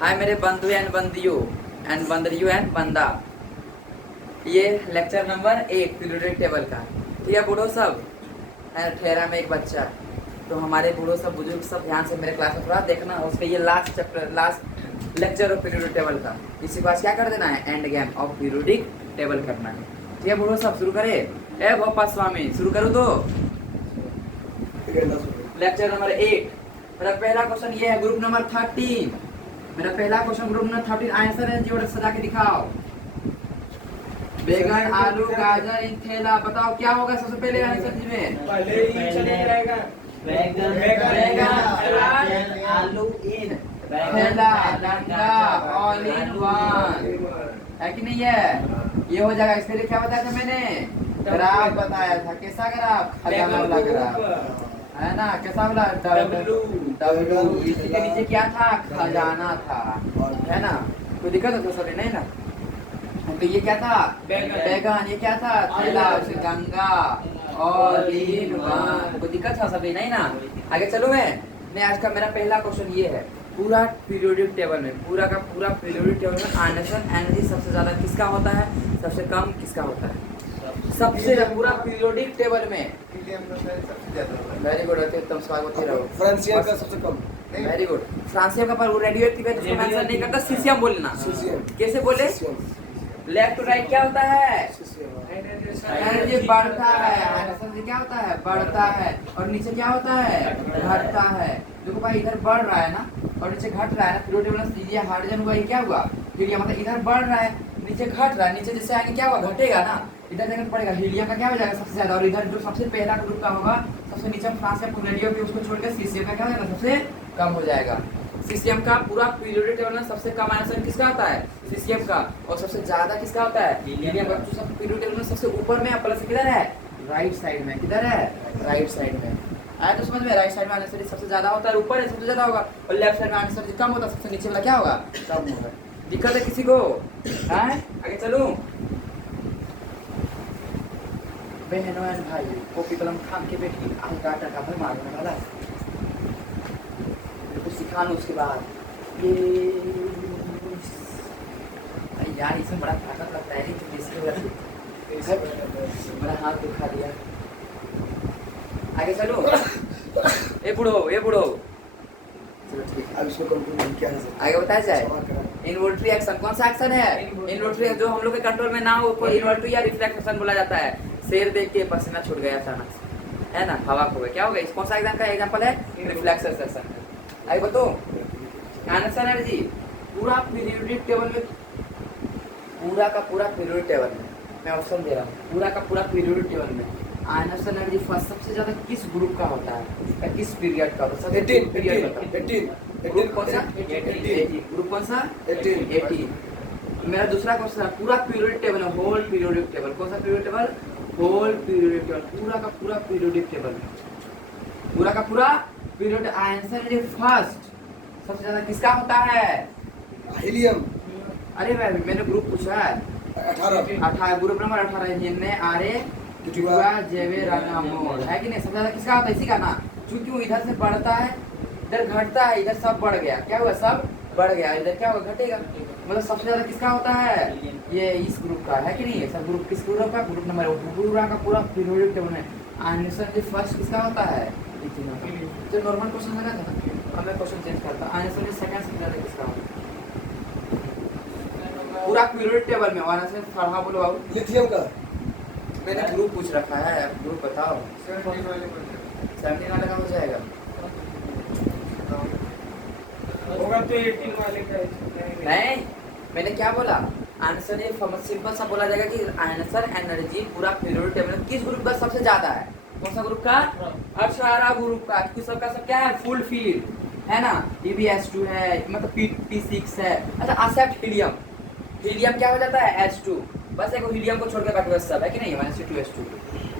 हाय मेरे बंधु and बंदरियो and बंदा। ये लेक्चर नंबर 8 पीरियोडिक टेबल का। ठीक है बूढ़ो सब है, ठहरा में एक बच्चा। तो हमारे बूढ़ो सब बुजुर्ग सब ध्यान से मेरे क्लास में थोड़ा देखना। उसके ये last chapter last lecture of periodic table का। इसी पास क्या कर देना है, end game of periodic table करना है। ठीक है बूढ़ो सब शुरू करे। ए गोपाल स्वामी शुरू करूँ तो लेक्चर नंबर 8। मेरा पहला क्वेश्चन ये है, ग्रुप नंबर 13। मेरा पहला क्वेश्चन ग्रुप नंबर 13 आंसर है, जो सजा के दिखाओ। बैगन आलू गाजर इन थैला, बताओ क्या होगा सबसे पहले आंसर में? पहले ही चले जाएगा बैगन आलू इन थैला डंडा ऑल इन वन, है कि नहीं है? ये हो जाएगा। इसके लिए क्या बताया था मैंने? ग्राफ बताया था। कैसा ग्राफ? खजाना वाला ग्राफ है ना। कैसा वाला? डब्लू। इसी के नीचे क्या था? खजाना था, है ना। कोई दिक्कत है तो सभी नहीं ना। तो ये क्या था? बैगन। ये क्या था? थैला। गंगा और इन वन। कोई दिक्कत था सभी नहीं ना। आगे चलो मैं आज का मेरा पहला क्वेश्चन ये है, पूरा पीरियोडिक टेबल में पूरा का पूरा पीरियोडिक टेबल में आयनोशन एनर्जी सबसे ज्यादा किसका होता है, सबसे कम किसका होता है? सबसे पूरा पीरियोडिक टेबल में वेरी गुड, उत्तम स्वागत रहो। फ्रांसियन का सबसे कम। Very good. फ्रांसियम का पर रेडियो एक्टिव है, जिसको आंसर नहीं करता सीसियम बोलना। कैसे बोले? लेफ्ट टू राइट क्या होता है? एनर्जी बढ़ता है। एनर्जी क्या होता है? बढ़ता है। और नीचे क्या होता है? घटता है। देखो भाई, इधर बढ़ रहा है ना और नीचे घट रहा है ना। पीरियोडिक टेबल ये हाइड्रोजन हुआ, ये क्या हुआ? हीलियम। मतलब इधर बढ़ रहा है, नीचे घट रहा है। नीचे जैसे आगे क्या हुआ? घटेगा ना। इधर जगह पड़ेगा, हीलियम का क्या हो जाएगा? सबसे ज्यादा। और इधर जो सबसे पहला ग्रुप का होगा, सबसे नीचे फ्रांसियम रेडियो भी, उसको छोड़कर सीसियम का क्या हो जाएगा? सबसे कम हो जाएगा। सीसियम का पूरा पीरियोडिक टेबल में सबसे कम आंसर किसका होता है? सीसियम का। और सबसे ज्यादा किसका होता है? हीलियम का। तो सब पीरियोडिक टेबल में सबसे ऊपर में, प्लस किधर है? राइट साइड में। किधर है? राइट साइड में। आया तो समझ में? राइट साइड में आंसर सबसे ज्यादा होता है, ऊपर है सबसे ज्यादा होगा। और लेफ्ट साइड में आंसर कम होता है, सबसे नीचे वाला क्या होगा? कम होगा। दिक्कत है किसी को? आगे चलूं। बहनों एंड भाई, कॉपी कलम थाम के बैठी, आज डाटा का भर मारने वाला कुछ सिखा लो। उसके बाद ये अरे यार, इसमें बड़ा ताकत लगता है। बड़ा हाथ दुखा दिया। आगे चलो। ए बुढ़ो चलो ठीक है, अब इसको कंक्लूजन क्या है? आगे बताया जाए। इन्वर्टरी एक्शन कौन सा एक्शन है? इन्वर्टरी जो हम लोग के कंट्रोल में ना हो, कोई इन्वर्टरी या रिफ्लेक्स एक्शन बोला जाता है। शेर देख के पसीना छूट गया अचानक से, है ना, हवा खो गया, क्या हो गया? कौन सा एग्जाम का एग्जांपल है? Reflex action. आगे बताओ। आंसर एनर्जी पूरा पीरियोडिक टेबल में, पूरा का पूरा पीरियोडिक टेबल में, मैं ऑप्शन दे रहा हूँ, पूरा का पूरा पीरियोडिक टेबल में आयनोशन एनर्जी फर्स्ट सबसे ज्यादा किस ग्रुप का होता है या किस पीरियड का होता है? 18 पीरियड होता है। 18 ग्रुप कौन सा? 18 ग्रुप कौन सा? 18। मेरा दूसरा क्वेश्चन है, पूरा पीरियोडिक टेबल है, होल पीरियोडिक टेबल। कौन सा periodic table? Whole periodic table. पूरा का पूरा पीरियोडिक टेबल, पूरा का पूरा पीरियड आंसर एनर्जी फर्स्ट सबसे ज्यादा किसका होता है? हीलियम। अरे भाई, मैंने ग्रुप पूछा है 18 ग्रुप नंबर 18 जिनने आरे जुआ जेवे रानामोल, है कि नहीं? सबसे ज्यादा किसका होता है? इसी का ना। क्योंकि वो इधर से बढ़ता है, इधर घटता है, इधर सब बढ़ गया, क्या हुआ? सब बढ़ गया। इधर क्या होगा? घटेगा। मतलब सबसे ज्यादा किसका होता है? ये इस ग्रुप का, है कि नहीं? सब ग्रुप किस ग्रुप का? ग्रुप नंबर पूरा का पूरा पीरियोडिक टेबल में आंसर जो फर्स्ट किसका होता है? जो नॉर्मल क्वेश्चन लगा था ना, अब मैं क्वेश्चन चेंज करता हूं। आंसर जो सेकंड सबसे ज्यादा किसका होता है पूरा पीरियोडिक टेबल में? आंसर पढ़ा बोलो बाबू। लिथियम का। मैंने ग्रुप पूछ रखा है, ग्रुप बताओ। 70 वाला का हो जाएगा। होगा तो 18 वाले का। नहीं, मैंने क्या बोला? आंसर ये सिंपल सा बोला जाएगा कि आंसर एनर्जी पूरा पीरियोडिक टेबल में किस ग्रुप का सबसे ज्यादा है? कौन सा ग्रुप का? 18 ग्रुप का। क्योंकि सबका सब क्या है? फुल फील्ड, है ना। EbS2 है, मतलब P6 है। अच्छा, एक्सेप्ट हीलियम। हीलियम क्या हो जाता है? H2। बस एक हीलियम को छोड़कर बाकी बस सब, है कि नहीं? 1s2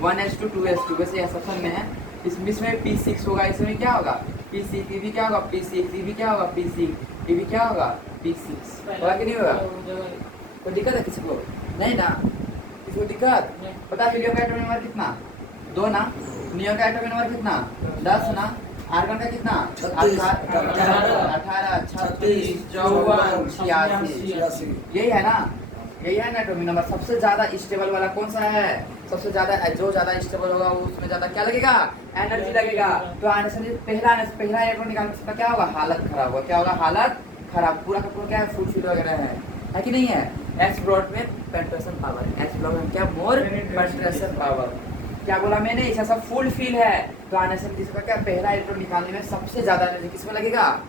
1s2 2s2 वैसे यह सेक्शन में है। इसमें P6 होगा, इसमें क्या होगा? P6। ये भी क्या होगा? P6। ये भी क्या होगा? P6। ये भी क्या होगा? P6। होगा कि नहीं होगा? कोई दिक्कत है किसी को? नहीं ना? किसी को दिक्कत? पता है हीलियम का एटॉमिक नंबर कितना? 2 ना, नियॉन का एटॉमिक नंबर कितना 10 ना, आर्गन का कितना 36, 18, 36, 54, 86, यही है ना, यही है ना एटॉमिक नंबर। सबसे ज्यादा स्टेबल वाला कौन सा है? सबसे ज्यादा जो ज्यादा स्टेबल होगा वो उसमें ज्यादा क्या लगेगा? एनर्जी लगेगा। तो आंसर पहला इलेक्ट्रॉन निकालने से क्या होगा? हालत खराब होगा। क्या होगा? हालत खराब। पूरा का पूरा क्या है? फुल वगैरह है कि नहीं है? एच ब्लॉक में पेंट्रेशन पावर, एच ब्लॉक में क्या? मोर पेंट्रेशन पावर। क्या बोला मैंने? ऐसा सब फुल फील है। तो आंसर जिसका क्या पहला इलेक्ट्रॉन निकालने में सबसे ज्यादा एनर्जी किसमें लगेगा?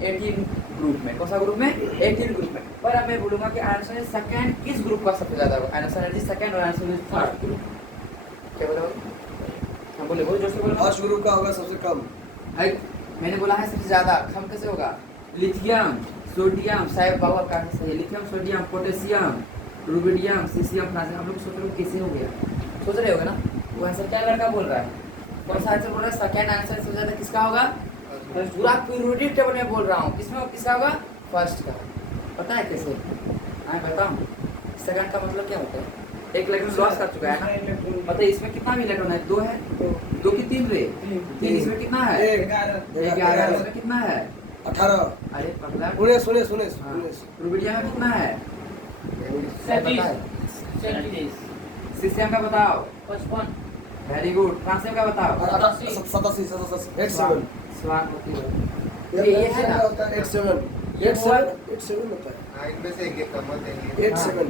18 ग्रुप में। कौन सा ग्रुप में? 18 ग्रुप में। पर अब मैं बोलूंगा कि आंसर सेकंड किस ग्रुप का सबसे ज्यादा होगा? आंसर एनर्जी सेकंड और आंसर थर्ड ग्रुप। क्या बोला? हम बोले बहुत जोर से बोलो। फर्स्ट ग्रुप का होगा सबसे कम। मैंने बोला है सबसे ज्यादा। कम कैसे होगा? लिथियम, सोडियम, शायद पावर का सही है। Lithium, sodium, potassium, rubidium, caesium, francium. हम लोग सोच रहे हो कैसे हो गया? सोच रहे होगे ना? वो आंसर क्या लड़का बोल रहा है? कौन सा आंसर बोल रहा है? सेकंड आंसर सबसे ज्यादा किसका होगा? पूरा पीरियोडिक टेबल में बोल रहा हूँ। किसमें किसका होगा? फर्स्ट का। पता है कैसे? हाँ बताऊँ। सेकंड का मतलब क्या होता है? एक इलेक्ट्रॉन लॉस कर चुका है ना। मतलब इसमें कितना भी इलेक्ट्रॉन है? 2 है। 2 की 3 रे। 3 इसमें कितना है? 11। इसमें कितना है? 18। अरे पगला। 19। रुबिडियम में कितना है? 37। सीसियम का बताओ। 55। Very good. फ्रांसियम का बताओ। 87। स्वान होती है। ये है ना? 87 होता है। इनमें से एक कम देंगे। 87।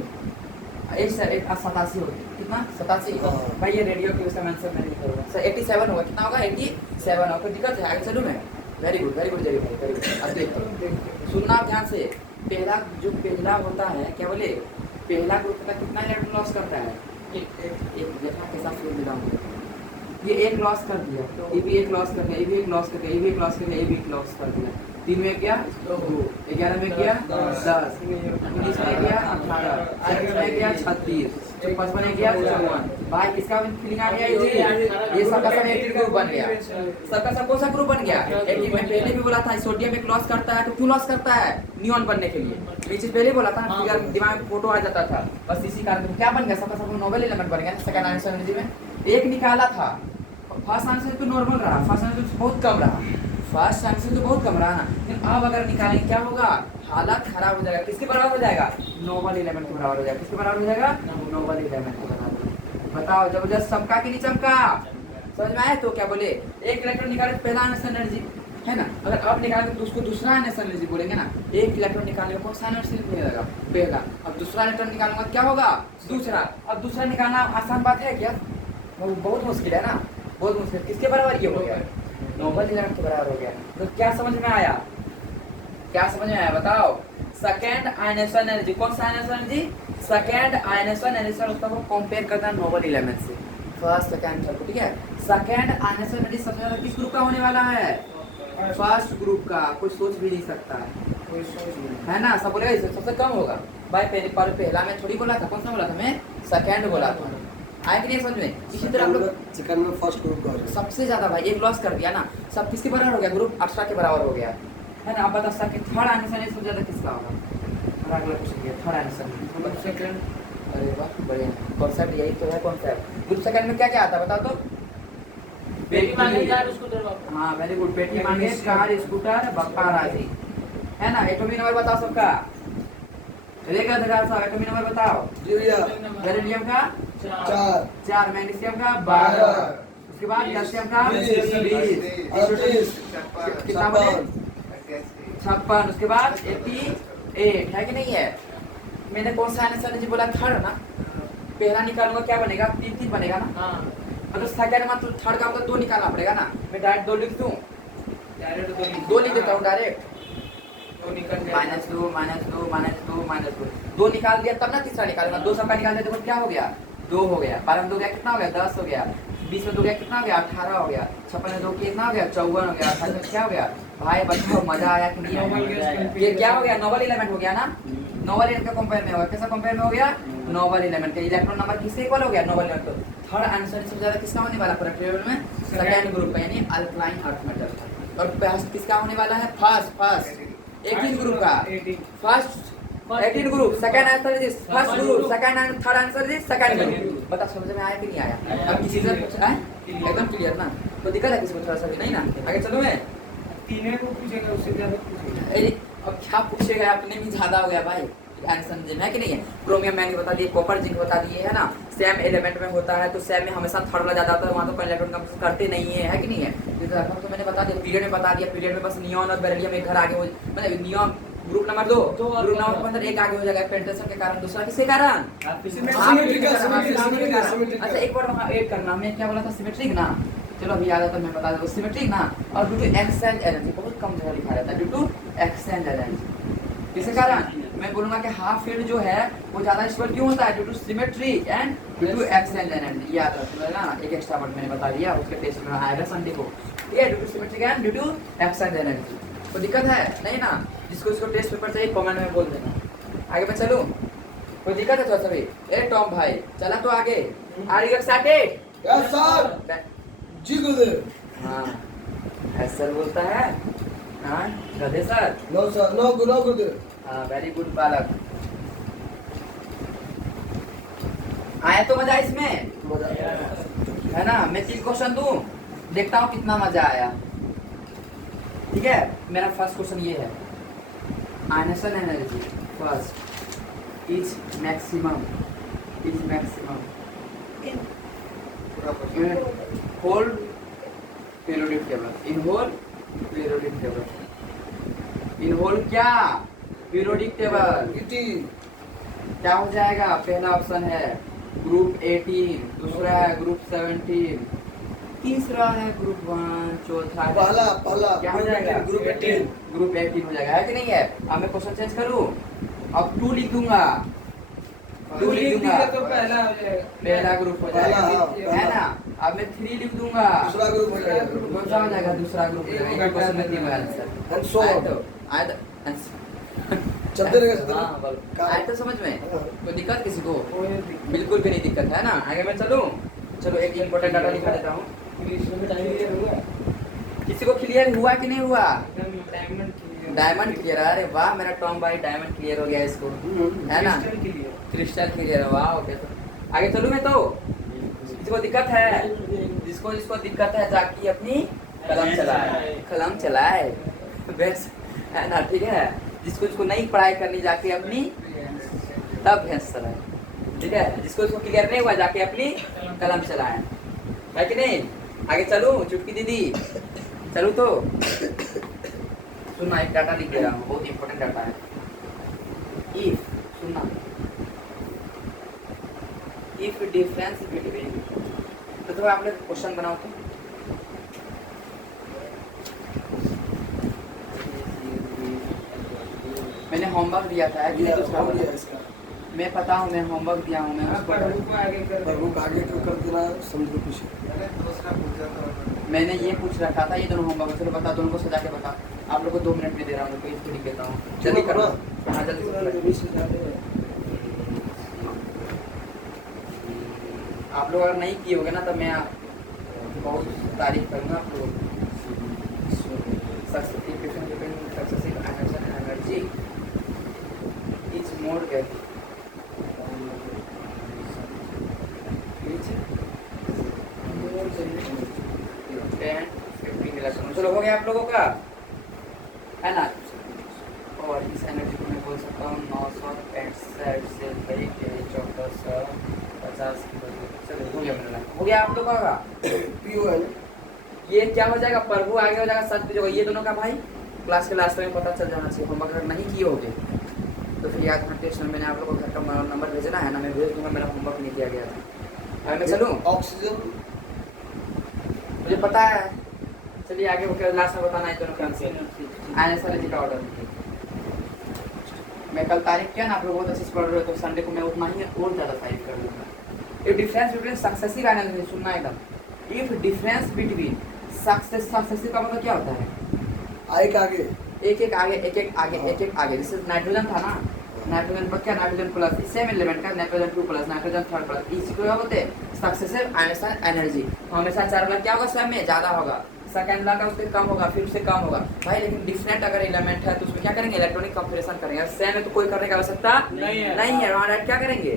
एक 87 होती है। कितना? 87। हाँ। भाई ये रेडियो की उसका आंसर मैं नहीं करूँगा। सर 87 होगा। कितना होगा? 87 होगा। कोई दिक्कत है? आगे चलूँ मैं? वेरी गुड जरी भाई, वेरी गुड। अब देखो सुनना ध्यान से। पहला होता है क्या बोले? पहला ग्रुप का कितना इलेक्ट्रॉन लॉस करता है? एक देखा कैसा फ्लो मिलाऊंगा। ये एक लॉस कर दिया, ये भी एक लॉस कर दिया, ये भी एक लॉस कर दिया, ये भी एक लॉस कर दिया, ये भी एक लॉस कर दिया। 3 में क्या? 2, 11 में क्या? 10, 19 में क्या? 18, 28 में क्या? 36, 55 में क्या? 54। भाई किसका फीलिंग आ गया? ये सबका सब 18 ग्रुप बन गया। सबका सब कौन सा ग्रुप बन गया? 18 में। पहले भी बोला था सोडियम एक लॉस करता है। तो क्यों लॉस करता है? नियॉन बनने के लिए। ये चीज पहले बोला था, फिर दिमाग में फोटो आ जाता था। बस इसी कारण क्या बन गया? सबका सब नोबेल एलिमेंट बन गया। सेकंड आंसर एनर्जी में एक निकाला था। फर्स्ट आंसर तो नॉर्मल रहा, फर्स्ट आंसर बहुत कम रहा, फर्स्ट आंसर तो बहुत कम रहा ना। लेकिन अब अगर निकालेंगे क्या होगा? हालत खराब हो जाएगा। किसके बराबर हो जाएगा? नोबेल एलिमेंट के बराबर हो जाएगा। किसके बराबर हो जाएगा? नोबेल एलिमेंट के बराबर। बताओ जबरदस्त चमका कि नहीं चमका? समझ में आया? तो क्या बोले? एक इलेक्ट्रॉन निकाले पहला आंसर एनर्जी है ना। अगर अब निकालेंगे तो उसको दूसरा आंसर एनर्जी बोलेंगे ना। एक इलेक्ट्रॉन निकालने में कौन सा एनर्जी मिलेगा? पहला। अब दूसरा इलेक्ट्रॉन निकालूंगा क्या होगा? दूसरा। अब दूसरा निकालना आसान बात है क्या? बहुत मुश्किल है ना, बहुत मुश्किल। किसके बराबर ये हो गया? नोबेल एलिमेंट के बराबर हो गया। तो क्या समझ में आया? क्या समझ में आया बताओ? Second ionisation energy. कौन सा ionisation energy? Second ionisation energy. उसका वो कंपेयर करता है नोबेल एलिमेंट से। First second third. ठीक है। सेकंड आयनेशन एनर्जी सबसे ज्यादा किस ग्रुप का होने वाला है? फर्स्ट ग्रुप का। कोई सोच भी नहीं सकता है ना। सब बोलेगा इससे सबसे कम होगा। भाई पहला में थोड़ी बोला था। कौन सा बोला था मैं? सेकंड बोला था। आए कि नहीं समझ में? इसी तरह हम लोग सेकंड में फर्स्ट ग्रुप का सबसे ज्यादा भाई एक लॉस कर दिया ना। सब किसके बराबर हो गया? ग्रुप 18 के बराबर हो गया है ना। अब बता सकते थर्ड आंसर सबसे ज्यादा किसका होगा? अगला क्वेश्चन थर्ड आंसर सेकंड। अरे वाह बढ़िया। कॉन्सेप्ट यही तो है कॉन्सेप्ट। ग्रुप सेकंड में क्या क्या आता है बताओ तो? हाँ वेरी गुड। बेटी मांगे कार, स्कूटर, बप्पा राजी है ना। एटॉमिक नंबर बताओ सबका। रेखा धगार साहब एटॉमिक नंबर बताओ। बेरिलियम का 4, मैग्नीशियम का 12, उसके बाद कैल्शियम का 20, कितना बने? 56, उसके बाद 88 है कि नहीं है? मैंने कौन सा आंसर एनर्जी बोला? थर्ड ना। पहला निकालूंगा क्या बनेगा? 3 बनेगा ना। मतलब सेकंड मतलब थर्ड का मतलब 2 निकालना पड़ेगा ना। मैं डायरेक्ट 2 लिख दूं? डायरेक्ट 2 लिख देता हूँ डायरेक्ट। -2 2 निकाल दिया तब ना तीसरा निकालूंगा। 2 सबका निकाल दिया तो क्या हो गया? 2 हो गया। 12 में 2 गया कितना हो गया? 10 हो गया। 20 में 2 गया कितना हो गया? 18 हो गया। 56 में 2 कितना हो गया? 54 हो गया। 28 में क्या हो गया? भाई बताओ मजा आया कि नहीं आया? ये क्या हो गया? नोबेल एलिमेंट हो गया ना। नोबेल एलिमेंट का कंपेयर में होगा। कैसा कंपेयर में हो गया? नोबेल एलिमेंट का इलेक्ट्रॉन नंबर किससे इक्वल हो गया? Nobel element. थर्ड आंसर सबसे ज्यादा किसका होने वाला पूरा टेबल में? सेकंड ग्रुप का यानी अल्कलाइन अर्थ मेटल का। और फर्स्ट किसका होने वाला है? फर्स्ट 18 ग्रुप का। First 18 group, second answer is first group, second and third answer is second group. बता समझ में आया कि नहीं आया? अब किसी से पूछना है एकदम क्लियर ना, तो दिक्कत है किसी को थोड़ा सा भी नहीं ना? आगे चलो मैं तीनों को पूछेगा, उससे ज्यादा पूछेगा। अरे अब क्या पूछेगा, अपने भी ज्यादा हो गया भाई। समझे है कि नहीं है? क्रोमियम मैंने बता दिए, कॉपर जिंक बता दिए, है ना? सेम एलिमेंट में होता है तो सेम में हमेशा थर्ड वाला ज्यादा होता है, वहाँ तो कोई इलेक्ट्रॉन का करते नहीं है कि नहीं है? तो मैंने बता दिया, पीरियड में बता दिया, पीरियड में बस नियॉन और बेरिलियम एक घर आगे हो, मतलब neon group number 2, group number अंदर एक आगे हो जाएगा पेंटेशन के कारण, दूसरा किसके कारण? अच्छा एक बार वहाँ ऐड करना, मैं क्या बोला था? सिमेट्रिक ना। चलो अभी याद आता मैं बता दूँ, सिमेट्रिक ना। और ड्यू टू एक्सचेंज एनर्जी, बहुत कम जगह लिखा रहता है, ड्यू टू एक्सचेंज एनर्जी। किसके कारण? मैं बोलूंगा कि हाफ फील्ड जो है वो ज्यादा स्पेल क्यों होता है? Due to symmetric and due to exchange energy. याद रखना ना, एक एक्स्ट्रा वर्ड मैंने बता दिया, उसके टेस्ट में आएगा संडे को। ठीक है, due to symmetric and due to exchange energy. तो दिक्कत है नहीं ना? जिसको इसको टेस्ट पेपर चाहिए कमेंट में बोल देना। आगे मैं चलूं, कोई दिक्कत है थोड़ा सा भी? ए टॉम भाई चला तो आगे। Are you excited? Yes sir, जी गुरुदेव। हाँ ऐसा बोलता है। हाँ गधे सर। नो सर, नो गुरुदेव। हाँ वेरी गुड बालक। आया तो मजा इसमें, मजा है ना? मैं 3 क्वेश्चन दूं, देखता हूँ कितना मजा आया। ठीक है, मेरा फर्स्ट क्वेश्चन ये है, ionisation energy first is maximum in whole periodic table, in whole periodic table, in whole क्या? Periodic table. क्या हो जाएगा? पहला ऑप्शन है ग्रुप 18, दूसरा है ग्रुप 17, तीसरा है ग्रुप 1, चौथा है पहला क्या हो जाएगा? ग्रुप 18। ग्रुप 18 हो जाएगा, है कि नहीं है? अब मैं क्वेश्चन चेंज करूं, अब 2 लिख दूंगा, 2 लिख दूंगा, तो पहला हो जाएगा, पहला ग्रुप हो जाएगा, है ना? अब मैं 3 लिख दूंगा, दूसरा ग्रुप हो जाएगा। कौन सा हो जाएगा? दूसरा ग्रुप हो जाएगा। क्वेश्चन में 3 आंसर And so on. आया तो चलते रहेगा, हाँ, बोलो। आया तो समझ में? हाँ। कोई दिक्कत किसी को? कोई दिक्कत बिल्कुल भी नहीं दिक्कत है ना? आगे मैं चलूं, चलो एक इम्पोर्टेंट डाटा लिखा देता हूँ। क्लियर हुआ? किसी को क्लियर हुआ कि नहीं हुआ? एकदम डायमंड क्लियर। डायमंड क्लियर, अरे वाह मेरा टॉम भाई डायमंड क्लियर हो गया इसको, है ना? Crystal clear. क्रिस्टल क्लियर, वाह ओके। तो आगे चलूं मैं तो, किसी को दिक्कत है? जिसको दिक्कत है जाके अपनी कलम चलाए बस, है ना? ठीक है, जिसको नहीं पढ़ाई करनी जाके अपनी तब भैंस चलाए, ठीक है? जिसको इसको क्लियर नहीं हुआ जाके अपनी कलम चलाए, है कि नहीं? आगे चलूं चुटकी दीदी, चलूं तो सुनना, एक डाटा लिख दे रहा हूँ, बहुत इंपॉर्टेंट डाटा है। इफ सुनना, इफ डिफरेंस बिटवीन, तो आप लोग क्वेश्चन बनाओ तो। मैंने होमवर्क दिया था कि नहीं दूसरा वाला? इसका मैं पता हूँ, मैं होमवर्क दिया हूँ मैं हाँ, उसको। प्रभु को आगे कर। प्रभु को आगे क्यों कर देना, समझो पीछे। मैंने ये पूछ रखा था, ये दोनों होमवर्क, चलो बता, दोनों को सजा के बता। आप लोग को 2 मिनट में दे रहा हूँ, कोई थोड़ी देता हूँ, जल्दी करो। हाँ जल्दी करो। आप लोग अगर नहीं किए होगे ना तो मैं बहुत तारीफ करूँगा आप लोगों की। Successive ionisation energy is more then 10-15 electron. चलो हो गया आप लोगों का, है ना? और इस एनर्जी को मैं बोल सकता हूँ 965 से लेके 1450 की। चलो हो गया मेरा, हो गया आप लोगों का। PON ये क्या हो जाएगा? प्रभु आगे हो जाएगा, सत्य जो ये दोनों का भाई क्लास के लास्ट में पता चल जाना चाहिए। होमवर्क अगर नहीं किए होगे तो फिर याद रखना, टेस्ट में मैंने आप लोगों को घर का नंबर भेजना है ना, मैं भेज दूंगा, मेरा होमवर्क नहीं किया गया था। अब मैं चलूँ, ऑक्सीजन मुझे पता है। चलिए आगे वो लास्ट में बताना है दोनों का आंसर। आयनेशन का ऑर्डर मैं कल तारीख किया ना, आप लोग बहुत अच्छे से पढ़ रहे हो, तो संडे को मैं उतना ही और ज़्यादा तारीफ कर दूंगा। If difference between successive ionisation, सुनना एकदम, इफ डिफरेंस बिटवीन सक्सेसिव का मतलब क्या होता है? एक आगे एक आगे, जैसे नाइट्रोजन था ना, नाइट्रोजन पर क्या? नाइट्रोजन प्लस, सेम एलिमेंट का नाइट्रोजन 2 प्लस, नाइट्रोजन 3 प्लस, इसको क्या बोलते हैं? Successive ionisation energy. हमेशा 4 वाला क्या होगा? स्वयं में ज़्यादा होगा, सेकंड लॉ का उससे कम होगा, फिर उससे कम होगा भाई। लेकिन डिफरेंट अगर एलिमेंट है तो उसमें क्या करेंगे, इलेक्ट्रॉनिक कंपैरिजन करेंगे। सेम है तो कोई करने की आवश्यकता नहीं है। नहीं है, वहाँ डायरेक्ट क्या करेंगे,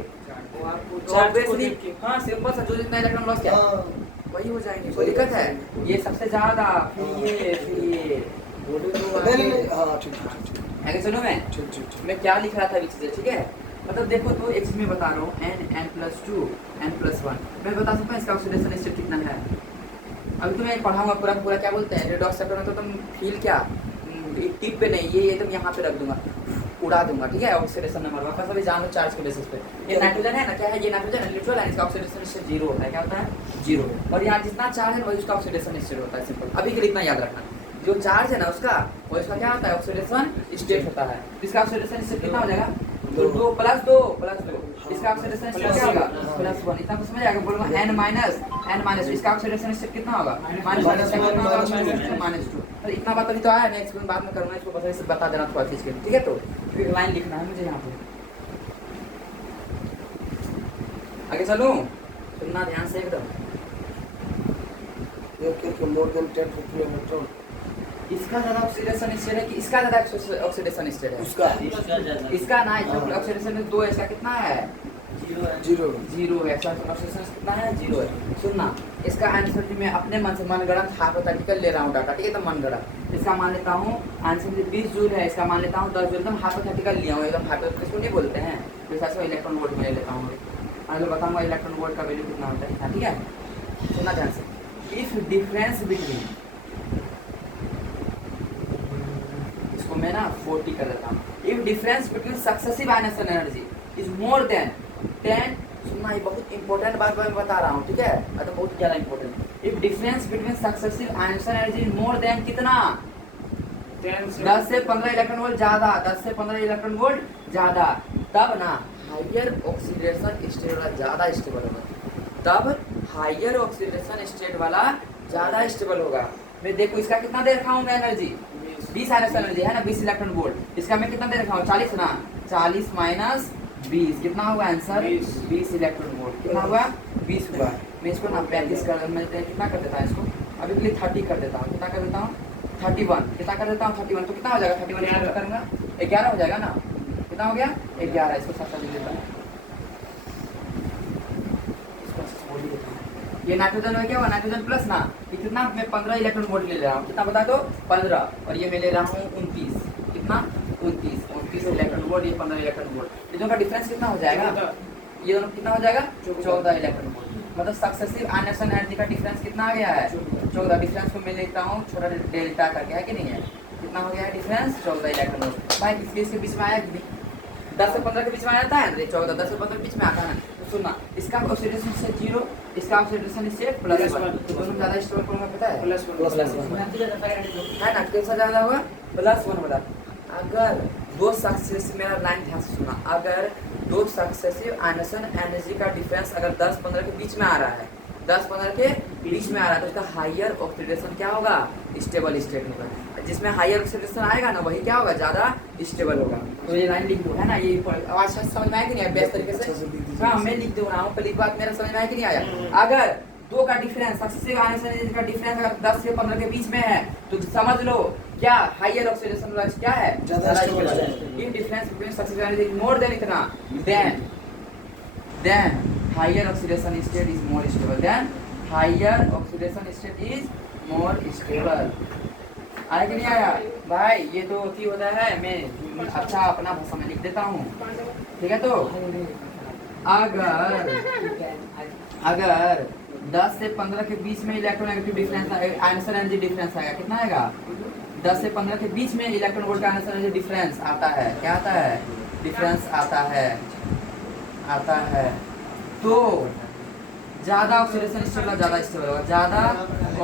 वो आपको तो चार्ज को ऑब्वियसली देख के हाँ सिंपल सा, जो जितना इलेक्ट्रॉन लॉस क्या हाँ वही हो जाएंगे, कोई दिक्कत है। ये सबसे ज्यादा, फिर ये नहीं नहीं हाँ ठीक ठीक ठीक आगे चलो मैं ठीक ठीक ठीक मैं क्या लिख रहा था अभी चीजें, ठीक है। मतलब देखो तो एक चीज मैं बता रहा हूँ, n+2 n+1 मैं बता सकता हूँ इसका ऑक्सीडेशन स्टेट कितना है। अभी तो मैं पढ़ाऊंगा पूरा पूरा, क्या बोलते हैं रेडॉक्स चैप्टर में, तो तुम फील क्या टिप पे नहीं, ये तुम यहाँ पे रख दूंगा, उड़ा दूंगा, ठीक है। ऑक्सीडेशन नंबर वापस अभी जान लो चार्ज के बेसिस पे। ये नाइट्रोजन है ना, क्या है ये नाइट्रोजन है, न्यूट्रल है, इसका ऑक्सीडेशन स्टेट 0 होता है। क्या होता है 0। और यहाँ जितना चार्ज है वही उसका ऑक्सीडेशन स्टेट होता है। सिंपल अभी के लिए इतना याद रखना, जो चार्ज है ना उसका वो इसका क्या होता है ऑक्सीडेशन स्टेट होता है। इसका ऑक्सीडेशन स्टेट कितना हो जाएगा, 2 + 2 + 2। इसका ऑक्सीडेशन स्टेट क्या होगा +1। इतना तो समझ आएगा, बोलूंगा n-, इसका ऑक्सीडेशन स्टेट कितना होगा -2। तो इतना बात अभी तो आया, नेक्स्ट में बाद में करूंगा, इसको बस ऐसे बता देना थोड़ा चीज के, ठीक है। तो फिर लाइन लिखना है मुझे यहाँ पे, आगे चलो सुनना ध्यान से एकदम। एक मोर देन 10 to 3 इलेक्ट्रॉन इसका ज्यादा ऑक्सीडेशन स्टेट है कि इसका ज्यादा ऑक्सीडेशन स्टेट है, उसका इसका ना, इसका ऑक्सीडेशन 2 है, इसका कितना है 0 0 है। इसका ऑक्सीडेशन कितना है 0 है। सुनना इसका आंसर भी मैं अपने मन से मनगढ़ंत हाइपोथेटिकल ले रहा हूँ डाटा, ठीक है। तो मनगढ़ंत इसका मान लेता हूँ आंसर में 20 जूल है, इसका मान लेता हूँ 10 जूल। एकदम हाइपोथेटिकल लिया हूँ, एकदम हाइपोथेटिकल नहीं बोलते हैं, जैसा से इलेक्ट्रॉन वोल्ट में ले लेता हूँ। मैं तो बताऊंगा इलेक्ट्रॉन वोल्ट का वैल्यू कितना होता है, ठीक है। सुनना ध्यान से, इफ डिफरेंस बिटवीन, इसको मैं ना 40 कर देता हूँ। If difference between successive ionisation energy is more than 10, सुनना ये बहुत इंपॉर्टेंट बात मैं बता रहा हूँ, ठीक है। तो बहुत ज़्यादा important. If difference between successive ionisation energy is more than कितना, 10 से 15 इलेक्ट्रॉन वोल्ट ज़्यादा, 10 से 15 इलेक्ट्रॉन वोल्ट ज़्यादा, तब ना हाइयर ऑक्सीडेशन स्टेट वाला ज़्यादा स्टेबल होगा। तब हाइयर ऑक्सीडेशन स्टेट वाला ज़्यादा स्टेबल होगा। मैं देखो इसका कितना दे रखा हूँ मैं एनर्जी, 20 आयनेशन एनर्जी है ना, 20 इलेक्ट्रॉन वोल्ट। इसका मैं कितना दे रखा हूँ 40 ना, 40 - 20 कितना हुआ आंसर 20 इलेक्ट्रॉन वोल्ट। कितना हुआ 20 हुआ। मैं इसको ना 35 कर, मैं कितना कर देता हूँ इसको, अभी के लिए 30 कर देता हूँ। कितना कर देता हूँ 31, कितना कर देता हूँ 31। तो कितना हो जाएगा 31 करूँगा 11 हो जाएगा ना, कितना हो गया 11। इसको साथ साथ लिख देता हूँ, ये नाइट्रोजन में क्या हुआ नाइट्रोजन प्लस ना, ये कितना मैं 15 इलेक्ट्रॉन वोल्ट ले रहा हूँ, कितना बता दो 15, और ये मैं ले रहा हूँ 29, कितना 29 इलेक्ट्रॉन वोल्ट, ये 15 इलेक्ट्रॉन वोल्ट। ये दोनों का डिफरेंस कितना हो जाएगा, ये दोनों कितना हो जाएगा 14 इलेक्ट्रॉन वोल्ट। मतलब सक्सेसिव आयनेशन एनर्जी का डिफरेंस कितना आ गया है 14। डिफरेंस को मैं लेता हूँ छोटा डेल्टा करके, है कि नहीं है, कितना हो गया है डिफरेंस 14 इलेक्ट्रॉन वोल्ट। भाई इसके बीच में आया कि नहीं, 10 से 15 के बीच में आ जाता है ना, 14 10 से 15 के बीच में आता है ना। तो सुनना इसका ऑक्सीडेशन स्टेट 0, इसका ऑक्सीडेशन स्टेट +1, तो दोनों ज्यादा स्टेबल कौन होगा पता है +1 है ना। कैसा ज्यादा होगा +1 वाला। अगर दो सक्सेस, मेरा लाइन ध्यान से सुनना, अगर दो सक्सेसिव आयनेशन एनर्जी का डिफरेंस अगर 10-15 के बीच में आ रहा है, 10-15 के बीच में आ रहा है, तो उसका हायर ऑक्सीडेशन क्या होगा स्टेबल स्टेट होगा। जिसमें हायर ऑक्सीडेशन आएगा ना वही क्या होगा ज्यादा स्टेबल होगा। तो ये लाइन लिख दो, है ना। ये आवाज समझ में आया कि नहीं, बेस्ट तरीके से हाँ मैं लिख दे रहा हूँ। पहली बात मेरा समझ में आया कि नहीं आया। अगर दो का डिफरेंस सक्सेसिव आयनेशन एनर्जी का डिफरेंस अगर 10 से 15 के बीच में है तो समझ लो क्या हायर ऑक्सीडेशन वाला क्या है ज्यादा स्टेबल है। In difference between successive energy more than इतना, then higher oxidation state is more stable, then higher oxidation state is more stable. आया कि नहीं आया भाई। ये तो होती होता है, मैं अच्छा अपना भाषा में लिख देता हूँ, ठीक है। तो अगर 10 से 15 के बीच में electronegative difference ionisation energy difference आएगा, कितना आएगा 10 से 15 के बीच में इलेक्ट्रॉन वोल्ट का आयनेशन एनर्जी डिफरेंस आता है, क्या आता है डिफरेंस आता है तो ज़्यादा ऑक्सीडेशन स्टेट वाला ज़्यादा स्टेबल होगा, ज़्यादा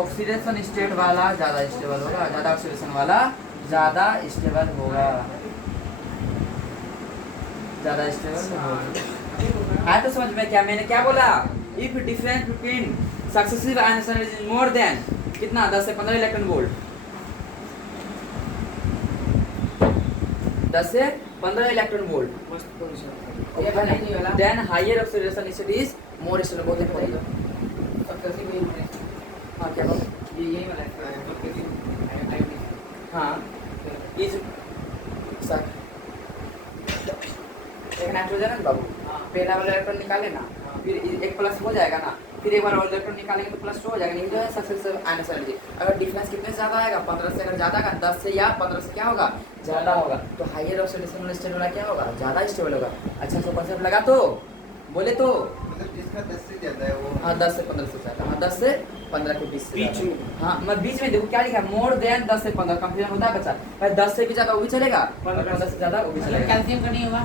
ऑक्सीडेशन स्टेट वाला ज़्यादा स्टेबल होगा, ज़्यादा ऑक्सीडेशन वाला ज़्यादा स्टेबल होगा, ज़्यादा स्टेबल होगा। आया तो समझ में क्या मैंने क्या बोला। If difference between successive ionisation energy is more than कितना 10 से 15 इलेक्ट्रॉन वोल्ट, 10 से 15 electron volt, then higher oxidation state is more stable. बहुत इंपॉर्टेंट। हाँ क्या ये यही वाला है हाँ इस एक नाइट्रोजन है ना बाबू, हाँ। पहला वाला इलेक्ट्रॉन निकाले ना, हाँ। फिर एक प्लस हो जाएगा ना, फिर एक बार और इलेक्ट्रॉन निकालेंगे तो प्लस 2 हो जाएगा, नहीं जो है सक्सेसिव आयनाइजेशन एनर्जी। अगर डिफरेंस कितने से ज़्यादा आएगा, 15 से अगर ज़्यादा का 10 से या 15 से क्या होगा, ज़्यादा होगा, तो हाइयर ऑक्सीडेशन स्टेट वाला क्या होगा, ज़्यादा स्टेबल होगा। अच्छा सो कॉन्सेप्ट लगा तो बोले तो मतलब जिसका 10 से ज्यादा है वो हाँ 10 से 15 से ज़्यादा, हाँ 10 से 15 के बीच से बीच ज़्यादा। में। हाँ मैं बीच में देखो क्या लिखा है, मोर देन 10 से 15, कंफ्यूजन होता है बच्चा, भाई 10 से भी ज़्यादा वो भी चलेगा, 15 से ज़्यादा वो भी चलेगा। कैल्शियम का नहीं होगा,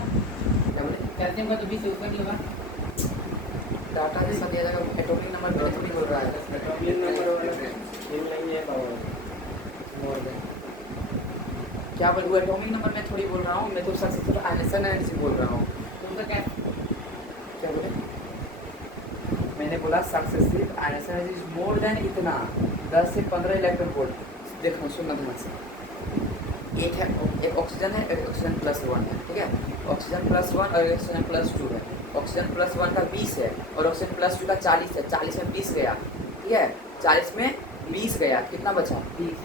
क्या बोले, कैल्शियम का तो 20 से ऊपर नहीं होगा। डाटा जैसा दिया जाएगा, एटॉमिक नंबर भी थोड़ी बोल रहा है, ये नंबर वाला ये नहीं है बाबा। मोर देन क्या बोल, वो एटॉमिक नंबर मैं थोड़ी बोल रहा हूँ, मैं तो सक्सेसिव आयनाइजेशन एनर्जी बोल रहा हूँ। तुमका क्या क्या बोले, मैंने बोला successive ionisation energy is more than इतना 10 से 15 इलेक्ट्रॉन वोल्ट। देखो सुनना ध्यान से, एक है एक ऑक्सीजन है, एक ऑक्सीजन प्लस 1 है, ठीक है, ऑक्सीजन प्लस 1 और ऑक्सीजन प्लस 2 है। ऑक्सीजन प्लस 1 का 20 है और ऑक्सीजन प्लस 2 का 40 है, 40 में 20 गया, ठीक है, 40 में 20 गया, कितना बचा 20,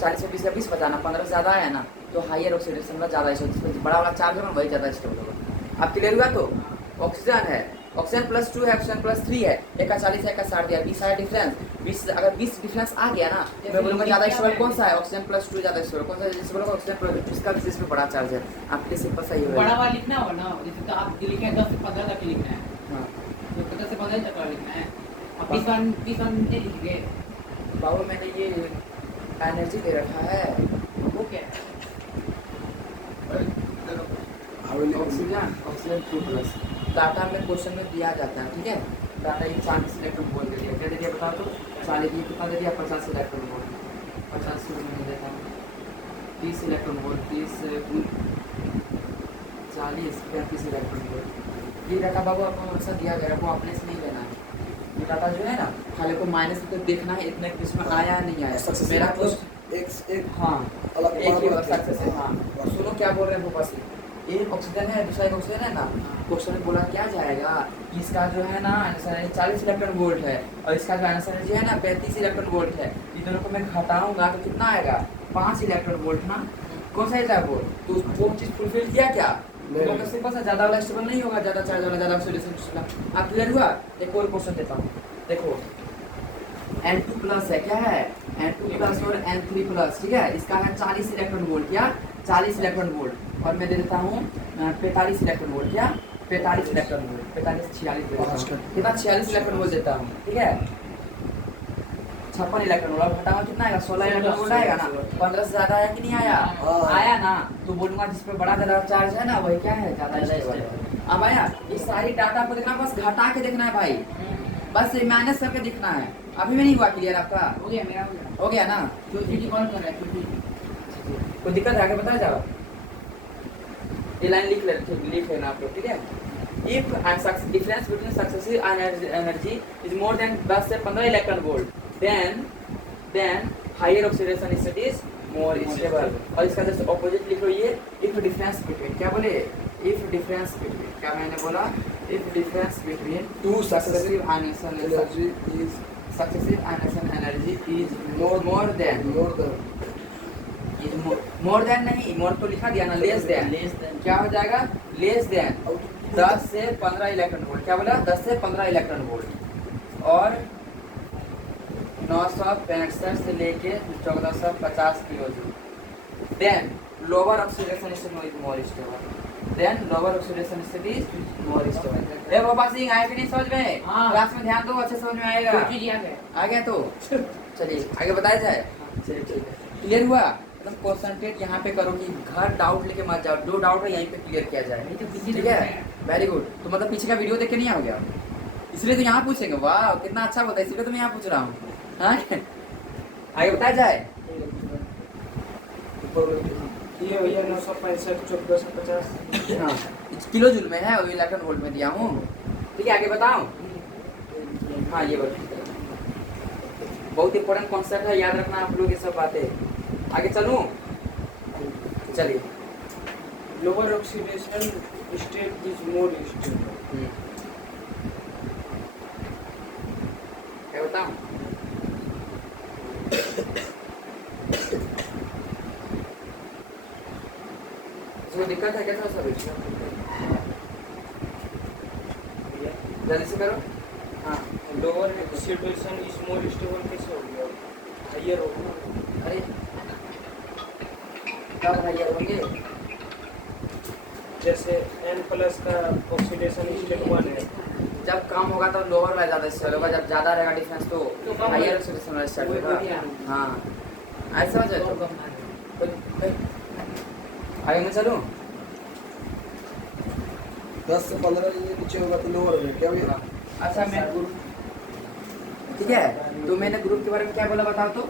40 में 20 का 20 बचाना, 15 से ज़्यादा है ना, तो हाइयर ऑक्सीडेशन में ज़्यादा जिसमें बड़ा वाला चार्ज होगा वही ज़्यादा स्टेबल होगा। अब क्लियर हुआ, तो ऑक्सीजन है, ऑक्सीजन प्लस 2 है, ऑक्सीजन प्लस 3 है, एक का 40 है, एक का 60 दिया, 20 आया डिफरेंस, 20 अगर 20 डिफरेंस आ गया ना, मैं बोलूँगा ज़्यादा स्टेबल कौन सा है, ऑक्सीजन प्लस 2 ज़्यादा स्टेबल, कौन सा स्टेबल होगा, ऑक्सीजन प्लस, इसका जिस पे बड़ा चार्ज है, आपके लिए सिंपल सही बड़ा होगा। वाला लिखना होगा ना, जैसे तो आप लिखे हैं 10 से 15 तक लिखना है, हाँ तो 15 से 15 तक का लिखना है। अब 20 नहीं लिखेंगे, बाबू मैंने ये एनर्जी दे रखा है, वो क्या है? ऑक्सीजन ऑक्सीजन 2 प्लस डाटा में क्वेश्चन में दिया जाता है, ठीक है, डाटा ये 40 इलेक्ट्रॉन वोल्ट दे दिया, क्या दे दिया बताओ तो, 40 ये कितना दे दिया, 50 इलेक्ट्रॉन वोल्ट, 50 से मैं देता हूँ 30 इलेक्ट्रॉन वोल्ट, 30 40 35 इलेक्ट्रॉन वोल्ट। ये डाटा बाबू आपको हमेशा दिया गया है, वो अपने से नहीं लेना है, ये डाटा जो है ना खाली को माइनस तो देखना है इतने बीच में आया है नहीं आया, मेरा कुछ एक हाँ अलग एक ही सक्सेस है। हाँ सुनो क्या बोल रहे हैं भूपा सिंह, एक ऑक्सीजन है, दूसरा एक ऑक्सीजन है ना, क्वेश्चन में बोला क्या जाएगा, इसका जो है ना आंसर 40 इलेक्ट्रॉन वोल्ट है और इसका जो आंसर जो है ना 35 इलेक्ट्रॉन वोल्ट है, इन दोनों को मैं घटाऊंगा तो कितना आएगा, 5 इलेक्ट्रॉन वोल्ट ना, कौन सा है वो, तो वो चीज़ फुलफिल किया क्या, तो सिंपल सा ज़्यादा वाला स्टेबल नहीं होगा, ज़्यादा चार्ज वाला ज़्यादा ऑक्सीडेशन। आप क्लियर हुआ, एक और क्वेश्चन देता हूँ, देखो N2 प्लस है, क्या है N2 प्लस और N3 प्लस, ठीक है, इसका है 40 इलेक्ट्रॉन वोल्ट, क्या 40 इलेक्ट्रॉन वोल्ट, और मैं दे देता हूँ 45 इलेक्ट्रॉन वोल्ट, क्या 45 इलेक्ट्रॉन वोल्ट, 45 46 कितना 46 इलेक्ट्रॉन वोल्ट देता हूँ, ठीक है, 56 इलेक्ट्रॉन वोल्ट, घटाऊंगा कितना आएगा, 16 इलेक्ट्रॉन वोल्ट आएगा ना, 15 से ज़्यादा आया कि नहीं आया, आया ना, तो बोलूँगा जिस पे बड़ा ज़्यादा चार्ज है ना वही क्या है, ज़्यादा स्टेबल है। अब आया, ये सारी डाटा को देखना, बस घटा के देखना है भाई, बस ये माइनस करके दिखना है, अभी भी नहीं हुआ क्लियर आपका, हो गया मेरा हो गया ना, छोटी कौन कर रहा है, छोटी कोई दिक्कत है आगे बताया जाओ, ये लाइन लिख लेना आप लोग, ठीक है, if difference between successive energy is more than 10 से 15 electron volt then higher oxidation state is more stable, और इसका जैसे ऑपोजिट लिख लो, ये इफ डिफरेंस बिटवीन, क्या बोले, इफ डिफरेंस बिटवीन, क्या मैंने बोला, if difference between two successive ionisation energy is successive ionisation energy is more than more than नहीं, मोर तो लिखा दिया ना, लेस देन क्या हो जाएगा, लेस देन 10 से 15 इलेक्ट्रॉन वोल्ट, क्या बोला 10 से 15 इलेक्ट्रॉन वोल्ट, और 965 से लेके 1450 kilo joule, then lower oxidation state is more stable, then lower oxidation state is more stable. ए बाबा सिंह आया कि नहीं समझ में, हाँ। क्लास में ध्यान दो, अच्छे समझ में आएगा, छोटी याद है। आ गया तो चलिए आगे बताया जाए, चलिए ठीक है, क्लियर हुआ, एकदम कॉन्सेंट्रेट यहाँ पे करो कि घर डाउट लेके मत जाओ, जो डाउट है यहीं पे क्लियर किया जाए, नहीं तो पीछे ठीक है, वेरी गुड, तो मतलब पीछे का वीडियो देख के नहीं आओगे आप, इसलिए तो यहाँ पूछेंगे, वाह कितना अच्छा होता है, इसलिए तो मैं यहाँ पूछ रहा हूँ, हाँ आगे बताया जाए, ये भैया 965 1450 हाँ किलो जूल में है और इलेक्ट्रॉन वोल्ट में दिया हूँ, ठीक है, आगे बताओ, हाँ ये बहुत इंपॉर्टेंट कॉन्सेप्ट है, याद रखना आप लोग ये सब बातें, आगे चलूँ, चलिए, lower oxidation state is more stable, क्या बताऊँ, इसको दिक्कत है क्या थोड़ा सा वेट जल्दी से करो। हाँ lower acceleration is more stable कैसे हो गया? हायर हो गया। अरे कब हायर होंगे? जैसे n प्लस का ऑक्सीडेशन स्टेट 1 है। जब कम होगा तो लोअर वाला ज़्यादा स्टार्ट होगा, जब ज़्यादा रहेगा डिफरेंस तो हायर ऑक्सीडेशन वाला स्टार्ट होगा। हाँ ऐसा हो जाए तो आगे मैं चलूँ। 10 से 15 ये नीचे होगा तो लोअर है क्या भैया? अच्छा मैं ठीक है, तो मैंने ग्रुप के बारे में क्या बोला बताओ तो।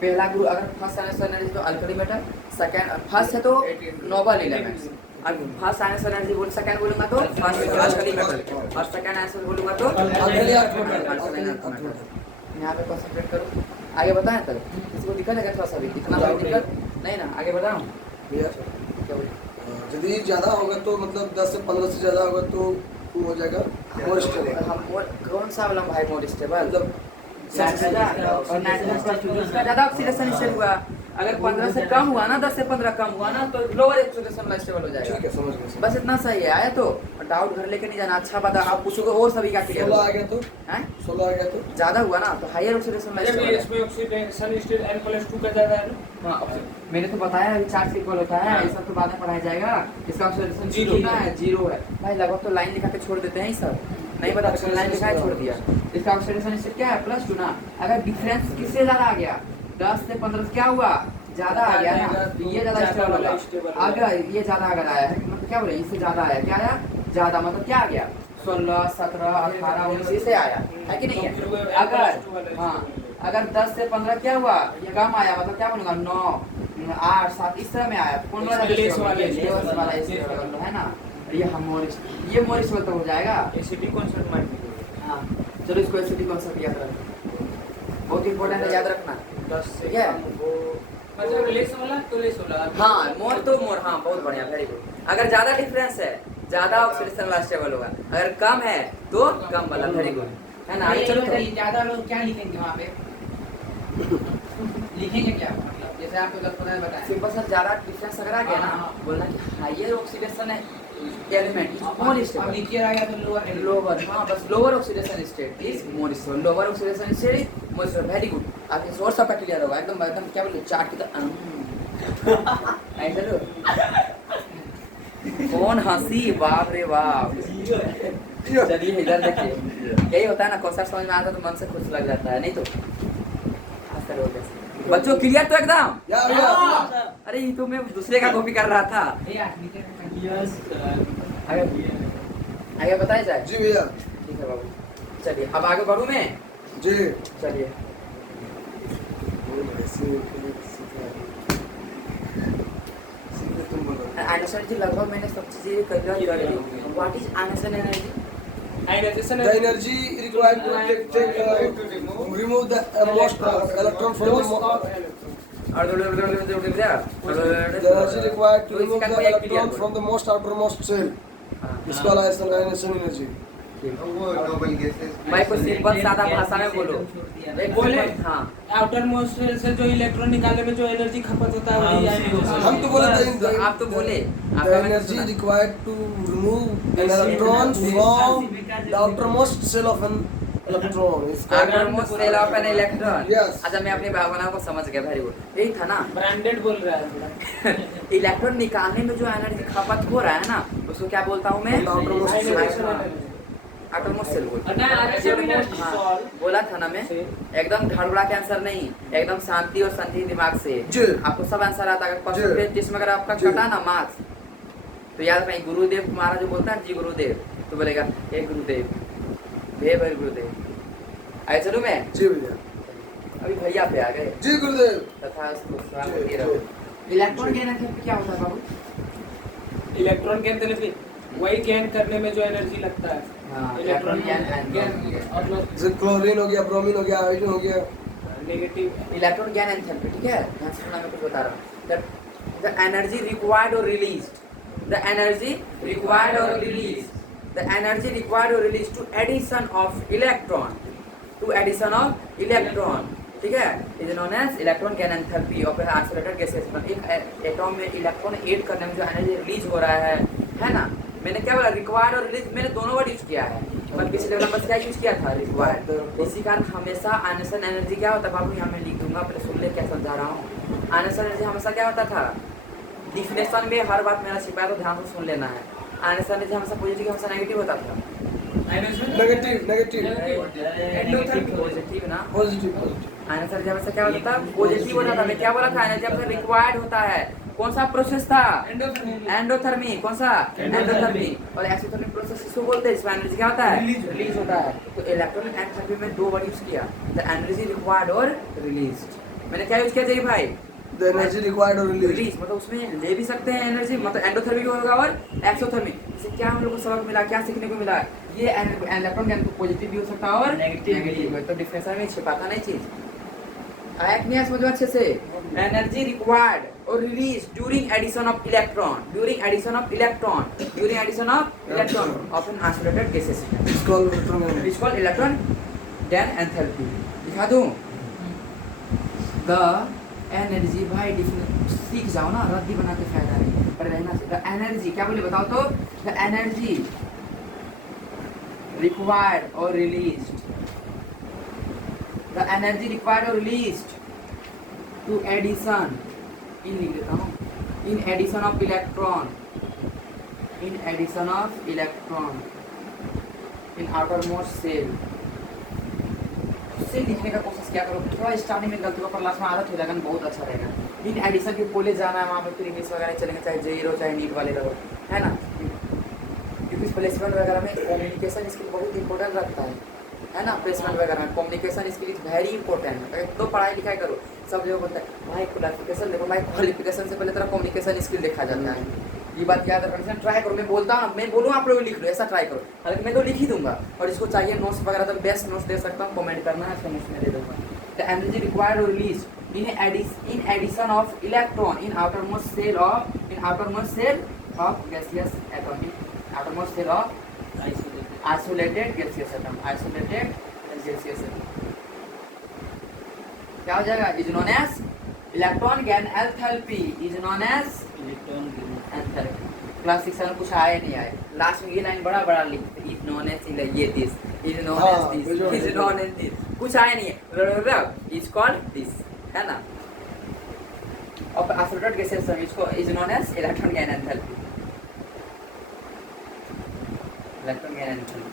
पहला ग्रुप अगर फर्स्ट एनर्जी तो अल्कली मेटल, सेकंड फर्स्ट है तो नोबल एलिमेंट्स। अब फर्स्ट आंसर एनर्जी बोल सेकंड बोलूंगा तो फर्स्ट अल्कली मेटल और सेकंड आंसर बोलूंगा तो अल्कली अर्थ मेटल। यहाँ पे कंसंट्रेट करो। आगे बताएं तब किसी को दिक्कत है क्या? थोड़ा सा भी इतना कोई दिक्कत नहीं ना? आगे बताऊं भैया क्या बोले? यदि ज़्यादा होगा तो मतलब 10 से 15 से ज़्यादा होगा तो वो हो जाएगा मोर स्टेबल। हम कौन सा वाला भाई मोर स्टेबल मतलब और नाइट्रोजन उसका ज़्यादा ऑक्सीडेशन स्टेट हुआ। अगर 15 से कम हुआ ना, 10 से 15 कम हुआ ना तो लोअर ऑक्सीडेशन वाला स्टेबल हो जाएगा। ठीक है समझ गए। बस इतना सही है। आया तो डाउट घर लेके नहीं जाना। अच्छा बात है, आप पूछोगे और सभी का क्लियर 16 आ गया तो हैं? 16 आ गया तो ज़्यादा हुआ ना तो हायर ऑक्सीडेशन वाला जब स्टेबल है। इसमें ऑक्सीडेशन स्टेट n प्लस 2 का ज़्यादा है ना? हाँ मैंने तो बताया अभी चार्ज इक्वल होता है, ये सब तो बाद में पढ़ाया जाएगा। इसका ऑक्सीडेशन जीरो कितना है? 0 है भाई। लगभग तो लाइन लिखा के छोड़ देते हैं ये सब, नहीं बता सकते लाइन लिखा है छोड़ दिया। इसका ऑक्सीडेशन स्टेट क्या है? +2 ना। अगर डिफरेंस किससे ज़्यादा आ गया 10 से 15 क्या हुआ? ज़्यादा आ गया ना, तो ये ज़्यादा स्टेबल होगा। अगर ये ज़्यादा अगर आया है मतलब क्या बोले, इससे ज़्यादा आया, क्या आया ज़्यादा मतलब क्या आ गया? 16, 17, 18, 19 से आया है कि नहीं है? अगर हाँ अगर 10 से 15 क्या हुआ? कम आया मतलब क्या बोलूँगा 9, 8, 7 इस तरह में आया। कौन वाला लेस वाला है ना? ये हम ये मोर स्टेबल तो हो जाएगा। एसिडिक कॉन्सेप्ट मान लीजिए। हाँ चलो इसको एसिडिक कॉन्सेप्ट याद रखना, बहुत इंपॉर्टेंट है, याद रखना। 10 से ठीक है? कम हो मतलब लेस वाला तो लेस वाला। हाँ मोर तो मोर, हाँ बहुत बढ़िया, वेरी गुड। अगर ज़्यादा डिफरेंस है ज़्यादा ऑक्सीडेशन वाला स्टेबल होगा, अगर कम है तो कम वाला, वेरी गुड है ना? आगे चलो तो ज्यादा लोग क्या लिखेंगे वहाँ पे? लिखेंगे क्या मतलब जैसे आपको 10-15 बताया। सिंपल सा ज़्यादा डिफरेंस अगर आ गया ना, बोलना कि हायर ऑक्सीडेशन है एलिमेंट इज मोर अब स्टेबल। नीचे आ गया तो लोअर लोअर, हाँ बस lower oxidation state is more stable. Lower oxidation state is more stable, very good. आपके सोर्स आपका क्लियर होगा एकदम एकदम। क्या बोले चार्ट की तरह ऐसे लो। कौन हंसी, बाप रे बाप। चलिए इधर देखिए, यही होता है ना, कॉन्सेप्ट समझ में आता है तो मन से खुश लग जाता है, नहीं तो बच्चों क्लियर तो एकदम। अरे ये तो मैं दूसरे का कॉपी कर रहा था। आगे बताया जाए? जी भैया ठीक है बाबू, चलिए अब आगे बढ़ूँ मैं। जी चलिए आयनाइजेशन जी लगभग मैंने सब चीजें कर दी। What is ionisation energy? Ionisation the energy required to remove the most electron from the और the energy required to remove the electron from the most outermost cell is called ionization energy. वो noble gases मैं कुछ simple सादा भाषा में बोलो। एक बोले? हाँ आउटर मोस्ट से जो इलेक्ट्रॉन निकालने में जो एनर्जी खपत होता है वही आयनाइजेशन। हम तो बोले थे तो आप तो बोले the energy required to remove an electron from the outermost cell of an electron is called outermost shell of an electron. Yes. अच्छा मैं अपनी भावना को समझ गया, वेरी गुड। यही था ना, ब्रांडेड बोल रहा है थोड़ा। इलेक्ट्रॉन निकालने में जो एनर्जी खपत हो रहा है ना उसको क्या बोलता हूँ मैं? outermost cell. आउटरमोस्ट सेल बोलता हूँ। ना हाँ, बोला था ना मैं, एकदम घड़बड़ा के आंसर नहीं, एकदम शांति और संधि दिमाग से जी। आपको सब आंसर आता है। अगर परसेंटेज जिसमें अगर आपका जी। कटा ना मार्क्स तो याद रखें, गुरुदेव तुम्हारा जो बोलता है जी गुरुदेव तो बोलेगा हे गुरुदेव, हे भाई गुरुदेव। आए चलो मैं जी भैया अभी भैया पे आ गए जी गुरुदेव तथा जी। इलेक्ट्रॉन के एनर्जी क्या होता है बाबू? इलेक्ट्रॉन के अंदर भी वही गेन करने में जो एनर्जी लगता है। हाँ, इलेक्ट्रॉन इलेक्ट्रॉन गेन और जैसे क्लोरीन हो गया, ब्रोमीन हो गया, हाइड्रोजन हो गया। नेगेटिव इलेक्ट्रॉन ज्ञान एंथैल्पी, ठीक है? ध्यान से सुनना, मैं कुछ बता रहा हूँ। द एनर्जी रिक्वायर्ड और रिलीज्ड, द एनर्जी रिक्वायर्ड और रिलीज्ड, द एनर्जी रिक्वायर्ड और released to addition of electron, to addition of electron ठीक है, is known as electron gain enthalpy of isolated gases. एक एटॉम में इलेक्ट्रॉन ऐड करने में जो एनर्जी रिलीज हो रहा है ना, मैंने क्या बोला, रिक्वायर्ड और रिलीज, मैंने दोनों वर्ड यूज किया है, पर पिछले वाला बस क्या यूज किया था, रिक्वायर्ड। इसी कारण हमेशा आइसोलेशन एनर्जी क्या होता है बाबू, यहाँ मैं लिख दूंगा, पहले सुन ले क्या समझा रहा हूँ। आइसोलेशन एनर्जी हमेशा क्या होता था, डिफिनेशन में हर बात मेरा छिपा है तो ध्यान से सुन लेना है। आइसोलेशन एनर्जी हमेशा पॉजिटिव हमेशा नेगेटिव होता था, नेगेटिव पॉजिटिव ना, पॉजिटिव आइसोलेशन एनर्जी हमेशा क्या होता था, पॉजिटिव होता था। मैं क्या बोला था, एनर्जी हमेशा रिक्वायर्ड होता है। कौन सा प्रोसेस था, एंडोथर्मी। कौन सा, एंडोथर्मी। और एक्सोथर्मिक प्रोसेस इसको बोलते हैं, इसमें एनर्जी क्या होता है, रिलीज होता है। तो इलेक्ट्रॉन एंथैल्पी में दो वर्ड यूज किया, द एनर्जी रिक्वायर्ड और रिलीज्ड। मैंने क्या यूज किया चाहिए भाई, द एनर्जी रिक्वायर्ड और रिलीज, मतलब उसमें ले भी सकते हैं एनर्जी, मतलब एंडोथर्मी भी होगा और एक्सोथर्मी। इससे क्या हम लोग को सबक मिला, क्या सीखने को मिला, ये इलेक्ट्रॉन गैन पॉजिटिव भी हो सकता है और नेगेटिव। तो डिफरेंस में छिपाता नहीं चीज, आया कि नहीं समझो अच्छे से। एनर्जी रिक्वायर्ड और release during addition of electron, during addition of electron, during addition of electron of an isolated gases, it's called electron gain enthalpy. दिखा दूं, द एनर्जी, भाई डिफिनेशन सीख जाओ ना, रद्दी बना के फायदा नहीं, पर रहना चाहिए। द एनर्जी क्या बोले बताओ तो, द एनर्जी रिक्वायर्ड और रिलीज्ड, द एनर्जी रिक्वायर्ड और रिलीज्ड टू एडिशन, इन लिख देता हूँ, in addition of electron, in addition of electron in outermost shell. से लिखने का कोशिश क्या करो, थोड़ा स्टार्टिंग में गलती पर लास्ट में आदत हो जाएगा, बहुत अच्छा रहेगा। इन एडिशन के बोले जाना है, वहाँ पे फिर इंग्लिश वगैरह चलेंगे, चाहे जेईई चाहे नीट वाले रहो, है ना, क्योंकि प्लेसमेंट वगैरह में कम्युनिकेशन स्किल बहुत इंपॉर्टेंट रखता है ना, प्लेसमेंट वगैरह में communication skill is very important. तो पढ़ाई लिखाई करो, सब लोग बोलते हैं भाई क्वालिफिकेशन देखो, भाई क्वालिफिकेशन से पहले तेरा कम्युनिकेशन स्किल देखा जाता है। ये बात याद रखना, ट्राई करो, मैं बोलता हूँ, मैं बोलूँ आप लोग लिख लो, ऐसा ट्राई करो, हालांकि मैं तो लिख ही दूंगा, और इसको चाहिए नोट्स वगैरह तो बेस्ट नोट्स दे सकता हूँ, कमेंट करना है, इसको नोट्स में दे दूँगा। द एनर्जी रिक्वायर्ड और release in addition of electron in outermost shell of gaseous atom, in outermost shell of isolated gaseous atom, isolated gaseous atom क्या हो जाएगा, is known as electron gain enthalpy, is known as enthalpy. Class 6 में कुछ आए नहीं आए, last में ये लाइन बड़ा बड़ा लिख, इज नोन एज ये this, is known as this, is known as this, कुछ आए नहीं है, इज कॉल्ड दिस, है ना। और आइसोलेटेड गैसेस इसको is known as electron gain enthalpy, electron gain enthalpy.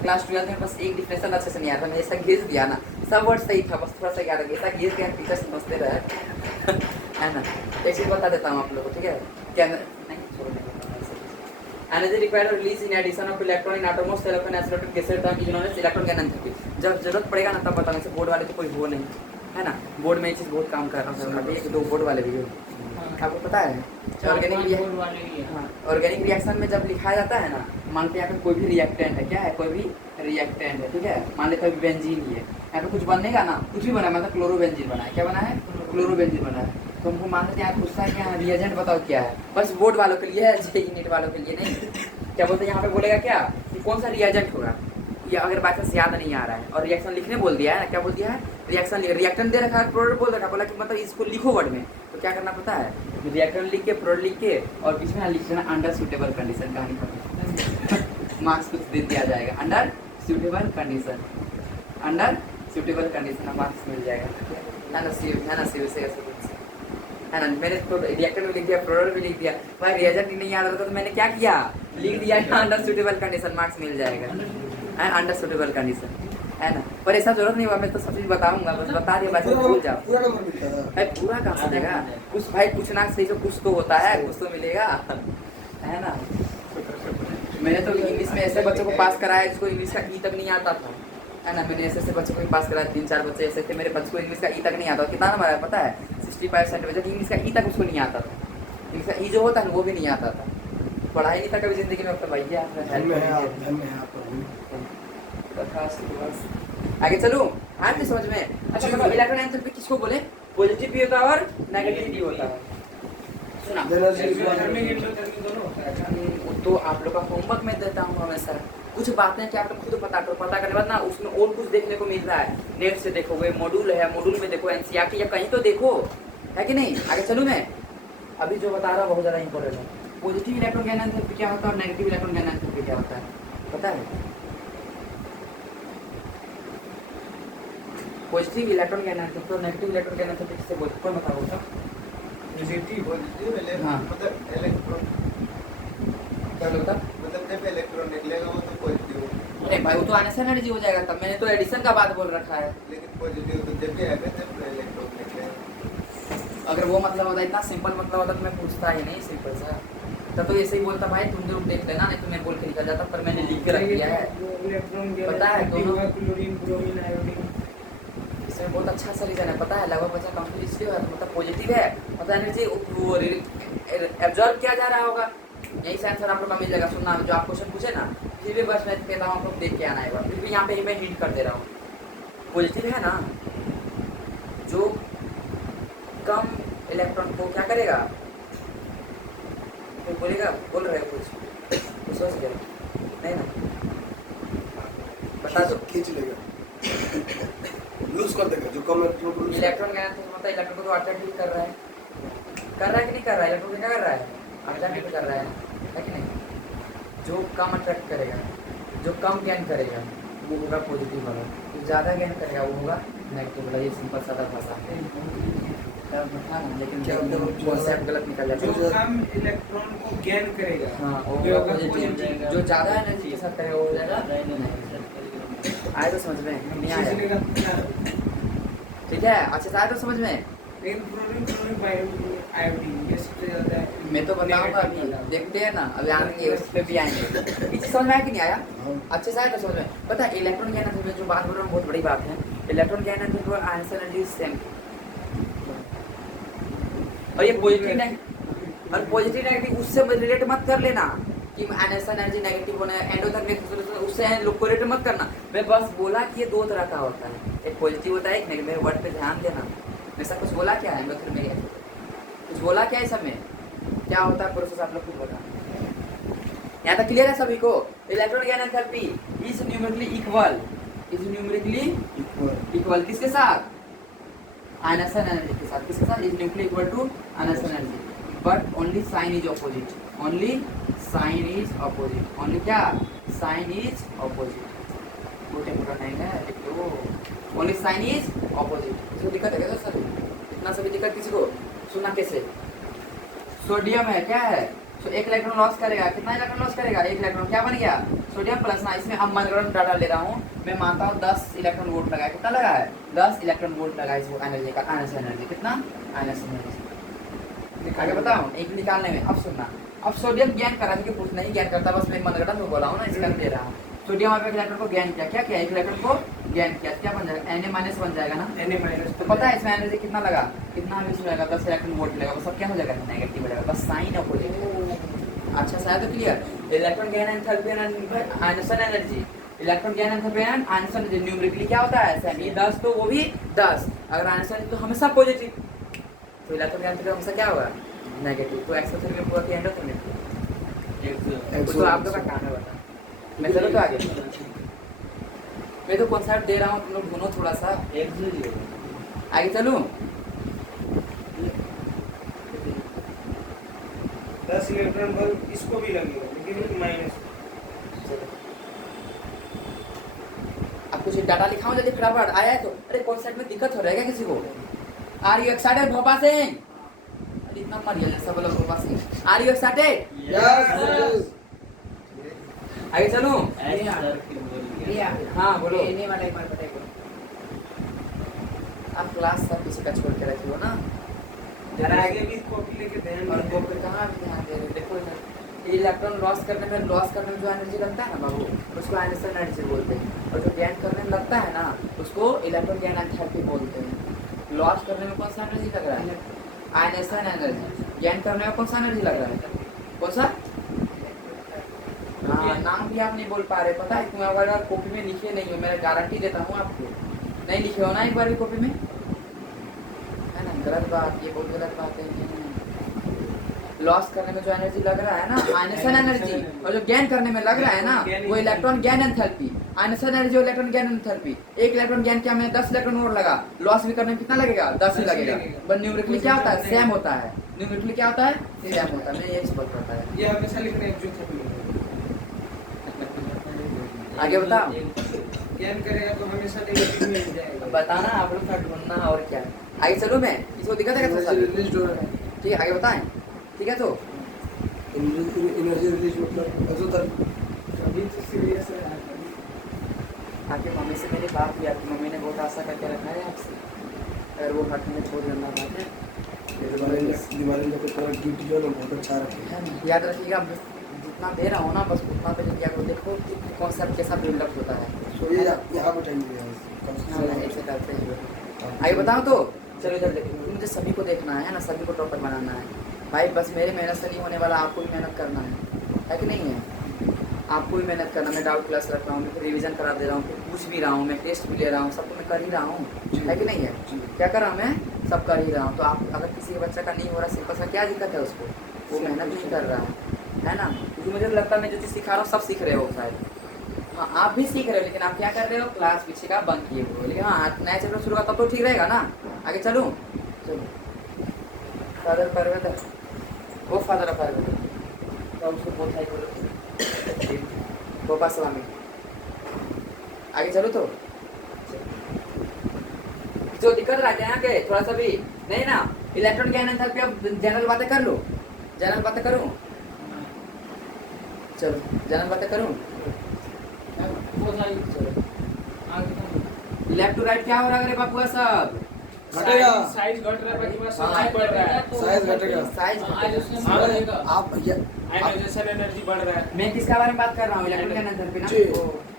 Class 12 में बस एक डिफरेंशियल अच्छे से नहीं आता, मैंने ऐसा घिस दिया ना, सब वर्ड सही था, बस थोड़ा सा याद रखिए, ऐसा घिस दिया टीचर समझते रहे है ना। एक चीज बता देता हूँ आप लोगों को, ठीक है, क्या नहीं छोड़ने एनर्जी रिक्वायर्ड और release in addition of electron in outermost electron isolated gases term is known as electron gain enthalpy. जब जरूरत पड़ेगा ना तब बताऊंगा, बोर्ड वाले तो कोई हो नहीं, है ना, बोर्ड में ये चीज़ बहुत काम कर रहा हूँ, एक दो बोर्ड वाले भी हो, आपको पता है। ऑर्गेनिक रिएक्शन में जब लिखा जाता है ना, मान लो यहाँ पे कोई भी रिएक्टेंट है, क्या है, कोई भी रिएक्टेंट है, ठीक है, मान लो कोई बेंजीन ही है, यहाँ पे कुछ बनेगा ना, कुछ भी बना, मतलब क्लोरोबेंजीन बना है, क्या बना है, क्लोरोबेंजीन बना है, तो हमको मान लेते हैं यहाँ पूछता है कि यहाँ रिएजेंट बताओ क्या है, बस बोर्ड वालों के लिए है, जेईई नीट वालों के लिए नहीं। क्या बोलते हैं यहाँ पे बोलेगा क्या कि कौन सा रिएजेंट होगा, या अगर बाई चांस याद नहीं आ रहा है और रिएक्शन लिखने बोल दिया है ना, क्या बोल दिया है, रिएक्शन दे रखा है, प्रोडक्ट बोल रखा, बोला कि मतलब इसको लिखो वर्ड में, तो क्या करना पड़ता है, रिएक्शन लिख के प्रोडक्ट लिख के और बीच में लिख देना अंडर सूटेबल कंडीशन, कहानी पर मार्क्स कुछ दे दिया जाएगा, under suitable condition, under suitable condition marks मिल जाएगा, है ना, सिविल से ऐसे है ना। मैंने तो रिएक्टर भी लिख दिया, प्रोडक्ट भी लिख दिया, भाई रिएजेंट नहीं याद रहता तो मैंने क्या किया, लिख दिया अंडर सूटेबल कंडीशन, मार्क्स मिल जाएगा, है अंडर सूटेबल कंडीशन, है ना। पर ऐसा जरूरत नहीं हुआ, मैं तो सब चीज बताऊंगा, बस बता दिया, बस भूल जाओ, पूरा नंबर मिलता है भाई पूरा कहाँ से देगा, कुछ भाई पूछना सही से कुछ तो होता है, कुछ तो मिलेगा, है ना। मैंने तो इंग्लिश में ऐसे बच्चों को पास कराया जिसको इंग्लिश का ई तक नहीं आता था, है ना, मैंने ऐसे बच्चों को भी पास कराया, 3-4 बच्चे ऐसे थे मेरे बच्चे को इंग्लिश का ई तक नहीं आता, कितना नंबर है पता है, 65% जब इंग्लिश का ई तक उसको नहीं आता था, इंग्लिश का ई जो होता है वो भी नहीं आता था, पढ़ाई नहीं था कभी जिंदगी में, अपना भैया आगे चलूं, आगे समझ में। अच्छा बताओ इलेक्ट्रॉन एंथैल्पी किसको बोले, पॉजिटिव भी होता है और नेगेटिव भी होता है, सुना तो आप लोग का होमवर्क में देता हूँ हमेशा, कुछ बातें क्या आप लोग खुद पता करो, पता करने के बाद ना उसमें और कुछ देखने को मिल रहा है, नेट से देखोगे, मॉड्यूल है, मॉड्यूल में देखो, एनसीईआरटी या कहीं तो देखो, है कि नहीं। आगे चलूँ मैं, अभी जो बता रहा हूँ बहुत ज़्यादा इंपॉर्टेंट है। पॉजिटिव इलेक्ट्रॉन गैन एंथैल्पी क्या होता है और नेगेटिव इलेक्ट्रॉन गैन एंथैल्पी क्या होता है पता है? पॉजिटिव इलेक्ट्रॉन गैन एंथैल्पी और नेगेटिव इलेक्ट्रॉन गैन एंथैल्पी किससे बोलते हैं, कौन बता बोलता? पॉजिटिव हाँ। मतलब इलेक्ट्रॉन, क्या बोलता? मतलब जब इलेक्ट्रॉन निकलेगा वो तो पॉजिटिव, अरे भाई वो तो आने से एनर्जी हो जाएगा, तब मैंने तो एडिशन का बात बोल रखा है। लेकिन पॉजिटिव तो जब भी आएगा जब इलेक्ट्रॉन निकलेगा। अगर वो मतलब होता, इतना सिंपल मतलब होता तो मैं पूछता ही नहीं, सिंपल सा। तब तो ऐसे ही बोलता भाई तुम जो देख लेना, नहीं तो मैं बोल के निकल जाता, पर मैंने लिख के रख दिया है। पता है दोनों क्लोरीन, ब्रोमीन, आयोडीन। इसमें बहुत अच्छा सा रीजन है, पता है लगभग बचा कंप्लीट इसलिए हुआ, मतलब पॉजिटिव है, मतलब एनर्जी एब्जॉर्ब किया जा रहा होगा। यही से आंसर आप लोग का मिल जाएगा। सुनना, जो आप क्वेश्चन पूछे ना, फिर भी बस मैं कहता हूँ आप लोग देख के आना है, फिर भी यहाँ पे मैं हिंट कर दे रहा हूँ। पॉजिटिव है ना, जो कम इलेक्ट्रॉन को क्या करेगा, तो बोलेगा, बोल रहे हो कुछ सोच गया नहीं ना, बता दो। खींच लेगा, लूज कर देगा, जो कम इलेक्ट्रॉन को lose इलेक्ट्रॉन का मतलब इलेक्ट्रॉन को तो अट्रैक्ट कर रहा है, कि नहीं कर रहा है? इलेक्ट्रॉन क्या कर रहा है? अट्रैक्ट कर रहा है कि नहीं? जो कम अट्रैक्ट करेगा, जो कम गेन करेगा वो होगा पॉजिटिव वाला, जो ज़्यादा गेन करेगा वो होगा नेगेटिव वाला। ये सिंपल सादा भाषा है, लेकिन क्या मतलब कॉन्सेप्ट गलत निकल जाता जो है। कम इलेक्ट्रॉन को गेन करेगा हाँ वो वो होगा पॉजिटिव, पॉजिटिव। जो ज़्यादा एनर्जी के साथ करेगा वो हो जाएगा negative। आए तो समझ में नहीं आया? इसलिए का ठीक है, अच्छे से आए तो समझ में। लेकिन ब्रोमीन, क्लोरीन, आयोडीन ये सबसे ज्यादा है। मैं तो बताऊंगा अभी, देखते हैं ना, अभी आएंगे उस पे भी आएंगे। पीछे समझ में आया कि नहीं आया? अच्छे से आया तो समझ में। पता है इलेक्ट्रॉन गैन एनर्जी में जो बात बोल रहा हूँ बहुत बड़ी बात है। इलेक्ट्रॉन गैन एनर्जी और आयन एनर्जी सेम, और ये पॉजिटिव नहीं, और पॉजिटिव नेगेटिव उससे रिलेट मत कर लेना कि आयन एनर्जी नेगेटिव होना है, एंडो तक उससे लोग को रिलेट मत करना। मैं बस बोला कि ये दो तरह का होता है, एक पॉजिटिव होता है, एक नेगेटिव। मेरे वर्ड पे ध्यान देना, मैं सब कुछ बोला क्या है, मतलब में कुछ बोला क्या है सब में, क्या होता है प्रोसेस आप लोग खुद बता। यहाँ तक क्लियर है सभी को? Electron gain enthalpy is numerically equal, is numerically equal किसके साथ? आयनसन एनर्जी के साथ। किसके साथ? Is numerically equal to ionisation energy, but only sign is opposite, only sign is opposite, only क्या? Sign is opposite. वो टेम्परल नहीं है, तो ओनली साइन इज ऑपोजिट। इसको दिक्कत है क्या सर? इतना सभी दिक्कत किसी को? सुनना कैसे? सोडियम है, क्या है? तो एक इलेक्ट्रॉन लॉस करेगा, कितना इलेक्ट्रॉन लॉस करेगा? एक इलेक्ट्रॉन। क्या बन गया? सोडियम प्लस ना। इसमें हम मनगढ़ंत डाटा ले रहा हूँ, मैं मानता हूँ 10 इलेक्ट्रॉन वोल्ट लगा है। कितना लगा है? 10 इलेक्ट्रॉन वोल्ट लगा है इस एनर्जी का, आयनस एनर्जी। कितना? आयनस एनर्जी। आगे बताओ एक निकालने में। अब सुनना, अब सोडियम ज्ञान करा कि कुछ नहीं ज्ञान करता, बस मैं मनगढ़ंत में बोला हूँ ना, इसका दे रहा हूँ। सोडियम आप एक इलेक्ट्रॉन को ज्ञान किया, क्या किया? एक इलेक्ट्रॉन को ज्ञान किया, क्या बन जाएगा? Na माइनस बन जाएगा ना। Na- तो पता है इसमें एनर्जी कितना लगा, कितना भी इसमें लगा? 10 इलेक्ट्रॉन वोल्ट लगा, वो सब क्या हो जाएगा? नेगेटिव हो जाएगा, बस साइन अपोजिट। अच्छा सा है तो clear? Electron gain enthalpy and ionisation energy, electron gain enthalpy and ionisation energy numerically क्या होता है? सेम। ये 10 तो वो भी 10, अगर आयनसन तो हमेशा पॉजिटिव, तो इलेक्ट्रॉन गैन एंथैल्पी हमेशा क्या होगा? नेगेटिव। तो एक्सोथर्मिक हुआ कि एंडोथर्मिक? तो आप लोग का काम है बता। मैं चलो तो आगे, मैं तो कॉन्सेप्ट दे रहा हूँ, तुम लोग ढूंढो थोड़ा सा। आगे चलूँ? 10 इलेक्ट्रॉन बल्ब इसको भी लगेगा, लेकिन माइनस। अब कुछ डाटा लिखाऊं जल्दी फटाफट। आया है तो? अरे कॉन्सेप्ट में दिक्कत हो रहा है क्या किसी को? Are you excited Bhopa Singh? अरे इतना मत लिया सब लोग Bhopa Singh. Are you excited? Yes. आगे चलूं? हाँ बोलो। ने वाला एक बार बताइए। आप क्लास सब किसी का छोड़ के रखी हो ना, जरा आगे भी कॉपी लेके ध्यान और दीजिए। को कहाँ भी ध्यान दे रहे? देखो इधर, ये इलेक्ट्रॉन लॉस करने में जो एनर्जी लगता है ना बाबू, उसको आयनसन एनर्जी बोलते हैं, और जो गेन करने में लगता है ना उसको इलेक्ट्रॉन गैन एंथैल्पी बोलते हैं। लॉस करने में कौन सा एनर्जी लग रहा है? आयनसन एनर्जी। गेन करने में कौन सा एनर्जी लग रहा है? कौन सा? हाँ, नाम भी आप नहीं बोल पा रहे, पता है? तुम अगर कॉपी में लिखे नहीं हो, मैं गारंटी देता हूँ आपको, नहीं लिखे हो ना एक बार भी कॉपी में, है ना? गलत बात, ये बहुत गलत बात है। लॉस करने में जो एनर्जी लग रहा है ना आयनेशन एनर्जी, और जो गेन करने में लग रहा है ना वो electron gain enthalpy. Ionisation energy और इलेक्ट्रॉन गेन एंथैल्पी, एक इलेक्ट्रॉन गेन किया मैंने 10 इलेक्ट्रॉन और लगा, लॉस भी करने में कितना लगेगा 10 ही लगेगा। बट न्यूमेरिकली क्या होता है सेम होता है, न्यूमेरिकली क्या होता है सेम होता है। मैं यही समझ पाता है। ये हमेशा लिख रहे हैं जो छपी आगे बताओ, ज्ञान करेगा तो हमेशा नेगेटिव में जाएगा। बताना आप लोग का ढूंढना और क्या है। आगे चलो, मैं इसको दिखा था एनर्जी रिलीज हो रहा है। ठीक है आगे बताएं। ठीक है तो एनर्जी रिलीज मतलब ऐसा था अभी तो सीरियस है। आगे मम्मी से मेरी बात हुई, आपकी मम्मी ने बहुत आशा करके रखा है आपसे, अगर वो हटने में बहुत गंदा बात है। दिवाली का पूरा गिफ्ट जो है ना बहुत अच्छा रखे है ना? याद रखिएगा जितना दे रहा हूँ ना बस उतना पे क्या करो, देखो कि कॉन्सेप्ट कैसा बिल्डअप होता है। सो ये यहाँ बताइए ऐसे करते हैं। आगे बताओ तो चलो इधर देखो, मुझे सभी को देखना है ना, सभी को टॉपर बनाना है भाई। बस मेरे मेहनत से नहीं होने वाला, आपको भी मेहनत करना है कि नहीं है? आपको भी मेहनत करना। मैं डाउट क्लास रख रहा हूँ, फिर रिवीजन करा दे रहा हूँ, फिर पूछ भी रहा हूँ, मैं टेस्ट भी ले रहा हूँ, सब तो मैं कर ही रहा हूँ, है कि नहीं है? क्या कर रहा हूँ मैं? सब कर ही रहा हूँ। तो आप अगर किसी बच्चा का नहीं हो रहा सिंपल सा, क्या दिक्कत है उसको? वो मेहनत नहीं कर रहा है ना? क्योंकि मुझे लगता है मैं जो चीज़ सिखा रहा हूँ सब सीख रहे हो शायद। हाँ आप भी सीख रहे हो, लेकिन आप क्या कर रहे हो? क्लास पीछे का बंद किए हुए। लेकिन हाँ नया चैप्टर शुरू करता तो ठीक रहेगा ना। आगे चलूँ, चलो। फादर परवेदर, वो फादर ऑफ परवेदर तो उसको बहुत हाई बोलो गोपा स्वामी। आगे चलो तो जो दिक्कत रहा है यहाँ के थोड़ा सा भी नहीं ना, इलेक्ट्रॉन गैन एंथैल्पी। अब जनरल बातें कर लो, जनरल बातें करूँ, चलो जनरल बातें करूँ। लेफ्ट टू राइट क्या हो रहा है रे बाबू सब? घटेगा। साइज घट रहा है, बाकी बस हाँ, साइज बढ़ रहा है। साइज घटेगा। साइज घटेगा। आप आयनाइजेशन एनर्जी बढ़ रहा है। मैं किसका बारे में बात कर रहा हूँ? इलेक्ट्रॉन गैन एंथैल्पी ना। जी।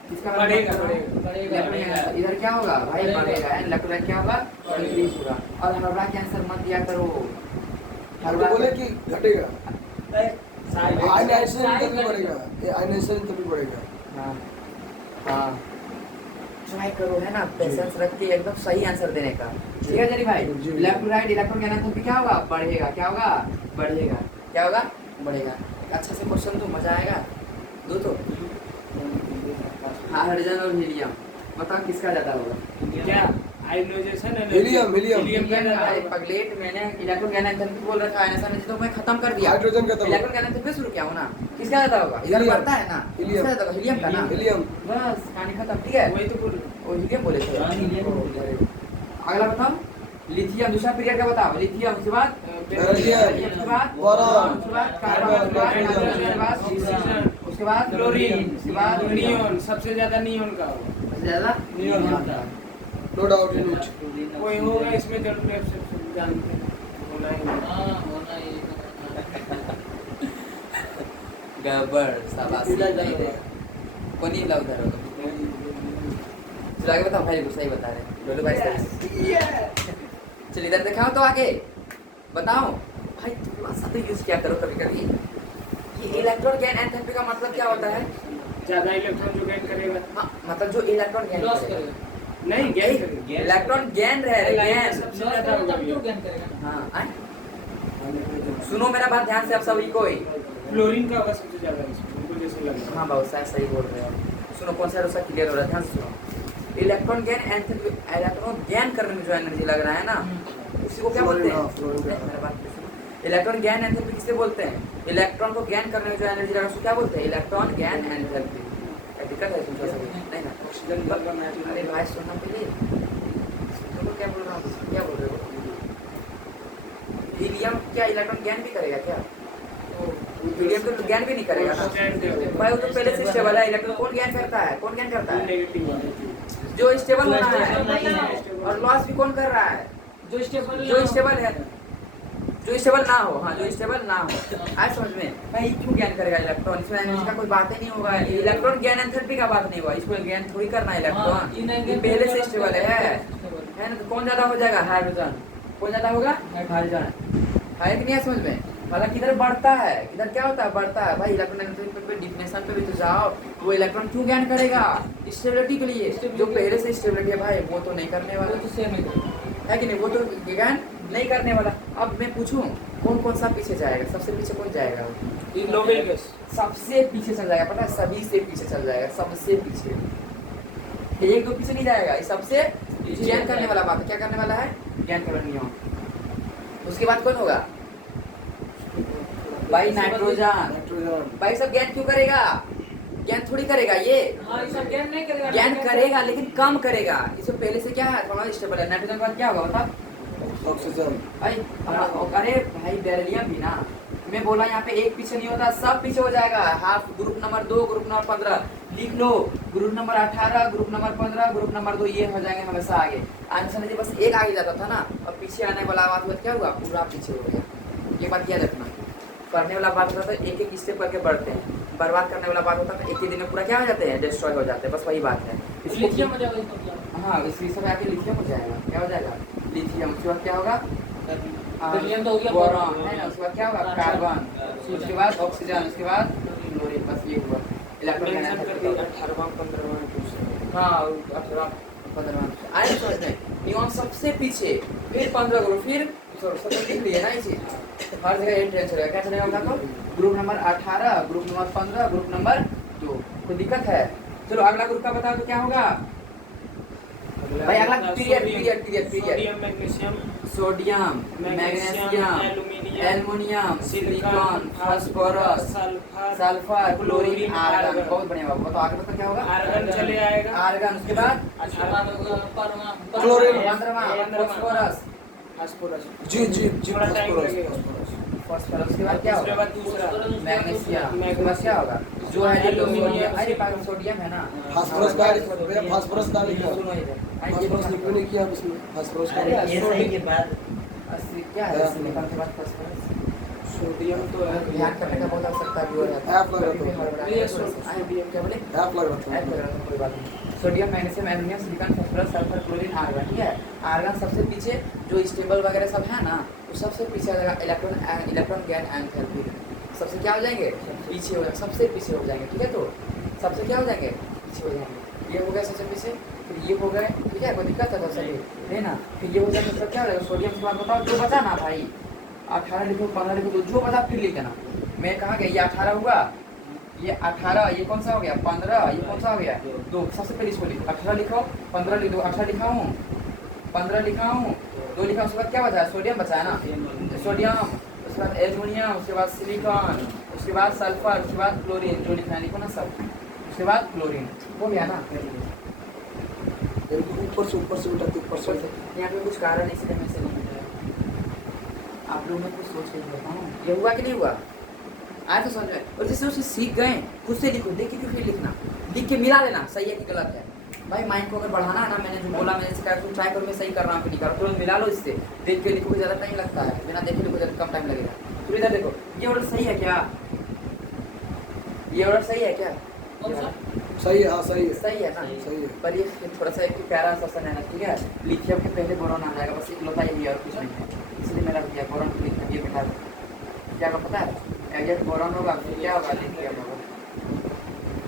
किसका बारे में बात कर रहा हूँ? बढ़ेगा। इधर क्या होगा भाई? बढ़ेगा। इलेक्ट्रॉन क्या होगा? इंक्रीज होगा। और हरबरा के आंसर मत दिया करो। हम बोले कि घटेगा। साइज आयनाइजेशन तभी बढ़ेगा, ये आयनाइजेशन तभी बढ़ेगा। हाँ हाँ ट्राई करो, है ना, पेशेंस रख के एकदम सही आंसर देने का। ठीक है जरी भाई? जी। Left to right electron gain enthalpy क्या होगा? बढ़ेगा। क्या होगा? बढ़ेगा। क्या होगा? बढ़ेगा। अच्छा से क्वेश्चन तो मजा आएगा। दो तो हाइड्रोजन और हीलियम, बताओ किसका ज्यादा होगा? क्या आयनाइजेशन एनर्जी? हीलियम हीलियम का अरे ज्यादा पगलेट, मैंने इलेक्ट्रॉन गैन एंथैल्पी बोल रखा है, आयनाइजेशन एनर्जी तो मैं खत्म कर दिया। हाइड्रोजन का तो इलेक्ट्रॉन गैन एंथैल्पी शुरू किया हूं ना, किसका ज्यादा होगा? इधर हीलियम। बढ़ता है ना, हीलियम। किसका ज्यादा होगा? हीलियम का ना। हीलियम। बस कहानी खत्म। ठीक है वही तो बोल वो हीलियम बोले थे। हाँ, हीलियम बोले थे। अगला बताओ लिथियम, दूसरा पीरियड का बताओ। लिथियम उसके बाद बेरिलियम, उसके बाद बोरॉन, उसके बाद कार्बन, उसके बाद नाइट्रोजन, उसके बाद ऑक्सीजन, उसके बाद क्लोरीन, उसके बाद नियोन। सबसे ज्यादा नियोन का होगा। सबसे ज्यादा neon. No doubt in it. कोई होगा इसमें जरूर है, सब जानते हैं होना ही होगा। गड़बड़ शाबाशी नहीं दे कोनी लव उधर होगा। चलो आगे बताओ भाई, सही बता रहे हैं लोलो भाई सही। चलिए इधर दिखाओ तो आगे बताओ भाई, थोड़ा सा तो यूज किया करो कभी कभी। ये इलेक्ट्रॉन गैन एंथैल्पी का मतलब क्या होता है? ज्यादा इलेक्ट्रॉन जो गेन करेगा, हाँ मतलब जो इलेक्ट्रॉन गैन लॉस करेगा। करेगा। नहीं गेन करेगा। इलेक्ट्रॉन गैन रह रहे गैन। सबसे लॉस ज्यादा करेगा होगा तब ये। तो गेन करेगा। हाँ आए? सुनो मेरा बात ध्यान से आप सभी को ही। क्लोरीन का होगा सबसे ज्यादा इसमें, उनको जैसे लग रहा है। हाँ बहुत सही बोल रहे हो। सुनो कौन सा उसका क्लियर हो रहा है, ध्यान से सुनो। Electron gain enthalpy, electron gain करने में जो एनर्जी लग रहा है ना उसी को क्या बोलते हैं? मेरा बात सुनो। इलेक्ट्रॉन गैन एंथैल्पी किसे बोलते हैं? इलेक्ट्रॉन को गैन करने में जो एनर्जी लग रहा है उसको क्या बोलते हैं? Electron gain enthalpy. दिक्कत है सुन सभी नहीं ना? ऑक्सीजन बदला नाइट्रोजन। अरे भाई सुनना पहले, तुमको क्या बोल रहा हूँ? क्या बोल रहे हो? हीलियम क्या इलेक्ट्रॉन गैन भी करेगा क्या? हीलियम तो गैन भी नहीं करेगा ना भाई, वो तो पहले से स्टेबल है। इलेक्ट्रॉन कौन गैन करता है? कौन गैन करता है? नेगेटिव जो स्टेबल होना है। है। और लॉस भी कौन कर रहा है? जो स्टेबल जो स्टेबल है, जो स्टेबल ना हो। हाँ जो स्टेबल ना हो। आज समझ में भाई क्यों ज्ञान करेगा इलेक्ट्रॉन? इसमें एनर्जी का कोई बात ही नहीं होगा। इलेक्ट्रॉन ज्ञान एंथैल्पी का बात नहीं होगा, इसको ज्ञान थोड़ी करना है इलेक्ट्रॉन। ये पहले से स्टेबल है ना? तो कौन ज्यादा हो जाएगा? हाइड्रोजन। कौन ज्यादा होगा? हाइड्रोजन। है कि नहीं समझ में? हालांकि इधर बढ़ता है, इधर क्या होता है? बढ़ता है भाई। इलेक्ट्रॉन एंथैल्पी पे डिफिनेशन पे भी तो जाओ। वो इलेक्ट्रॉन क्यों ज्ञान करेगा? स्टेबिलिटी के लिए। जो पहले से स्टेबिलिटी है भाई वो तो नहीं करने वाला, वो तो सेम है। है कि नहीं? वो तो ज्ञान नहीं करने वाला। अब मैं पूछूं कौन कौन सा पीछे जाएगा? सबसे पीछे कौन जाएगा? ये नोबेल गैस। सबसे पीछे चल जाएगा, पता है? सभी से पीछे चल जाएगा, सबसे पीछे। एक दो पीछे नहीं जाएगा, ये सबसे ज्ञान करने वाला बात है। क्या करने वाला है? ज्ञान करने नियम। उसके बाद कौन होगा? भाई नाइट्रोजन। नाइट्रोजन। भाई सब ज्ञान क्यों करेगा? ज्ञान थोड़ी करेगा ये। हाँ ये सब ज्ञान नहीं करेगा। ज्ञान करेगा लेकिन कम करेगा। इससे पहले से क्या है? थोड़ा स्टेबल है। नाइट्रोजन के बाद क्या होगा बता? ऑक्सीजन। अरे भाई बेरिलियम भी ना, मैं बोला यहाँ पे एक पीछे नहीं होता, सब पीछे हो जाएगा। Half group number 2, group number 15 लिख लो, group number 18, group number 15, group number 2, ये हो जाएंगे हमेशा आगे। आंसर बस एक आगे जाता था ना, और पीछे आने वाला बात हुआ क्या हुआ? पूरा पीछे हो गया। ये बात याद रखना। करने वाला बात होता है एक एक स्टेप करके बढ़ते हैं, बर्बाद करने वाला बात होता है एक ही दिन में पूरा क्या हो जाते हैं? डिस्ट्रॉय हो जाते हैं। बस वही बात है। लिथियम हो जाएगा इसका मतलब। हाँ, इस विषय में आके लिथियम हो जाएगा। क्या हो जाएगा? लिथियम। उसके बाद क्या होगा? बेरिलियम तो हो गया, बोरॉन है ना। उसके बाद क्या होगा? कार्बन। उसके बाद ऑक्सीजन। उसके बाद क्लोरीन। बस ये हुआ इलेक्ट्रॉन। मेंशन कर दिया 18वां 15वां दूसरा। हाँ 18 15 आए समझ में। नियॉन सबसे पीछे, फिर 15 ग्रुप, फिर सब लिख लिए ना ये चीज। हर जगह ये ट्रेन चलेगा। क्या चलेगा बता तो? Group number 18, group number 15, group number 2। कोई दिक्कत है? चलो अगला ग्रुप का बताओ तो क्या होगा भाई? अगला period. Sodium magnesium sodium, magnesium, aluminium, silicon, phosphorus, sulphur, chlorine, argon. बहुत बढ़िया बाबू। तो आगे बता क्या होगा? आर्गन चले आएगा। आर्गन। उसके बाद उसके बाद होगा क्लोरीन। 15वां फास्फोरस। फास्फोरस। जी थोड़ा टाइम लगेगा। फास्फोरस। उसके बाद क्या उसके होगा? बाद दूसरा मैग्नीशियम। उसके बाद क्या होगा? जो है सोडियम। अरे पास सोडियम है ना। फास्फोरस का भैया, फास्फोरस का लिखा। सुनो इधर। फास्फोरस लिखो नहीं किया आप इसमें। फास्फोरस का अरे ये सही के बाद क्या है सिलिकॉन के बाद फास्फोरस? सोडियम तो है। ध्यान करने का बहुत आवश्यकता भी हो रहा ऐप लग रहा ये है। सोडियम क्या बोले? ऐप लग रहा ऐड था। कर रहा था, कोई बात नहीं। Sodium, magnesium, aluminium, silicon, phosphorus, sulphur, chlorine, argon. ठीक है। आर्गन सबसे पीछे, जो स्टेबल वगैरह सब है ना, वो सबसे पीछे आ जाएगा। इलेक्ट्रॉन गैन एंथैल्पी सबसे क्या हो जाएंगे? पीछे हो जाएंगे, सबसे पीछे हो जाएंगे। ठीक है। तो सबसे क्या हो जाएंगे? पीछे हो जाएंगे। ये हो गया सबसे पीछे, फिर ये हो गए। ठीक है। कोई दिक्कत है तो सही है ना। फिर ये हो जाएगा मतलब क्या हो जाएगा? सोडियम के बाद बताओ जो बचा ना भाई। 18 लिखो, 15 लिखो, तो जो बचा फिर लिख देना। मैं कहाँ गया? ये 18 हुआ, ये 18, ये कौन सा हो गया? 15, ये कौन सा हो गया? 2। सबसे पहले इसको लिखो। 18 लिखो, 15 लिख दो। 18 लिखा हूँ, 15 लिखा हूँ, 2 लिखा। उसके बाद क्या बचा है? सोडियम बचा है ना। सोडियम, उसके बाद एल्युमिनियम, उसके बाद सिलिकॉन, उसके बाद सल्फर, उसके बाद क्लोरीन। जो लिखना है लिखो ना सब। उसके बाद क्लोरीन हो गया ना। ऊपर से ऊपर से यहाँ पे कुछ कारण है इसलिए मैं से नहीं बताया। आप लोग में कुछ सोच के बताऊँ ये हुआ कि नहीं हुआ? आए तो समझ में। और जैसे उसे सीख गए, खुद से लिखो, देख के क्यों फिर लिखना, लिख के मिला देना सही है कि गलत है। भाई माइंड को अगर बढ़ाना है ना, मैंने जो बोला, मैंने सिखाया, तुम ट्राई करो मैं सही कर रहा हूँ कि नहीं कर रहा हूँ, तुरंत मिला लो इससे। देख के लिखो ज़्यादा टाइम लगता है, बिना देखे लिखो ज़्यादा कम टाइम लगेगा। तो इधर देखो, ये ऑर्डर सही है क्या? ये ऑर्डर सही है क्या? सही है। हाँ सही है। सही है ना। सही है। पर ये थोड़ा सा एक प्यारा सा सन है ना। ठीक है। लिथियम के पहले बोरॉन आ जाएगा, बस इकलौता यही है और कुछ नहीं है। इसलिए मैंने रख दिया बोरॉन को लिथियम ये बिठा दो। क्या पता है? एजेंट बोरॉन होगा, फिर क्या होगा? लिथियम होगा।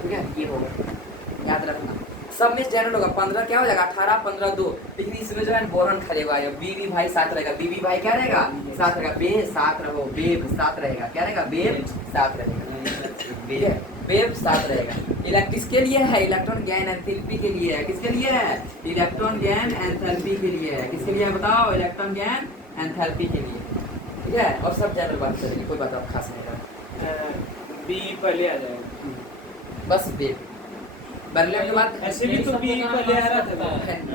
ठीक है। ये होगा, याद रखना। सब में स्टैंडर्ड होगा। 15 क्या हो जाएगा? 18, 15, 2। लेकिन इसमें जो है बोरॉन खलेगा। बीबी भाई साथ रहेगा। बीबी भाई क्या रहेगा? साथ रहेगा। बे साथ रहो, बेब साथ रहेगा। क्या रहेगा? बेब साथ रहेगा। ठीक है। वेव साथ रहेगा। किसके लिए है? इलेक्ट्रॉन गैन एंथैल्पी के लिए है। किसके लिए है? इलेक्ट्रॉन गैन एंथैल्पी के लिए है। किसके लिए है बताओ? इलेक्ट्रॉन गैन एंथैल्पी के लिए। ठीक है। और सब जनरल बात चलेगी, कोई बात आप खास नहीं करें। बी पहले आ जाएगा। बस वेव बरले के बाद ऐसे भी तो बी पहले आ रहा था।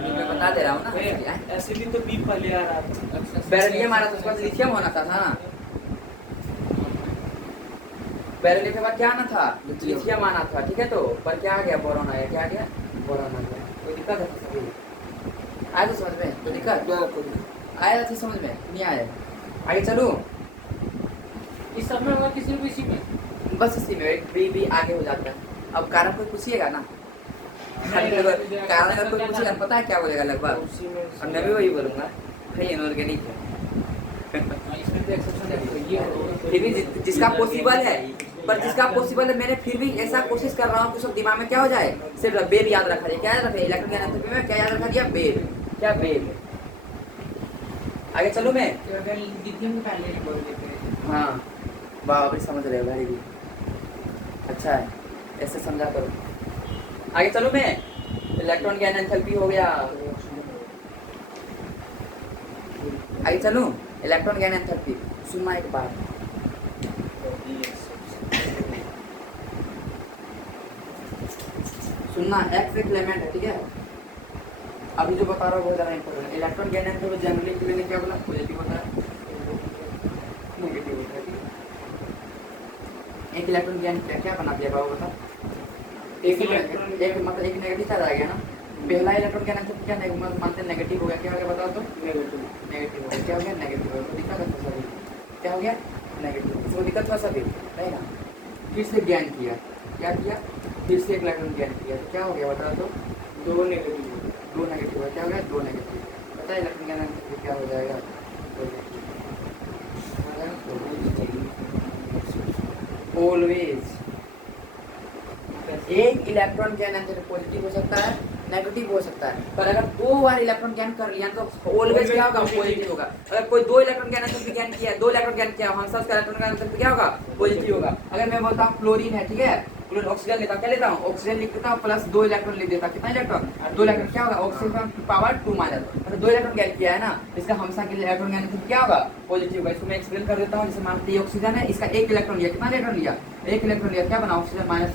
मैं बता दे रहा हूँ ना। ऐसे भी तो बी पहले आ रहा था। बेरिलियम आ रहा था, उसके बाद लिथियम होना था ना। बेरिलियम के बाद क्या आना था? लिथियम आना था। ठीक है। तो पर क्या आ गया? बोरॉन आया। क्या आ गया? बोरॉन आ गया। कोई दिक्कत है? आया तो समझ में? कोई दिक्कत आया थी समझ में? नहीं आया? आगे चलो। इस सब में होगा किसी भी इसी में? बस इसी में एक भी आगे हो जाता है। अब कारण कोई पूछिएगा ना, कारण अगर कोई पूछेगा पता है क्या बोलेगा लगभग? और मैं भी वही बोलूँगा, भाई इनऑर्गेनिक है। इसमें तो एक्सेप्शन है। ये फिर भी जिसका पॉसिबल है, पर जिसका पॉसिबल है, मैंने फिर भी ऐसा कोशिश कर रहा हूँ कि सब दिमाग में क्या हो जाए? सिर्फ बेब याद रखा जाए। क्या याद रखा? इलेक्ट्रॉन एंथैल्पी में क्या याद रखा दिया? बेब। क्या बेब? आगे चलो मैं। लिथियम के पहले बोल देते हैं। हाँ वाह अभी समझ रहे हो, वेरी गुड, अच्छा है, ऐसे समझा करो। आगे चलो मैं, इलेक्ट्रॉन गैन एंथैल्पी हो गया, आगे चलूं, इलेक्ट्रॉन गैन एंथैल्पी सुनना एक बार, सुनना, एक्स एक एलिमेंट है, ठीक है, अभी जो बता रहा हूँ बहुत ज़्यादा इंपॉर्टेंट है। इलेक्ट्रॉन गैन एंथैल्पी जनरली के लिए क्या बोला, पॉजिटिव होता है, नेगेटिव होता है, ठीक है। एक इलेक्ट्रॉन गैन क्या बना दिया बाबू बता, एक इलेक्ट्रॉन एक मतलब एक नेगेटिव चार्ज आ गया ना, पहला इलेक्ट्रॉन गैन एंथैल्पी क्या मानते हैं, नेगेटिव हो गया, क्या हो गया बताओ तो, नेगेटिव, नेगेटिव हो गया, क्या हो गया, नेगेटिव हो गया, तो दिक्कत है सभी, क्या हो गया, नेगेटिव, इसको दिक्कत हुआ सभी, नहीं ना, फिर से ज्ञान किया, क्या किया, फिर से एक इलेक्ट्रॉन ज्ञान किया, तो क्या हो गया बताओ तो, दो नेगेटिव, दो नेगेटिव हो गया, क्या हो गया, दो नेगेटिव, पता है इलेक्ट्रॉन ज्ञान एंथैल्पी क्या हो जाएगा, ऑलवेज एक इलेक्ट्रॉन गैन एंथैल्पी पॉजिटिव हो सकता है, नेगेटिव हो सकता है, पर अगर दो बार इलेक्ट्रन गैन कर लिया तो ऑलवेज क्या होगा, पॉजिटिव होगा। अगर कोई दो इलेक्ट्रॉन गैन एंथैल्पी गैन किया, दो इलेक्ट्रॉन गैन किया, हमेशा उसका इलेक्ट्रॉन गैन एंथैल्पी क्या होगा, पॉजिटिव होगा। अगर मैं बोलता हूँ क्लोरीन है, ठीक है, क्लोरीन ऑक्सीजन लेता हूँ, क्या लेता हूँ, ऑक्सीजन लिख देता हूँ प्लस दो इलेक्ट्रॉन लिख देता, कितना इलेक्ट्रॉन, दो इलेक्ट्रॉन, क्या होगा, ऑक्सीजन पावर 2 माइनस, मतलब दो इलेक्ट्रॉन गैन किया है ना, इसका हमेशा के लिए इलेक्ट्रॉन गैन एंथैल्पी क्या होगा, पॉजिटिव होगा। इसको मैं एक्सप्लेन कर देता हूँ, जैसे मानते हैं ऑक्सीजन है, इसका एक इलेक्ट्रॉन लिया, कितना इलेक्ट्रॉन लिया, एक इलेक्ट्रॉन लिया, क्या बना, ऑक्सीजन माइनस,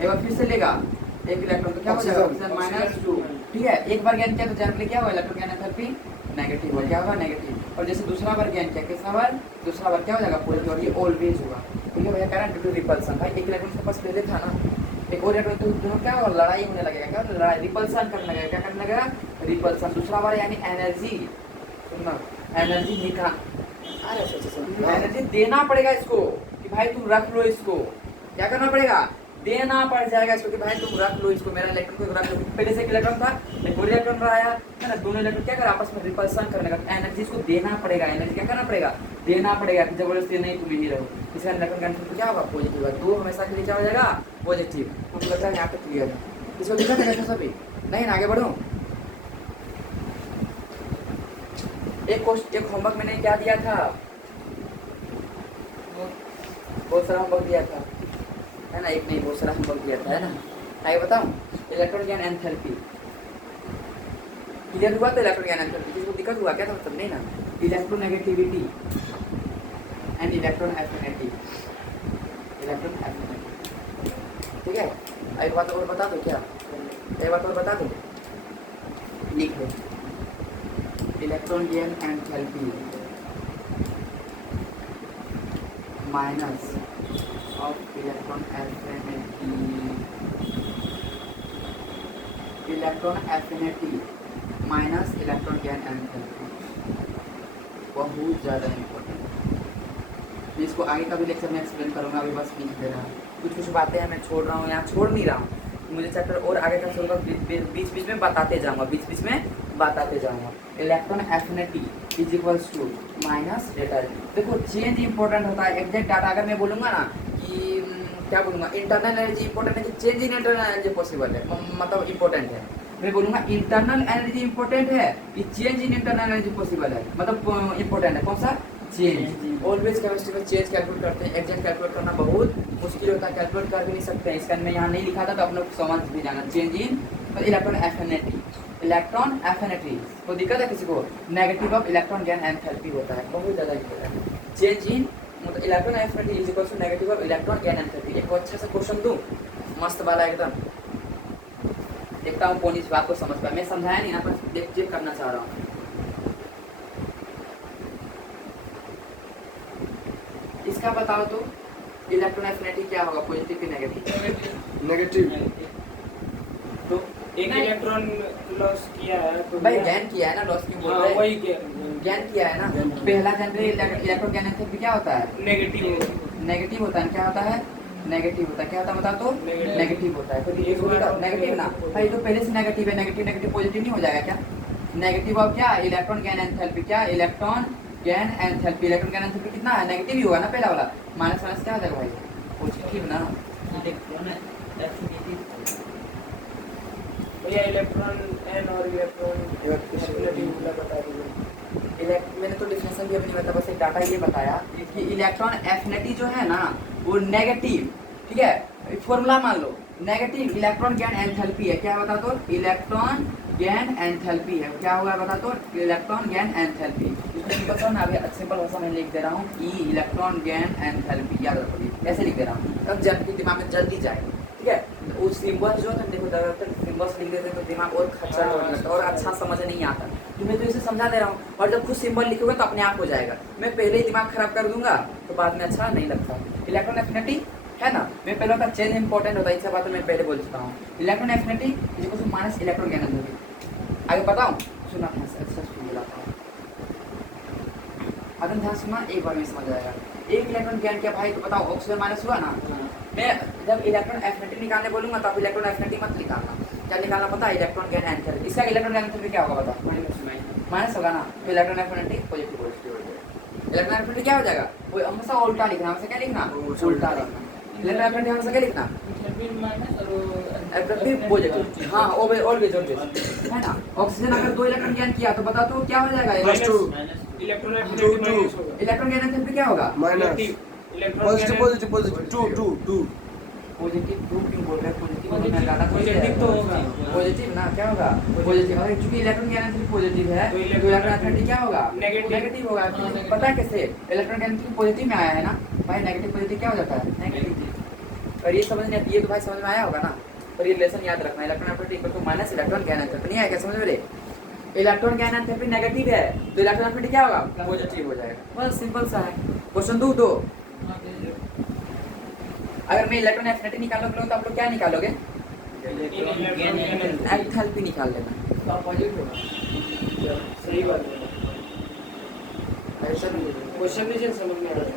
एक बार फिर से लेगा एक इलेक्ट्रॉन, तो क्या हो जाएगा, ऑक्सीजन माइनस 2, ठीक है। एक बार गैन किया तो जनरली क्या होगा, इलेक्ट्रॉन गैन एंथैल्पी नेगेटिव हो, क्या होगा, नेगेटिव। और जैसे दूसरा बार गैन किया, कितना बार, दूसरा बार क्या हो जाएगा, पॉजिटिव, और ये ऑलवेज होगा, ठीक है भैया, कारण ड्यू टू रिपल्सन, भाई एक इलेक्ट्रॉन के पास पहले था ना, एक और इलेक्ट्रॉन, तो दोनों क्या होगा, लड़ाई होने लगेगा, क्या लड़ाई, रिपल्सन करने लगेगा, क्या करने लगेगा, रिपल्सन। दूसरा बार यानी एनर्जी, सुनना, एनर्जी निकाल, अरे एनर्जी देना पड़ेगा इसको कि भाई तुम रख लो इसको, क्या करना पड़ेगा, देना पड़ जाएगा इसको कि भाई तुम रख लो इसको, मेरा इलेक्ट्रॉन को रख लो। पहले से एक इलेक्ट्रॉन था, एक और इलेक्ट्रॉन आया है ना, दोनों इलेक्ट्रॉन क्या कर आपस में रिपल्सन करने का, एनर्जी इसको देना पड़ेगा, एनर्जी क्या करना पड़ेगा, देना पड़ेगा, कि जबरदस्ती नहीं तुम ही रहो। इसका इलेक्ट्रॉन कैंसिल क्या होगा, पॉजिटिव होगा, दो हमेशा के लिए क्या हो जाएगा, पॉजिटिव। मुझे लगता है यहाँ पे क्लियर है, इसको दिक्कत है सभी, नहीं आगे बढ़ो। एक होमवर्क मैंने क्या दिया था, बहुत सारा होमवर्क दिया था, है ना, एक नहीं बहुत सारा होमवर्क दिया था, है ना। आगे बताऊं, इलेक्ट्रॉन गैन एंथैल्पी क्लियर हुआ, तो इलेक्ट्रॉन गैन एंथैल्पी किसी को दिक्कत हुआ क्या था, मतलब नहीं ना, electronegativity and electron affinity, electron affinity, ठीक है। एक बात और बता दो, क्या एक बात और बता दो, लिख लो, electron gain enthalpy minus of electron affinity, electron affinity minus electron gain enthalpy, बहुत ज़्यादा इंपॉर्टेंट। इसको आगे का भी लेक्चर में एक्सप्लेन करूँगा, अभी बस लिख दे रहा हूँ, कुछ कुछ बातें हैं मैं छोड़ रहा हूँ, यहाँ छोड़ नहीं रहा हूँ, मुझे चैप्टर और आगे का चलूँगा, बीच बीच में बताते जाऊँगा, बीच बीच में बताते जाऊँगा। Electron affinity is equals to minus डेटा। देखो चेंज इंपॉर्टेंट होता है, एग्जैक्ट डाटा अगर मैं बोलूँगा ना कि क्या बोलूँगा, इंटरनल एनर्जी इंपॉर्टेंट है कि change in internal energy possible है, मतलब इंपॉर्टेंट है, मैं बोलूँगा इंटरनल एनर्जी इंपॉर्टेंट है कि change in internal energy possible है, मतलब इंपॉर्टेंट है, कौन सा, चेंज। ऑलवेज केमिस्ट्री में चेंज कैलकुलेट करते हैं, एग्जैक्ट कैलकुलेट करना बहुत मुश्किल होता है, कैलकुलेट कर भी नहीं सकते हैं, इसका मैं यहाँ नहीं लिखा था तो अपने समझ भी जाना। Change in electron affinity, electron affinity को दिक्कत है किसी को, negative of electron gain enthalpy होता है, बहुत ज़्यादा इंपॉर्टेंट। चेंज इन मतलब electron affinity is equal to negative of electron gain enthalpy. एक अच्छे से क्वेश्चन दूं, मस्त वाला एकदम, देखता हूँ कौन इस बात को समझ पाया, मैं समझाया नहीं ना, पर चेक करना चाह रहा हूँ। इसका बताओ तो, इलेक्ट्रॉन एफिनिटी क्या होगा, पॉजिटिव की नेगेटिव, नेगेटिव, तो एक इलेक्ट्रॉन लॉस किया है तो भाई गैन किया है ना, लॉस क्यों बोल रहे हैं, वही गैन किया है ना। पहला जनरली इलेक्ट्रॉन गैन एंथैल्पी क्या होता है, नेगेटिव, नेगेटिव होता है, क्या होता है, नेगेटिव होता है, क्या होता है बताओ तो, नेगेटिव होता है। फिर एक बार नेगेटिव ना, भाई तो पहले से नेगेटिव है, नेगेटिव नेगेटिव पॉजिटिव नहीं हो जाएगा क्या, नेगेटिव ऑफ क्या, इलेक्ट्रॉन गैन एंथैल्पी, क्या electron gain enthalpy, electron gain enthalpy कितना है, नेगेटिव ही होगा ना पहला वाला, माइनस माइनस क्या हो जाएगा भाई, पॉजिटिव ना। भैया इलेक्ट्रॉन एन और इलेक्ट्रॉन एफिनिटी बता दीजिए। मैंने तो डिफिनेशन भी अभी नहीं बता, बस एक डाटा ये बताया कि इलेक्ट्रॉन एफिनिटी जो है ना वो नेगेटिव, ठीक है, फॉर्मूला मान लो, नेगेटिव इलेक्ट्रॉन गेन एंथैल्पी है। क्या बता तो इलेक्ट्रॉन गेन एंथैल्पी है। क्या होगा बता तो इलेक्ट्रॉन गेन एंथैल्पी। इसमें मैं अभी सिंपल भाषा में लिख दे रहा हूँ ई इलेक्ट्रॉन गेन एंथैल्पी, याद रखोगे ऐसे लिख दे रहा हूँ तब जल्दी दिमाग में जल्दी जाए, ठीक है। वो सिंबल्स जो है देखो ज़्यादातर सिंबल्स लिख देते हैं तो दिमाग और खच्चर होने लगता है और अच्छा समझ नहीं आता। तो मैं तो इसे समझा दे रहा हूँ और जब खुद सिंबल लिखोगे तो अपने आप हो जाएगा। मैं पहले ही दिमाग खराब कर दूंगा तो बाद में अच्छा नहीं लगता। इलेक्ट्रॉन एफिनिटी है ना, मैं पहले का चेंज इंपॉर्टेंट होता है, इस बात मैं पहले बोल चुका हूँ। Electron affinity is equal to minus electron gain energy. आगे बताऊँ, सुना अच्छा सुन बुलाता हूँ, अगर ध्यान सुना एक बार में समझ आएगा। एक इलेक्ट्रॉन गेन किया भाई तो बताओ ऑक्सीजन माइनस हुआ ना। मैं जब इलेक्ट्रॉन एफिनिटी निकालने बोलूंगा तो आप इलेक्ट्रॉन एफिनिटी मत निकालना। क्या निकालना पता है, इलेक्ट्रॉन गेन एंथैल्पी। इसका इलेक्ट्रॉन गेन एंथैल्पी क्या होगा बताओ, माइनस होगा ना। तो इलेक्ट्रॉन एफिनिटी पॉजिटिव हो जाएगा। इलेक्ट्रॉन एफिनिटी क्या हो जाएगा, वो हमेशा उल्टा लिखना, हमेशा क्या लिखना, उल्टा लिखना। इलेक्ट्रॉन एफिनिटी हमेशा क्या लिखना, एफिनिटी पॉजिटिव, हाँ ऑलवेज है ना। ऑक्सीजन अगर 2 इलेक्ट्रॉन गेन किया तो बता तो क्या हो जाएगा, इलेक्ट्रॉन एफिनिटी माइनस होगा। इलेक्ट्रॉन गेन एंथैल्पी क्या होगा, माइनस पॉजिटिव 2 पॉजिटिव 2 क्यों बोल रहे हैं, पॉजिटिव होना ज्यादा पॉजिटिव तो होगा, पॉजिटिव ना, क्या होगा पॉजिटिव। अगर क्योंकि इलेक्ट्रॉन गेन एंथैल्पी पॉजिटिव है तो इलेक्ट्रॉन एफिनिटी क्या होगा, नेगेटिव होगा। पता है कैसे, इलेक्ट्रॉन गेन एंथैल्पी पॉजिटिव में आया है ना भाई, नेगेटिव पॉजिटिव क्या हो जाता है, नेगेटिव। और ये समझ नहीं, ये तो भाई समझ में आया होगा ना। और ये रिलेशन याद रखना, electron affinity equal to minus electron gain enthalpy. नहीं आया क्या समझ में रे, इलेक्ट्रॉन गेन एंथैल्पी नेगेटिव है तो इलेक्ट्रॉन एफिनिटी क्या होगा, पॉजिटिव हो जाएगा। बस सिंपल सा है। क्वेश्चन 2 अगर मैं इलेक्ट्रॉन एफिनिटी निकालने बोलूं तो आप लोग क्या निकालोगे, एंथैल्पी निकाल लेना। तो पॉजिटिव होगा। सही बात है, ऐसा नहीं क्वेश्चन नहीं समझ में आ रहा है।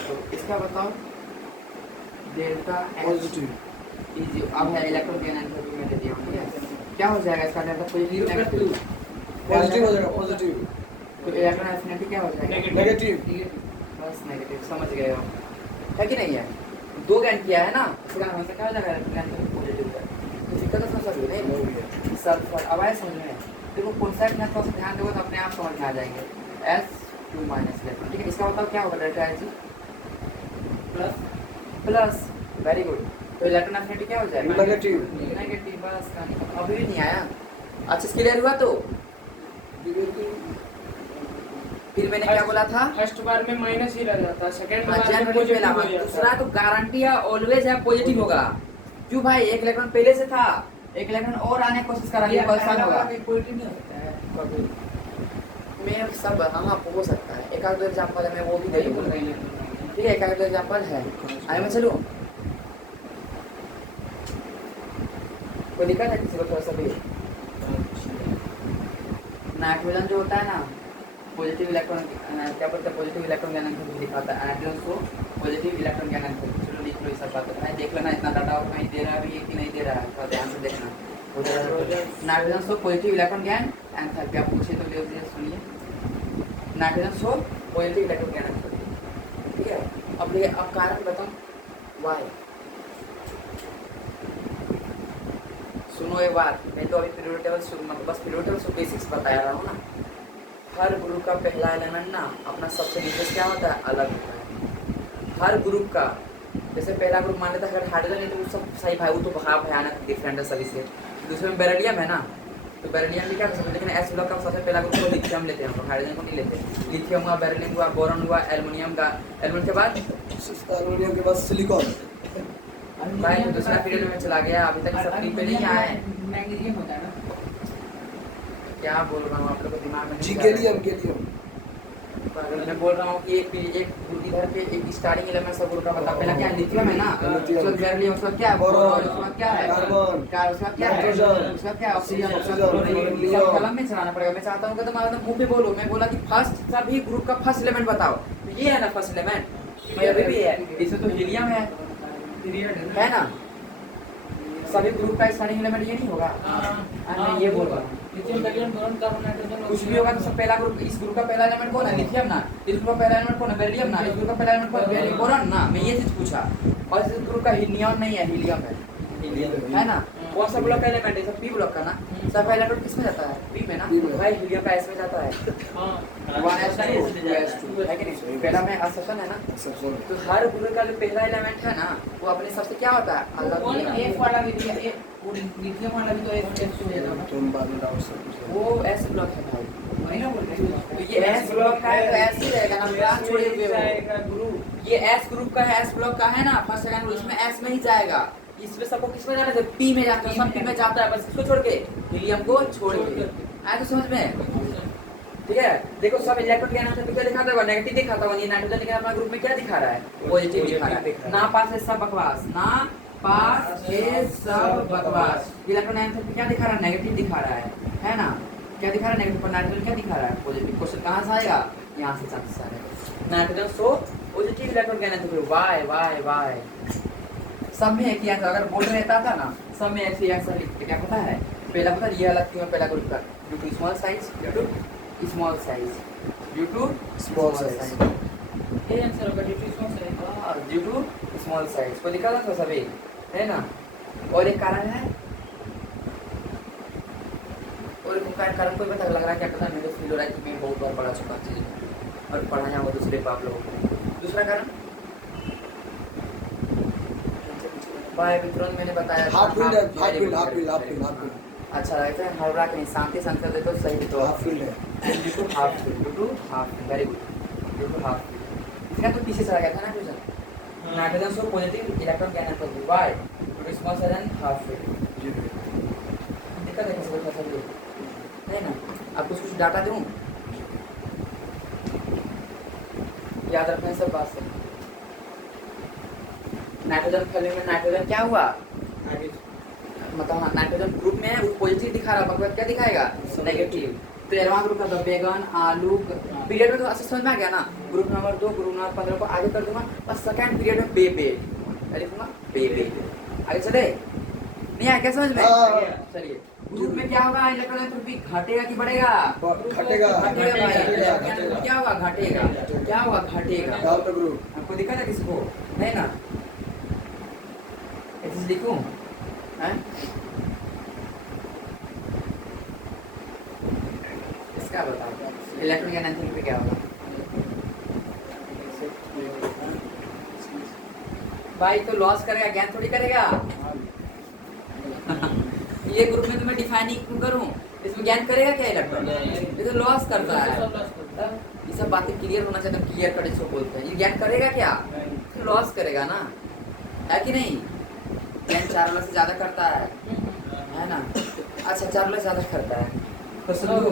तो इसका बताओ डेल्टा पॉजिटिव इज अब है इलेक्ट्रॉन गेन एंथैल्पी में दे दिया हूं, ठीक है। क्या हो जाएगा इसका डेल्टा, पॉजिटिव नेगेटिव, पॉजिटिव हो जाएगा, पॉजिटिव तो इलेक्ट्रॉन एफिनिटी क्या हो जाएगा, नेगेटिव। बस नेगेटिव, समझ गए हो, है कि नहीं है। 2 गेन किया है ना, इसका मतलब क्या हो जाएगा, इलेक्ट्रॉन एफिनिटी पॉजिटिव है। तो दिक्कत तो समझ रहे नहीं सर, अब आए समझ में। देखो कॉन्सेप्ट में थोड़ा सा ध्यान दोगे तो अपने आप समझ में आ जाएंगे। S2 माइनस इलेक्ट्रॉन, ठीक है। इसका बताओ क्या होगा delta H plus, very good. तो इलेक्ट्रॉन एफिनिटी क्या हो जाएगा, नेगेटिव। नेगेटिव। बस अभी भी नहीं आया, अच्छे से क्लियर हुआ। तो फिर मैंने क्या बोला था, फर्स्ट बार में माइनस ही रह जाता, सेकंड बार में जनरली पॉजिटिव पहला हो बार, जाता। दूसरा तो गारंटी है ऑलवेज है पॉजिटिव होगा। क्यों भाई, एक इलेक्ट्रॉन पहले से था, एक इलेक्ट्रॉन और आने की कोशिश करा, ये परेशान होगा। पॉजिटिव नहीं हो सकता है। मैं सब हाँ हो सकता है, एक आध दो एग्जांपल है, मैं वो भी नहीं बोल रहा हूं, ठीक है। एक आध दो एग्जांपल है, आए मैं चलूं, कोई दिक्कत है किसी को थोड़ा सा भी। नाइट्रोजन जो होता है ना, पॉजिटिव इलेक्ट्रॉन क्या बोलते हैं, पॉजिटिव इलेक्ट्रॉन गेन एंथैल्पी दिखाता है। नाइट्रोजन को पॉजिटिव इलेक्ट्रॉन गेन एंथैल्पी, चलो लिख लो ये सब बात। देख लेना इतना डाटा और कहीं दे रहा है कि नहीं दे रहा है, थोड़ा ध्यान से देखना। नाइट्रोजन को पॉजिटिव इलेक्ट्रॉन गेन एंथैल्पी, आप पूछे तो ले सुनिए। नाइट्रोजन को पॉजिटिव इलेक्ट्रॉन गेन एंथैल्पी, ठीक है। अब ये अब कारण बताऊं वाई, सुनो एक बात, मैं तो अभी पीरियोडिक टेबल मतलब बस पीरियोडिक टेबल बेसिक्स बता रहा हूँ ना। हर ग्रुप का पहला एलिमेंट ना अपना सबसे नीचे क्या होता है, अलग होता है हर ग्रुप का। जैसे पहला ग्रुप मान लेता है अगर हाइड्रोजन है तो वो सब सही भाई, वो तो भयानक डिफरेंट है सभी से। दूसरे में बेरिलियम है ना, तो बेरिलियम भी क्या कर सकते हैं, लेकिन एस ब्लॉक का सबसे पहला ग्रुप को लिथियम लेते हैं हम लोग, हाइड्रोजन को नहीं लेते। लिथियम हुआ, बेरिलियम हुआ, बोरॉन हुआ, एल्युमिनियम का, एल्युमिनियम के बाद एल्युमिनियम के बाद सिलिकॉन। भाई तो दूसरा पीरियड में चला गया, अभी तक सब पे नहीं आया है। मैग्नीशियम होता है ना, क्या बोल रहा हूँ आप लोग को दिमाग में जी गैलियम, गैलियम। मैं बोल रहा हूँ कि एक इधर पे एक स्टार्टिंग एलिमेंट सब ग्रुप का बता। पहला क्या है, लिथियम है ना, लिथियम। उसका बेरिलियम, उसका क्या है, बोरॉन, उसके बाद क्या है, कार्बन, उसका क्या है, नाइट्रोजन, उसका क्या है, ऑक्सीजन, ऑक्सीजन, सब कलम में चलाना पड़ेगा। मैं चाहता हूँ कि तुम मतलब मुंह पे बोलो। मैं बोला कि फर्स्ट सभी ग्रुप का फर्स्ट एलिमेंट बताओ, तो ये है ना फर्स्ट एलिमेंट, ये अभी भी है। इसमें तो हीलियम है ना, सभी ग्रुप का स्टार्टिंग एलिमेंट ये नहीं होगा। मैं ये बोल रहा हूँ lithium, beryllium, boron, carbon, nitrogen, कुछ भी होगा तो सब पहला ग्रुप, इस ग्रुप का पहला एलिमेंट कौन है, लिथियम ना। इस ग्रुप का पहला एलिमेंट कौन है, बेरिलियम ना। इस ग्रुप का पहला एलिमेंट कौन है, बेरिलियम, बोरॉन ना। मैं ये चीज पूछा। और इस ग्रुप का नियॉन नहीं है, हीलियम है ना। कौन सा ब्लॉक का एलिमेंट है? सब पी ब्लॉक का ना। सब इलेक्ट्रॉन किस में जाता है? पी में ना। P में। भाई हीलियम का एस में जाता है। हाँ 1s2 2s2 है कि नहीं? पहला में असर्शन है ना। सबसे तो हर ग्रुप का जो पहला एलिमेंट है ना, वो अपने सबसे क्या होता है? अलग कौन होता है। एफ वाला भी दिया, वो लिथियम वाला भी तो एफ हो जाता है। तुम बाद में डाउट सब कुछ वो एस ब्लॉक है भाई। वही ना बोल रहे हैं। तो ये एस ब्लॉक का है तो ऐसे ही रहेगा ना, ब्रांच छोड़े हुए हो। जाएगा ग्रुप। ये एस ग्रुप का है, एस ब्लॉक का है ना, फर्स्ट सेकंड ग्रुप, इसमें एस में ही जाएगा। इसमें सबको किस में जाना है? पी में जाता है, सब पी में जाता है, बस किसको छोड़ के? हीलियम को छोड़ के। आया तो समझ में? ठीक है, देखो सब इलेक्ट्रॉन के एनर्जी क्या दिखाता है? नेगेटिव दिखाता है। ये नाइट्रोजन लेकिन अपना ग्रुप में क्या दिखा रहा है? पॉजिटिव दिखा रहा है। ना पास है सब बकवास, ना पास है सब बकवास। इलेक्ट्रॉन एनर्जी क्या दिखा रहा है? नेगेटिव दिखा रहा है ना? क्या दिखा रहा है? नेगेटिव। पर नाइट्रोजन क्या दिखा रहा है? पॉजिटिव। क्वेश्चन कहां से आएगा? यहां से चांसेस आएगा। नाइट्रोजन सो पॉजिटिव इलेक्ट्रॉन का एनर्जी वाई वाई वाई। सब में एक ही आंसर, अगर बोर्ड रहता था ना, सब में ऐसे आंसर लिखते। क्या पता है? पहला पता है ये अलग क्यों है? पहला ग्रुप का due to small size, due to small size, due to small size. ये आंसर होगा due to small size. Due to small size को लिखा था सभी, है ना। और एक कारण है, और एक कारण कोई पता लग रहा है क्या? पता मेरे फील हो रहा है कि मैं बहुत बार पढ़ा चुका चीज और पढ़ाया होगा दूसरे को आप लोगों को। दूसरा कारण भाई विक्रम मैंने बताया था, हाफ फील्ड है, half half filled, variable half filled, half है। Filled, half filled. अच्छा लगता है हर बार कहीं शांति संख्या दे तो सही दे तो हाफ फील्ड है। Due to half filled, due to half filled, very good, due to half filled. इसका तो पीछे चला गया था ना question. Nitrogen so positive electron can enter why due to small size and half filled. दिक्कत है किसी को फसल दे है ना। आप कुछ डाटा दूं, याद रखना सब बात से। नाइट्रोजन फैमिली में नाइट्रोजन क्या हुआ? मतलब हाँ, नाइट्रोजन ग्रुप में है, वो पॉजिटिव दिखा रहा है, क्या दिखाएगा? नेगेटिव। तो एडवांस ग्रुप का तो बैगन, आलू पीरियड में तो अच्छा समझ में आ गया ना। ग्रुप नंबर 2, ग्रुप नंबर 15 को आगे कर दूंगा, बस सेकंड पीरियड में बेबे लिखूंगा, बेबे। आगे चले, नहीं आया क्या समझ में? हाँ। चलिए, ग्रुप में क्या होगा? इलेक्ट्रॉन एंट्रोपी घटेगा कि बढ़ेगा? घटेगा। घटेगा भाई। क्या होगा? घटेगा। क्या होगा? घटेगा। Down the group. आपको दिखा था किसी को? नहीं ना। ऐसे लिखूं हैं? इसका बताओ इलेक्ट्रॉन का एंथैल्पी क्या होगा? भाई तो लॉस करेगा, ज्ञान थोड़ी करेगा। ये ग्रुप में तो मैं डिफाइनिंग क्यों करूं? इसमें ज्ञान करेगा क्या इलेक्ट्रॉन? ये तो लॉस करता है। ये सब बातें क्लियर होना चाहिए, तो क्लियर कट इसको बोलते हैं। ये ज्ञान करेगा क्या? लॉस करेगा ना, है कि नहीं? ज्ञान 4 वाला से ज्यादा करता है ना। अच्छा 4 वाला ज्यादा करता है तो समझो,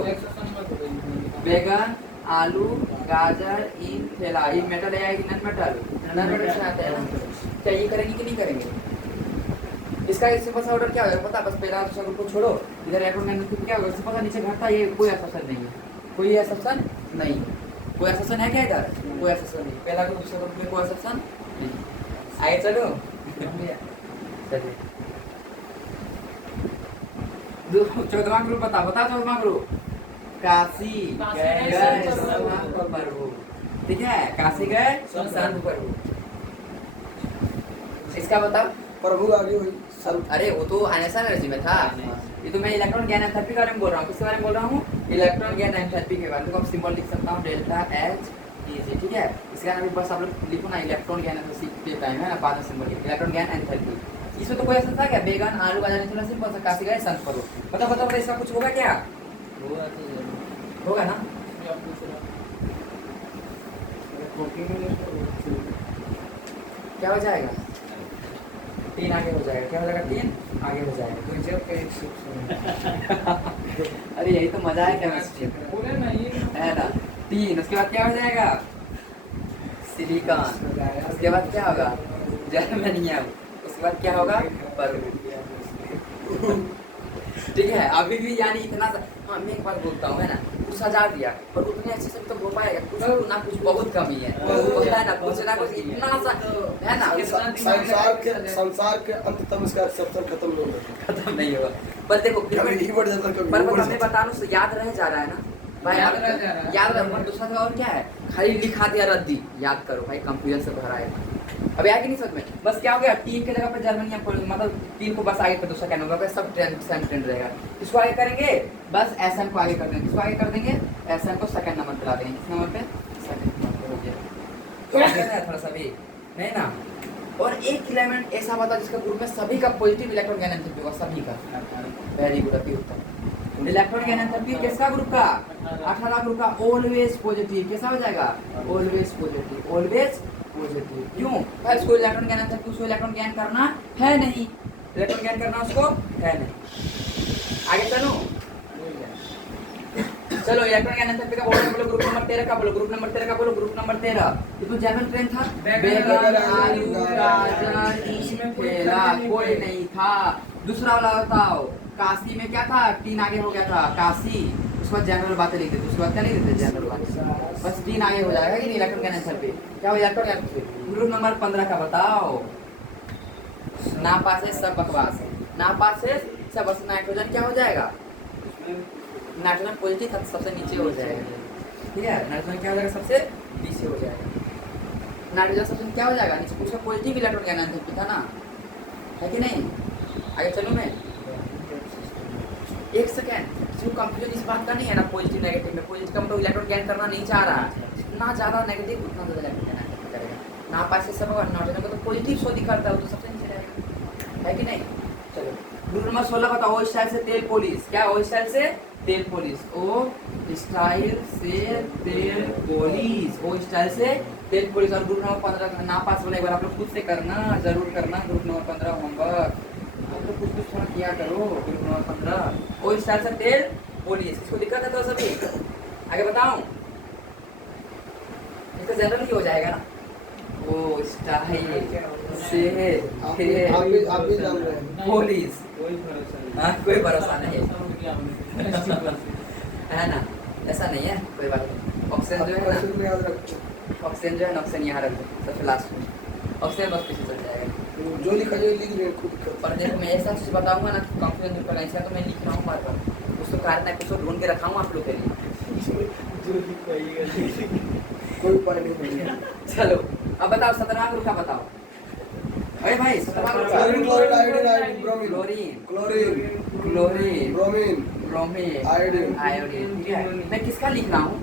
बैगन, आलू, गाजर, इन थैला, ये मेटल है कि नॉन मेटल? नॉन मेटल से आता है ना। क्या ये करेंगे कि नहीं करेंगे? इसका एक सिंपल सा ऑर्डर क्या होगा पता? बस पहला दूसरा ग्रुप को छोड़ो, इधर इलेक्ट्रॉन एनर्जी क्या होगा? सिंपल सा नीचे घटता है, ये कोई असर नहीं है, कोई असर नहीं। कोई असर है क्या इधर? कोई असर नहीं। पहला ग्रुप दूसरा ग्रुप में कोई असर नहीं। आगे चलो, चलिए 14वां ग्रुप बता 14वां ग्रुप काशी गए संत प्रभु। ठीक है, काशी गए संत प्रभु। इसका बताओ प्रभु आगे हुई संत। अरे वो तो आयनिक एनर्जी में था। ये तो मैं इलेक्ट्रॉन गैन एंथैल्पी के बारे में बोल रहा हूँ। किसके बारे में बोल रहा हूँ? इलेक्ट्रॉन गैन एंथैल्पी के बारे में। तो अब सिंबल लिख सकता हूँ डेल्टा एच ई। ठीक है, इसका नाम बस आप लोग लिखो ना, इलेक्ट्रॉन गैन एंथैल्पी टाइम है ना, बाद में सिंबल लिखो इलेक्ट्रॉन गैन एंथैल्पी। इसमें तो कोई ऐसा था क्या? बैगन, आलू, गाजर, थोड़ा सिंपल सा काशी गए संत प्रभु। बताओ बताओ बताओ, इसका कुछ होगा क्या? होगा ना। क्या हो जाएगा? 3 आगे हो जाएगा। क्या हो जाएगा? 3 आगे हो जाएगा। अरे यही तो मजा है केमिस्ट्री है ना। 3 उसके बाद क्या हो जाएगा? सिलिकॉन। उसके बाद क्या होगा? जर्मेनियम। उसके बाद क्या होगा? परमाणु। ठीक है, अभी भी यानी इतना हाँ मैं एक बार बोलता हूँ है ना, कुछ सजा दिया पर उतने अच्छे से तो हो पाएगा कुछ ना कुछ, बहुत कमी है होता है ना, कुछ इतना सा है ना। संसार के अंत तक इसका एक्सेप्शन खत्म नहीं होगा। खत्म नहीं होगा। पर देखो फिर कभी ही बढ़ जाता, कभी पर वो बढ़ हमें जाता। बताने से याद रह जा रहा है ना, भाई याद रह जा रहा है। याद रखो दूसरा था और क्या है, खाली लिखा दिया रद्दी, याद करो भाई कंफ्यूजन से भरा है। अब आया कि नहीं समझ में? बस क्या हो गया, टीम के जगह पे जर्मनी मतलब तीन को बस आगे पे दूसरा क्या होगा, सब सेम ट्रेंड रहेगा। किसको आगे करेंगे, बस एसएम को आगे कर देंगे। किसको आगे कर देंगे, एसएम को सेकंड नंबर पे ला देंगे। किस नंबर पे, सेकंड नंबर पे हो गया। थोड़ा सा भी नहीं ना। और एक एलिमेंट ऐसा बता जिसका ग्रुप में सभी का पॉजिटिव इलेक्ट्रॉन गैन एंथैल्पी होगा, सभी का। वेरी गुड, अति उत्तम। इलेक्ट्रॉन गैन एंथैल्पी किसका ग्रुप का, 18 ग्रुप का, ऑलवेज पॉजिटिव। कैसा हो जाएगा, ऑलवेज पॉजिटिव, ऑलवेज पॉजिटिव। क्यों भाई, उसको इलेक्ट्रॉन गैन एंथैल्पी, उसको इलेक्ट्रॉन गैन करना है नहीं, इलेक्ट्रॉन गैन करना उसको है नहीं। आगे चलो चलो, इलेक्ट्रॉन गैन एंथैल्पी का बोलो, ग्रुप नंबर 13 का बोलो, ग्रुप नंबर 13 का बोलो, ग्रुप नंबर 13। ये तो जनरल ट्रेन था, बैगन आलू गाजर ठेला, कोई नहीं था। दूसरा वाला बताओ, काशी में क्या था, 3 आगे हो गया था, काशी। उसके बाद जनरल बातें लिख देते, उसके बाद क्या लिख देते, जनरल बातें, बस 3 आगे हो जाएगा कि नहीं इलेक्ट्रॉन गैन एंथैल्पी। क्या हो इलेक्ट्रॉन गैन। ग्रुप नंबर 15 का बताओ, ना पास है सब बकवास, ना पास है सब, बस नाइट्रोजन क्या हो जाएगा, नाइट्रोजन पॉजिटिव था सबसे नीचे हो जाएगा। ठीक है, नाइट्रोजन क्या हो जाएगा, सबसे नीचे हो जाएगा। नाइट्रोजन सबसे क्या हो जाएगा, नीचे। उसका पॉजिटिव इलेक्ट्रॉन गैन एंथैल्पी था ना, है कि नहीं। आगे चलूं मैं, एक सेकेंड, किसी को कंफ्यूजन इस बात का नहीं है ना, पॉजिटिव नेगेटिव में। पॉजिटिव का मतलब इलेक्ट्रॉन गैन करना नहीं चाह रहा है, जितना ज़्यादा नेगेटिव उतना ज़्यादा इलेक्ट्रॉन गैन करेगा। ना पास से सब होगा, नाइट्रोजन को तो पॉजिटिव शो दिखाता है, वो तो सबसे नीचे रहेगा, है कि नहीं। चलो ग्रुप नंबर 16 बताओ, ओ स्टाइल से तेल पॉलिश। क्या, ओ स्टाइल से तेल पॉलिश, ओ स्टाइल से तेल पॉलिश, ओ स्टाइल से तेल पॉलिश। और ग्रुप नंबर 15 ना पास वाला एक बार आप लोग खुद से करना, जरूर करना। ग्रुप नंबर 15 होमवर्क आप लोग कुछ थोड़ा किया करो। ग्रुप नंबर 15 ओ स्टाइल से तेल पॉलिश। इसको दिक्कत है तो सभी आगे बताऊं, इसका जनरल ही हो जाएगा ना, ओ स्टाइल से आप भी जान रहे हैं। पॉलिश। कोई भरोसा नहीं। हाँ, कोई भरोसा नहीं है, नहीं है ना, ऐसा नहीं है, कोई बात नहीं। ऑक्सीजन जो है ना, में याद रखो, ऑक्सीजन जो है ना, ऑक्सीजन यहाँ रख दो सबसे लास्ट में, ऑक्सीजन बस पीछे चल जाएगा। जो लिखा जाए लिख रहे हैं खुद का। पर देखो मैं ऐसा चीज़ बताऊंगा ना कि कंफ्यूजन दूर करना, इसका तो मैं लिख रहा हूँ बार बार, कुछ तो कारण है, कुछ तो ढूंढ के रखा हूँ आप लोग के लिए। जो लिखाइएगा कोई उपाय नहीं है। चलो अब बताओ 17वां ग्रुप का बताओ। अरे भाई 17वां ग्रुप क्लोरीन, क्लोरीन, आयोडीन, का, iodine, bromine, chlorine, chlorine, chlorine, bromine, bromine, iodine, iodine. ठीक है, मैं किसका लिख रहा हूँ,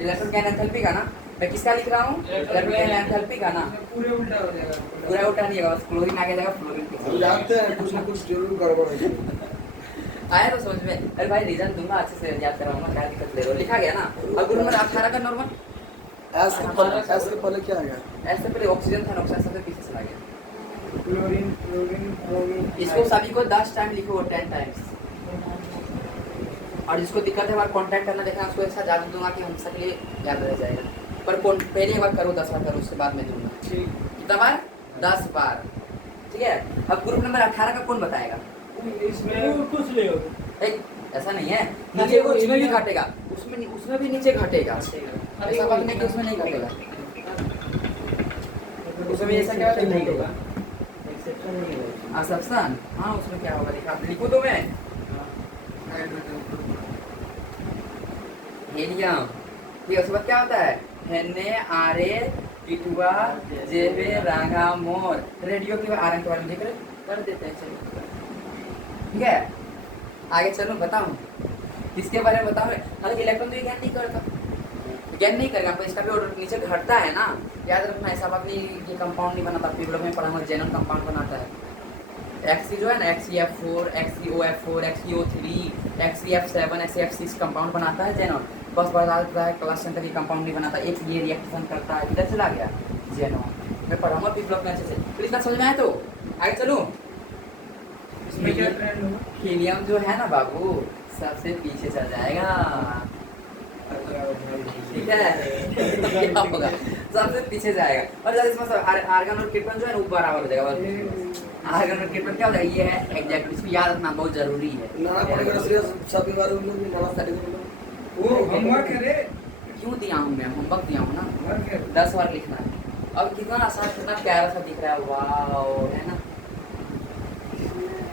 इलेक्ट्रॉन गैन एंथैल्पी का ना, मैं किसका लिख रहा हूँ, इलेक्ट्रॉन गैन एंथैल्पी का ना। पूरे उल्टा हो जाएगा। पूरा उल्टा नहीं होगा, बस क्लोरीन आगे जाएगा, फ्लोरीन हम पीछे। जानते हैं कुछ ना कुछ जरूर गड़बड़ है। आया तो समझ में। अरे भाई रीजन दूंगा, अच्छे से याद करवाऊंगा, क्या दिक्कत ले रहे हो, लिखा गया ना। अब ग्रुप नंबर 18 का नॉर्मल, एस के पहले क्या आया? ऐसे पहले ऑक्सीजन था, ऑक्सीजन सबसे पीछे चला गया। Chlorine, chlorine, bromine. इसको सभी को 10 टाइम लिखो, 10 टाइम्स। और जिसको दिक्कत है, बार कांटेक्ट करना, देखना, उसको ऐसा जादू दूंगा कि हम सबके लिए याद रह जाएगा। पर पहले एक बार करो, 10 बार करो, उसके बाद में दूंगा। ठीक। कितना बार, 10 बार। ठीक है, अब ग्रुप नंबर 18 का कौन बताएगा। इसमें कुछ ले हो। एक ऐसा नहीं है, नीचे वो उसमें भी घटेगा, उसमें भी नीचे घटेगा, ऐसा बात नहीं कि उसमें नहीं घटेगा, उसमें भी ऐसा क्या नहीं होगा, एक्सेप्शन नहीं होगा। असप्शन। हाँ, उसमें क्या होगा लिखा, लिखूं तो मैं, हीलियम। ठीक है, उसके बाद क्या होता है, हेने आरे पिटुआ जेवे रांगा मोर। रेडियो के आरंग के बारे में जिक्र कर देते हैं, चलिए ठीक है। आगे चलो बताऊं, किसके बारे में बताऊं। हालांकि इलेक्ट्रॉन तो ये ज्ञान नहीं करता, ज्ञान नहीं करेगा, पर इसका भी ऑर्डर नीचे घटता है ना, याद रखना। ऐसा बात नहीं ये कंपाउंड नहीं बनाता, पीरियड में पढ़ा हुआ जेनरल कंपाउंड बनाता है। Xc जो है ना, XeF4, XeOF4, XeO3, XeF7, XeF6 compound बनाता है जेनॉन। बस बता देता है क्लास 10 तक ये कंपाउंड नहीं बनाता, एक ये रिएक्शन करता है, इधर चला गया जेनॉन। मैं पढ़ा हुआ पीरियड में अच्छे से, तो इतना समझ में आया। तो आगे चलूं, इसमें क्या ट्रेंड होगा? हीलियम जो है ना बाबू, सबसे पीछे चल जाएगा, ठीक है। क्या होगा, सबसे पीछे जाएगा। और जब इसमें आर्गन और क्रिप्टन जो है ना, ऊपर बराबर हो जाएगा। आर्गन और क्रिप्टन क्या होता है, ये है एग्जैक्ट, इसको याद रखना बहुत जरूरी है। नाना पड़ेगा सीरियस सभी बार उन लोग भी नाना पड़ेगा। वो होमवर्क है रे। क्यों दिया हूँ मैं, होमवर्क दिया हूँ ना, होमवर्क है। 10 बार लिखना है। अब कितना आसान, कितना प्यारा सा दिख रहा है, वाह, है ना।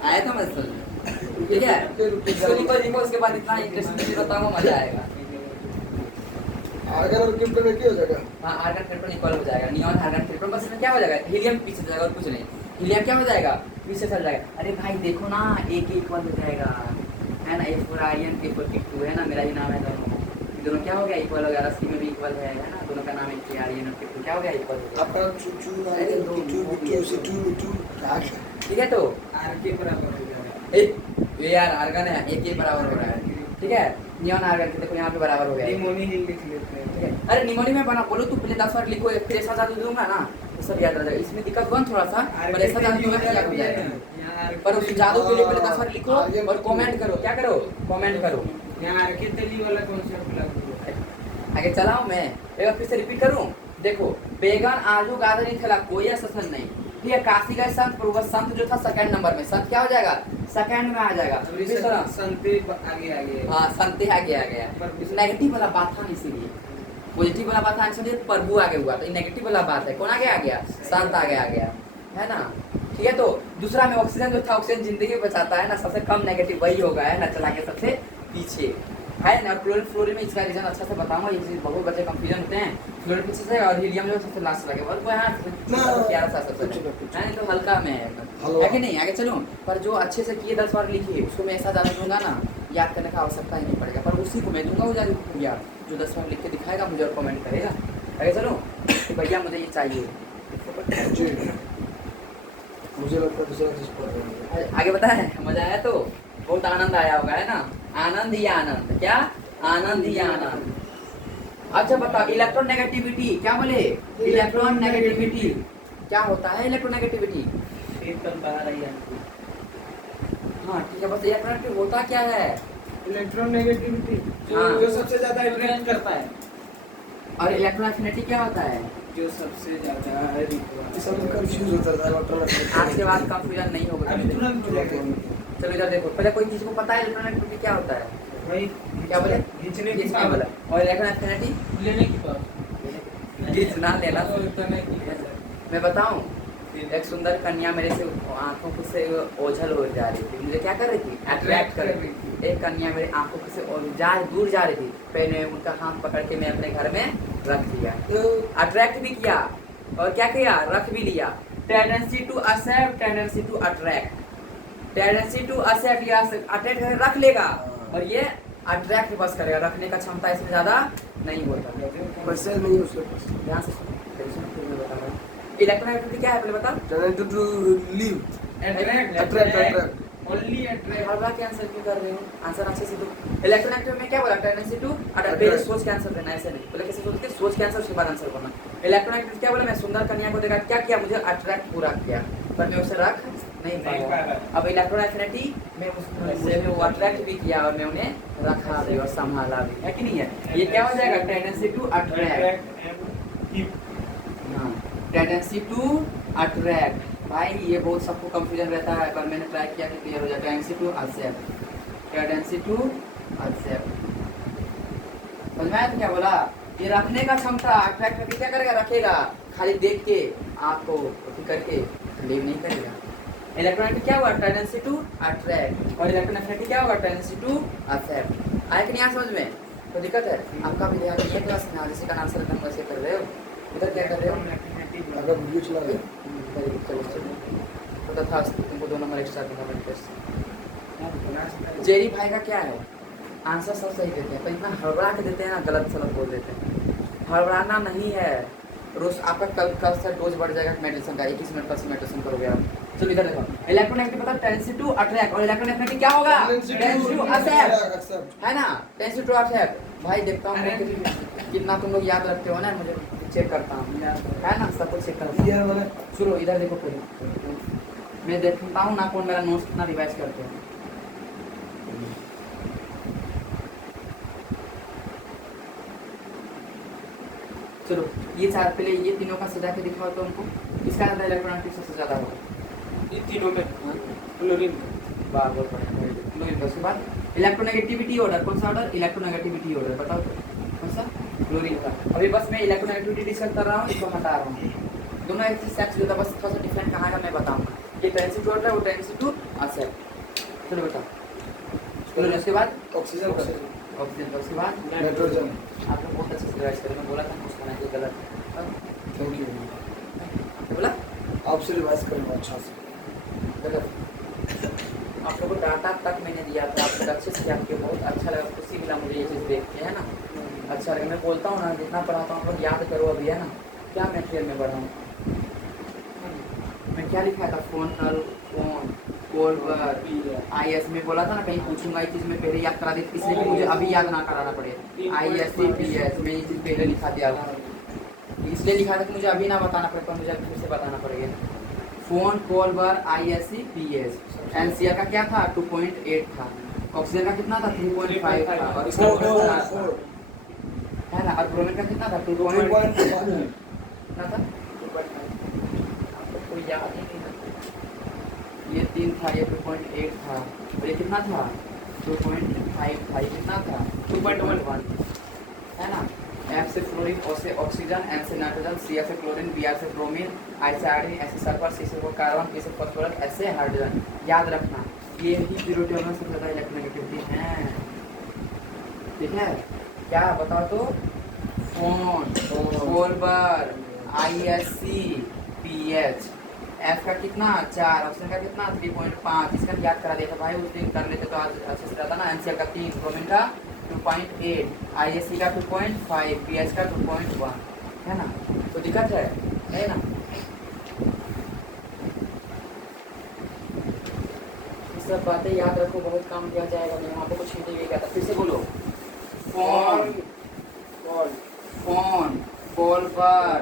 आया था मैं समझ, ठीक है। इसको लिखो, उसके बाद इतना इंटरेस्टिंग बताऊंगा, मजा आएगा। आर्गन और क्रिप्टन में क्या हो जाएगा? हाँ आर्गन क्रिप्टन इक्वल हो जाएगा, नियॉन आर्गन क्रिप्टन, बस इसमें क्या हो जाएगा, हीलियम पीछे जाएगा और कुछ नहीं, हीलियम क्या हो जाएगा पीछे चल जाएगा। अरे भाई देखो ना एक इक्वल हो जाएगा है ना, A4 आर्यन A42 है ना, मेरा ही नाम है दोनों क्या हो गया इक्वल हो गया, रस्सी में भी इक्वल है ना, दोनों का नाम है के आर्यन और K2 क्या हो गया इक्वल हो गया। आपका चू आर्गन B2 ठीक है तो आर के बराबर हो जाएगा। ये यार आर्गन है एक के बराबर हो रहा है, ठीक है नियॉन आर्गन देखो यहाँ पे बराबर हो गया है। निमोनियम लिख लेते हैं। ठीक है, अरे निमोनी में बना बोलो तू पहले 10 बार लिखो फिर ऐसा जादू दूंगा ना तो सब याद रह जाएगा, इसमें दिक्कत हुआ थोड़ा सा पर ऐसा जादू दूंगा तो याद हो जाएगा। पर उस जादू के लिए पहले 10 बार लिखो और कमेंट करो, क्या करो कमेंट करो। यहाँ आर के तेली वाला कॉन्सेप्ट लागू हुआ। आगे चलाऊं मैं एक बार फिर से रिपीट करूं, देखो बेगन आलू गाजर नहीं खेला कोई असर नहीं, ठीक है काशी का संत पर वह संत जो था सेकंड नंबर में, संत क्या हो जाएगा सेकंड में आ जाएगा। इस तरह संते आगे आगे। हाँ संते आगे आ गया, नेगेटिव वाला बात था ना इसीलिए, पॉजिटिव वाला बात था आंसर प्रभु आगे हुआ, तो नेगेटिव वाला बात है कौन आगे आ गया संत आगे आ गया है ना। ठीक है तो दूसरा में ऑक्सीजन जो था ऑक्सीजन जिंदगी बचाता है ना, सबसे कम नेगेटिव वही होगा है ना, चला के सबसे पीछे है ना। क्लोरीन फ्लोरीन में इसका रीजन अच्छा से बताऊंगा, ये चीज बहुत बच्चे कंफ्यूजन होते हैं, फ्लोरीन पीछे से और हीलियम जो सबसे लास्ट लगे और वो यहाँ प्यारा सा सबसे है तो हल्का में है कि नहीं। आगे चलो पर जो अच्छे से किए 10 बार लिखिए उसको मैं ऐसा जाने दूंगा ना याद करने का आवश्यकता ही नहीं पड़ेगा, पर उसी को मैं दूंगा वो जाने भैया जो 10 बार लिख के दिखाएगा मुझे और कमेंट करेगा। आगे चलो तो भैया मुझे ये चाहिए, मुझे लगता है दूसरा चीज पढ़ रहे हैं। आगे बताए मजा आया तो बहुत आनंद आया होगा है ना, आनंद ही आनंद, क्या आनंद ही आनंद। अच्छा बताओ इलेक्ट्रोनेगेटिविटी क्या बोले, इलेक्ट्रोनेगेटिविटी क्या होता है, इलेक्ट्रोनेगेटिविटी एकदम बाहर आई आपको। हाँ ठीक है बस इलेक्ट्रोनेगेटिव होता क्या है, इलेक्ट्रोनेगेटिविटी हाँ। जो सबसे ज्यादा अट्रैक्ट करता है, और इलेक्ट्रोनेगेटिविटी क्या होता है, जो सबसे ज्यादा सब कंफ्यूज होता था इलेक्ट्रॉनिक। आज के बाद कंफ्यूजन नहीं होगा। अभी तुरंत हो जाएगा। चलो इधर देखो पहले कोई चीज को पता है इलेक्ट्रोनेगेटिविटी क्या होता है, भाई क्या बोले खींचने की खींचने वाला, और इलेक्ट्रोनेगेटिविटी लेने की बात खींचना लेना। उतरने की मैं बताऊं एक सुंदर कन्या मेरे से आंखों से ओझल हो जा रही थी, मुझे क्या कर रही थी अट्रैक्ट कर रही थी। एक कन्या मेरे आंखों से दूर जा रही थी, मैंने उनका हाथ पकड़ के मैं अपने घर में रख दिया, अट्रैक्ट भी किया और क्या किया रख भी लिया। Tendency to accept, tendency to attract, tendency to accept या अट्रैक्ट रख लेगा और ये अट्रैक्ट बस करेगा, रखने का क्षमता इसमें ज्यादा नहीं होता। पैसे नहीं है उसके पास। ध्यान से सुनो, फिर मैं बता रहा हूँ इलेक्ट्रोनेगेटिविटी क्या है पहले बताओ। Tendency to leave attract only attract. हर बार के आंसर क्यों कर रहे हो, आंसर अच्छे से दो। इलेक्ट्रोनेगेटिव में क्या बोला टेंडेंसी टू अट्रैक्ट, पहले सोच के आंसर देना, ऐसे नहीं पहले कैसे सोच के सोच के आंसर उसके बाद आंसर करना। इलेक्ट्रोनेगेटिव क्या बोला, मैं सुंदर कन्या को देखा क्या किया मुझे अट्रैक्ट पूरा किया पर मैं उसे रख नहीं पाया। अब इलेक्ट्रोनेगेटिविटी में उससे वो अट्रैक्ट भी किया और मैं उन्हें रखा भी और संभाला भी, है कि नहीं है। ये क्या हो जाएगा टेंडेंसी टू अट्रैक्ट, हाँ टेंडेंसी टू अट्रैक्ट। भाई ये बहुत सबको कंफ्यूजन रहता है पर मैंने ट्राई किया कि क्लियर हो जाए। Tendency to accept, tendency to accept, समझ में आया तो क्या बोला, ये रखने का क्षमता अट्रैक्ट करके क्या करेगा रखेगा, खाली देख के आपको करके लीव नहीं करेगा। इलेक्ट्रोनेगेटिव क्या हुआ टेंडेंसी टू अट्रैक्ट और इलेक्ट्रोनेगेटिविटी क्या होगा टेंडेंसी टू एक्सेप्ट। आए कि नहीं समझ में, तो दिक्कत है आपका भी ध्यान ये क्लास में जैसे का आंसर एकदम वैसे कर रहे हो, इधर क्या कर रहे हो अगर वीडियो चला गया चलो तो तथा तुमको 2 नंबर एक्स्ट्रा दूंगा टेस्ट। जेरी भाई का क्या है आंसर सब सही देते हैं पर इतना हड़बड़ा के देते हैं ना, गलत सलत बोल देते हैं। हड़बड़ाना नहीं है, रोज आपका कल से डोज बढ़ जाएगा मेडिसिन का, 21 मिनट का मेडिसिन करोगे आप। चलो इधर देखो इलेक्ट्रोनेगेटिव पता टेंडेंसी टू अट्रैक्ट और इलेक्ट्रोनेगेटिविटी क्या होगा टेंडेंसी टू एक्सेप्ट, है ना टेंडेंसी टू एक्सेप्ट। भाई देखता हूँ कितना तुम लोग याद रखते हो ना, मुझे चेक करता हूँ है ना, सब कुछ चेक करता हूँ। चलो इधर देखो पहले मैं देखता हूँ ना कौन मेरा नोट्स कितना रिवाइज करते हैं। चलो ये चार पहले ये तीनों का सजा के दिखाओ तो उनको किसका ज्यादा इलेक्ट्रोनेगेटिव सबसे ज्यादा होगा, ये तीनों में क्लोरीन वाह बहुत बढ़िया। क्लोरीन उसके बाद इलेक्ट्रोनेगेटिविटी ऑर्डर कौन सा ऑर्डर, इलेक्ट्रोनेगेटिविटी ऑर्डर बताओ तो कौन सा, क्लोरीन का। अभी बस मैं इलेक्ट्रोनेगेटिविटी डिस्कस कर रहा हूँ, इसको हटा रहा हूँ, दोनों एक चीज सेक्स होता बस थोड़ा सा डिफरेंट कहाँ है मैं बताऊँगा। ये टेंडेंसी टू ऑर्डर है वो टेंडेंसी टू एक्सेप्ट। चलो बताओ क्लोरीन उसके बाद ऑक्सीजन ऑक्सीजन उसके बाद नाइट्रोजन आप लोग बहुत अच्छे से रिवाइज करें, मैं बोला था कुछ करना चाहिए गलत है। Thank you. तो बोला आपसे रिवाइज करूँगा अच्छा से। गलत। आप लोगों को डाटा तक मैंने दिया था, आप लोग अच्छे से जान के बहुत अच्छा लगा, खुशी मिला मुझे ये चीज़ देख के, है ना। अच्छा लगा, मैं बोलता हूँ ना जितना पढ़ाता हूँ आप लोग याद करो अभी, है ना। क्या मटेरियल में पढ़ा हूँ मैं, क्या लिखा था, phone call, phone call IS में बोला था ना, कहीं पूछूंगा ये चीज़ में पहले याद करा दी, इसलिए कि मुझे अभी याद ना कराना पड़े। ISCPS में ये चीज़ पहले लिखा दिया था, इसलिए लिखा था कि मुझे अभी ना बताना पड़े, पर मुझे फिर से बताना पड़ेगा। फोन कॉल वर ISCPS। NCR का क्या था 2.8 था, ऑक्सीजन का कितना था 3.5 था, और इसका है ना, और ब्रोमीन का कितना था 2.5 कितना था, आपको कोई याद ही नहीं था। ये 3 था, ये 2.8 था, और ये कितना था 2.5 था, ये कितना था 2.1 है ना। F से फ्लोरीन, O से ऑक्सीजन, N से नाइट्रोजन, C से क्लोरीन, Br से ब्रोमीन, I से आयोडीन, S से सल्फर, C से कार्बन, P से फास्फोरस, S से हाइड्रोजन। याद रखना ये ही जीरो टेबल में सबसे ज़्यादा इलेक्ट्रोनेगेटिविटी है, ठीक है। क्या बताओ तो, फोन कोलबर ISCPH, F का कितना 4, ऑप्शन का कितना 3.5, इसका याद करा दिया था भाई, उस दिन कर लेते तो आज अच्छे से रहता ना। NCL का 3, ब्रोमीन का 2.8, ISC का 2.5, PH का 2.1, है ना। तो दिक्कत है ना। ये सब बातें याद रखो, बहुत काम किया जाएगा, मैं वहाँ पे कुछ नहीं गया था। फिर से बोलो, फोन फोन कॉल पर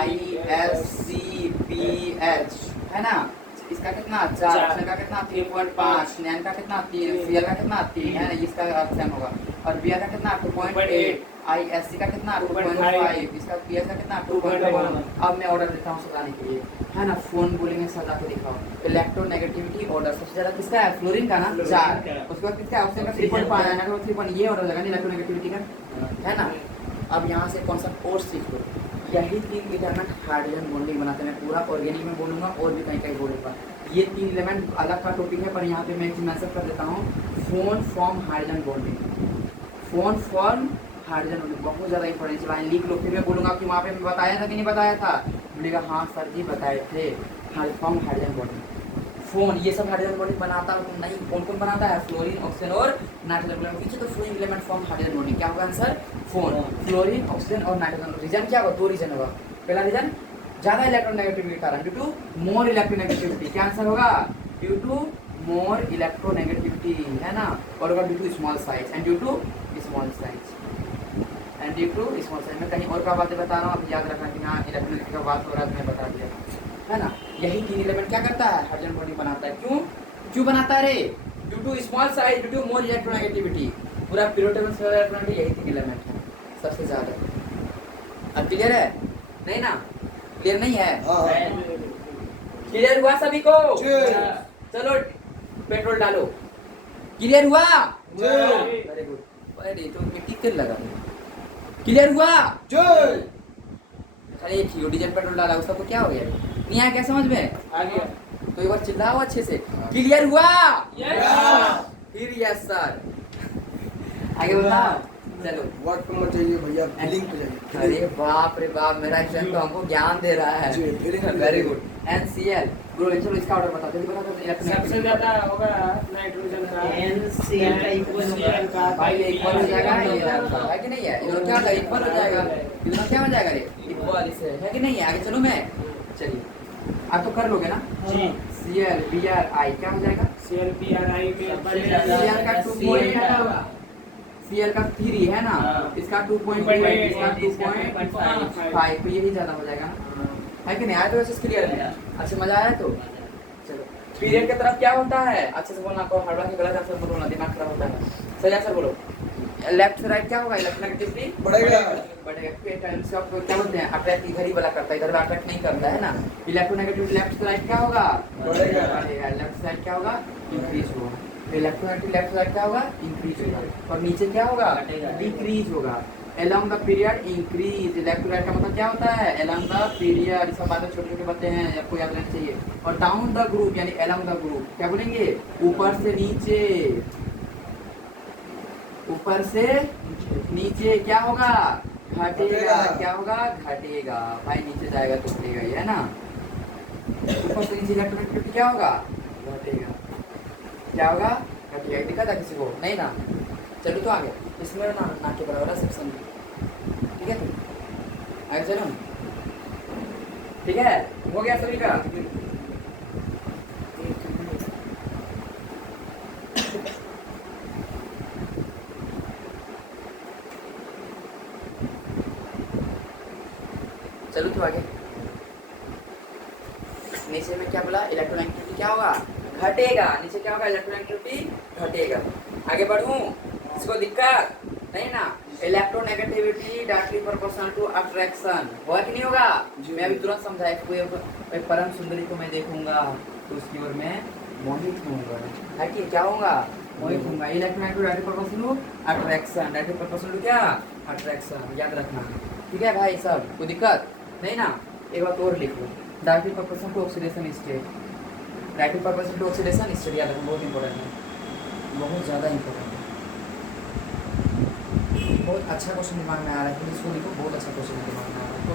ISCPH, है ना। इसका कितना 4, ऑप्शन का कितना 3.5, नैन का कितना 3, CL का कितना 3, है ना, इसका ऑप्शन होगा। और BR का कितना 2.8, ISC का कितना 2.5, इसका PS का कितना 2.1। अब मैं ऑर्डर देता हूँ सजाने के लिए, है ना। फोन बोलेंगे सजा के दिखाओ। इलेक्ट्रोनेगेटिविटी ऑर्डर सबसे ज्यादा किसका है, फ्लोरीन का ना 4, उसके बाद किसका ऑप्शन का 3.5 है ना, 3. ये ऑर्डर लगा इलेक्ट्रोनेगेटिविटी का, है ना। अब यहाँ से कॉन्सेप्ट और सीख लो, यही 3 एलिमेंट हाइड्रोजन बॉन्डिंग बनाते हैं। मैं पूरा ऑर्गेनिक में बोलूँगा और भी कहीं कहीं बोलूँगा, ये 3 एलिमेंट अलग का टॉपिक है, पर यहाँ पे मैं एक चीज मेंशन कर देता हूँ, phone form hydrogen bonding, phone form hydrogen bonding बहुत ज़्यादा इंपॉर्टेंट लाइन लिख लो। फिर मैं बोलूँगा कि वहाँ पे मैं बताया था कि नहीं बताया था, बोलेगा हाँ सर जी बताए थे, फॉर्म हाइड्रोजन बॉन्डिंग। फोन ये सब हाइड्रोजन बॉन्डिंग बनाता है नहीं, कौन कौन बनाता है, फ्लोरीन, ऑक्सीजन और नाइट्रोजन। पीछे तो fluorine element form hydrogen bonding, क्या होगा आंसर, फोन, फ्लोरीन, ऑक्सीजन और नाइट्रोजन। रीजन क्या होगा, 2 रीजन होगा। पहला रीजन ज्यादा इलेक्ट्रोनेगेटिविटी के कारण, ड्यू टू मोर इलेक्ट्रोनेगेटिविटी, क्या आंसर होगा, ड्यू टू मोर इलेक्ट्रोनेगेटिविटी, है ना। और होगा due to small size, and due to small size, and due to small size. मैं कहीं और का बातें बता रहा हूँ, अब याद रखना कि हाँ इलेक्ट्रोनेगेटिविटी का बात हो रहा है, तो मैं बता दिया, है ना। यही 3 एलिमेंट क्या करता है, हाइड्रोजन बॉन्डिंग बनाता है। क्यों बनाता है रे, due to small size, due to more electronegativity. पूरा पीरियोडिक टेबल से इलेक्ट्रोनेगेटिविटी यही 3 एलिमेंट है सबसे ज्यादा। अब क्लियर है नहीं ना, क्लियर नहीं है, क्लियर हुआ सभी को, चलो पेट्रोल डालो, क्लियर हुआ, वेरी गुड, अरे तो मिट्टी तेल लगा, क्लियर हुआ, खाली एक ही डीजल पेट्रोल डाला, उसका को क्या हो गया, नहीं आया क्या समझ में, आ गया। तो एक बार चिल्लाओ अच्छे से, क्लियर हुआ, फिर यस सर, आगे बताओ, चलो वर्ड पे मत जाइए भैया, फीलिंग पे जाइए। अरे बाप रे बाप, मेरा एग्जाम तो हमको ज्ञान दे रहा है, वेरी गुड। NCL ब्रो, चलो इसका ऑर्डर बता, जल्दी बता। सबसे ज्यादा होगा नाइट्रोजन का, NCL का इक्वल होगा, भाई ये इक्वल हो जाएगा, ये है कि नहीं है, इधर क्या होगा, इक्वल हो जाएगा, इधर क्या हो जाएगा रे, इक्वल इसे, है कि नहीं है। आगे चलो मैं, चलिए आप तो कर लोगे ना जी। CL BRI क्या हो जाएगा, CLBRI में CL का 2.5, CL का 3 है ना, इसका 2.8, इसका 2.5, तो यही ज्यादा हो जाएगा ना, है कि नहीं। आया तो वैसे क्लियर है, अच्छा मजा आया तो चलो। पीरियड की तरफ क्या होता है, अच्छे से बोलना, को हड़बड़ा के गलत आंसर बोलना, दिमाग खराब होता है, सही आंसर बोलो। लेफ्ट से राइट क्या होगा, इलेक्ट्रोनेगेटिविटी बढ़ेगा, क्या बोलते हैं, अट्रैक्ट इधर ही वाला करता है, इधर अट्रैक्ट नहीं करता है ना। इलेक्ट्रोनेगेटिविटी लेफ्ट से राइट क्या होगा, बढ़ेगा, लेफ्ट साइड क्या होगा, इंक्रीज होगा। इलेक्ट्रोनेगेटिव लेफ्ट साइड क्या होगा, इंक्रीज होगा, और नीचे क्या होगा, डिक्रीज होगा। along the period increase, electrolyte का मतलब क्या होता है, along the period, सब बातें छोटे छोटे बातें हैं, आपको याद रहना चाहिए। और डाउन द ग्रुप यानी along the group, क्या बोलेंगे, ऊपर से नीचे, ऊपर से नीचे क्या होगा, घटेगा, क्या होगा? घटेगा। भाई नीचे जाएगा तो घटेगा ही, है ना? ऊपर से नीचे इलेक्ट्रोनेगेटिविटी क्या होगा? घटेगा। क्या होगा? घटेगा। दिक्कत है किसी को? नहीं ना? चलो तो आगे, इसमें ना के बराबर सेक्शन, ठीक है? आगे चलो, ठीक है? हो गया सभी का? चलो तो आगे, नीचे में क्या बोला? इलेक्ट्रोनेगेटिविटी क्या होगा? घटेगा। नीचे क्या होगा? इलेक्ट्रोनेगेटिविटी घटेगा। आगे बढ़ूं? इसको दिक्कत नहीं ना? Electronegativity directly proportional to attraction, होगा कि नहीं होगा? मैं अभी तुरंत समझाया। कोई परम सुंदरी को मैं देखूंगा तो उसकी ओर मैं मोहित होऊंगा, है कि क्या होगा? मोहित होऊंगा। Electronegativity directly proportional to attraction, directly proportional to क्या? अट्रैक्शन, याद रखना, ठीक है भाई सब? कोई दिक्कत नहीं ना? एक बात और लिख लो, directly proportional to oxidation state, directly proportional to oxidation state, याद रखना, बहुत इंपॉर्टेंट है, बहुत ज़्यादा इंपॉर्टेंट है। बहुत अच्छा क्वेश्चन दिमाग में आ रहा है, तो इसको लिखो, बहुत अच्छा क्वेश्चन दिमाग में आ रहा है। तो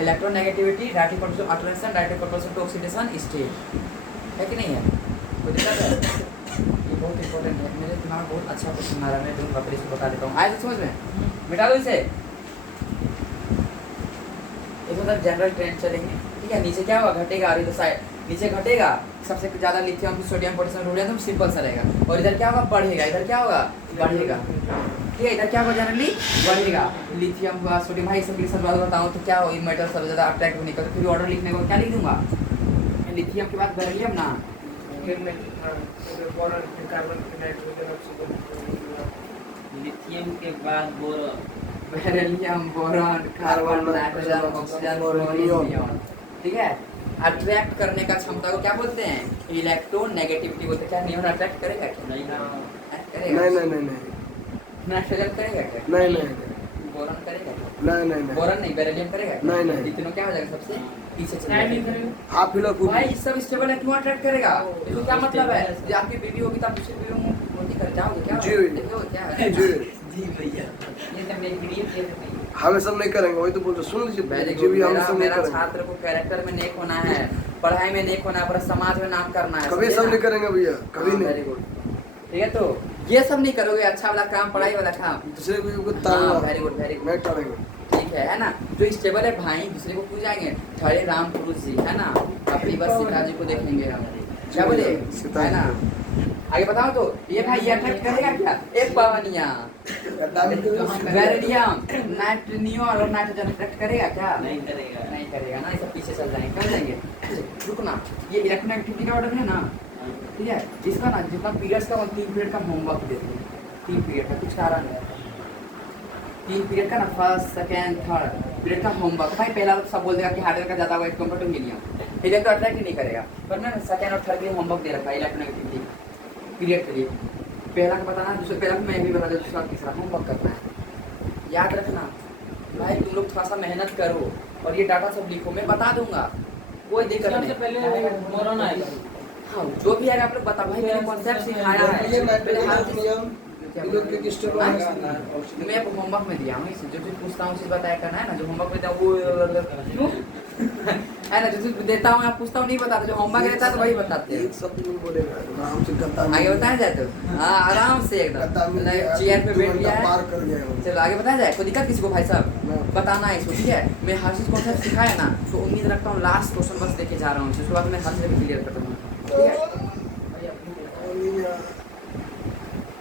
electronegativity directly proportional to attraction, directly proportional to oxidation state, है कि नहीं है? कोई दिक्कत है? ये बहुत इंपॉर्टेंट है, मेरे दिमाग में बहुत अच्छा क्वेश्चन आ रहा है, मैं दूंगा फिर इसको बता देता हूँ। आए तो समझ में, मिटा दो इसे। इधर जनरल ट्रेंड चलेंगे, ठीक है? नीचे क्या होगा? घटेगा। और इधर साइड नीचे घटेगा, सबसे ज़्यादा लिथियम सोडियम पोटेशियम ढूंढे तो सिंपल सा रहेगा। और इधर क्या होगा? बढ़ेगा। इधर क्या होगा? बढ़ेगा, ठीक है? इधर क्या होगा? जनरली बढ़ेगा। लिथियम हुआ, सोडियम, भाई सब सब बात बताऊँ तो क्या हो? मेटल सब ज़्यादा अट्रैक्ट होने का, तो फिर ऑर्डर लिखने को क्या लिख दूंगा? लिथियम के बाद बेरिलियम ना, लिथियम के बाद boron, beryllium, boron, carbon, nitrogen, oxygen, fluorine, ठीक है? अट्रैक्ट करने का क्षमता को क्या बोलते हैं? इलेक्ट्रोनेगेटिविटी बोलते हैं। क्या नियॉन अट्रैक्ट करेगा क्या? नहीं ना, करेगा। नहीं नाइट्रोजन करेगा क्या? नहीं बोरॉन करेगा क्या? नहीं बोरॉन नहीं, बेरिलियम करेगा क्या? नहीं। ये तीनों क्या हो जाएगा? सबसे पीछे चले नहीं जाएंगे। करेगा। हाफ हिलर कूद भाई सब स्टेबल है, क्यों अट्रैक्ट करेगा? इसको क्या मतलब है? जब आपकी बीवी होगी तो आप दूसरी बीवी में मोती कर जाओगे क्या? जी। देखो क्या है? जी जी भैया, ये सब मेरी वीडियो प्ले करते हैं। हम सब नहीं करेंगे, वही तो बोलते, सुन लीजिए Very जी good। भी हम सब नहीं मेरा करेंगे, छात्र को कैरेक्टर में नेक होना है, पढ़ाई में नेक होना है, पूरा समाज में नाम करना है, कभी समझे सब ना? नहीं करेंगे भैया, कभी वेरी नहीं। गुड, ठीक है? तो ये सब नहीं करोगे, अच्छा वाला काम, पढ़ाई वाला काम, दूसरे को हाँ, ताड़ना, वेरी गुड नहीं टाड़ेंगे। ठीक है ना? जो स्टेबल है भाई, दूसरे को क्यों जाएंगे? ठहरे राम पुरुष जी, है ना? अपनी बस सीता जी को देख लेंगे हम, क्या बोले, है ना? आगे बताओ तो, ये भाई ये अट्रैक्ट करेगा क्या? एक पावनिया, बेरिलियम, नाइट्रोनियम और नाइट्रोजन अट्रैक्ट करेगा क्या? नहीं करेगा। नहीं करेगा ना, ये सब पीछे चल जाएंगे, कर जाएंगे। रुकना, ये इलेक्ट्रोनेगेटिविटी का ऑर्डर है ना, ठीक है? इसका ना जितना पीरियड्स का 3 पीरियड का होमवर्क देते हैं, 3 पीरियड का, कुछ कारण है 3 पीरियड का ना, फर्स्ट सेकेंड थर्ड पीरियड का होमवर्क। भाई पहला तो सब बोल देगा कि हार्डवेयर का ज़्यादा weight compare to helium, helium तो अट्रैक्ट ही नहीं करेगा, पर मैं सेकेंड और थर्ड के लिए होमवर्क दे रखा है इलेक्ट्रोनेगेटिविटी पीरियड के लिए। पहला का बताना, दूसरा पहला को मैं भी बता दूँ, दूसरा तीसरा होमवर्क करना है, याद रखना भाई। तुम लोग थोड़ा सा मेहनत करो और ये डाटा सब लिखो, मैं बता दूंगा, कोई दिक्कत सबसे नहीं। पहले बोरॉन आएगा। हाँ, जो भी आएगा आप लोग बता, भाई मैंने कॉन्सेप्ट सिखाया है, पहले हाथ मैं आपको होमवर्क में दिया हूँ, इसे जो चीज पूछता हूँ चीज बताया करना है ना, जो होमवर्क में देता हूँ वो है ना, जो चीज देता हूँ आप पूछता हूँ नहीं बताते, जो होमवर्क रहता है तो वही बताते हैं। एक शब्द नहीं बोलेगा, आराम से गत्ता आगे बताया जाए तो, हाँ आराम से एकदम चेयर पे बैठ गया पार है। कर गया है। चलो आगे बताया जाए, कोई दिक्कत किसी को भाई साहब? बताना है इसको, ठीक है? मैं हर चीज कॉन्सेप्ट सिखाया ना, तो उम्मीद रखता हूँ लास्ट क्वेश्चन बस देके जा रहा हूँ, उसके बाद मैं हर चीज क्लियर कर दूंगा, ठीक है?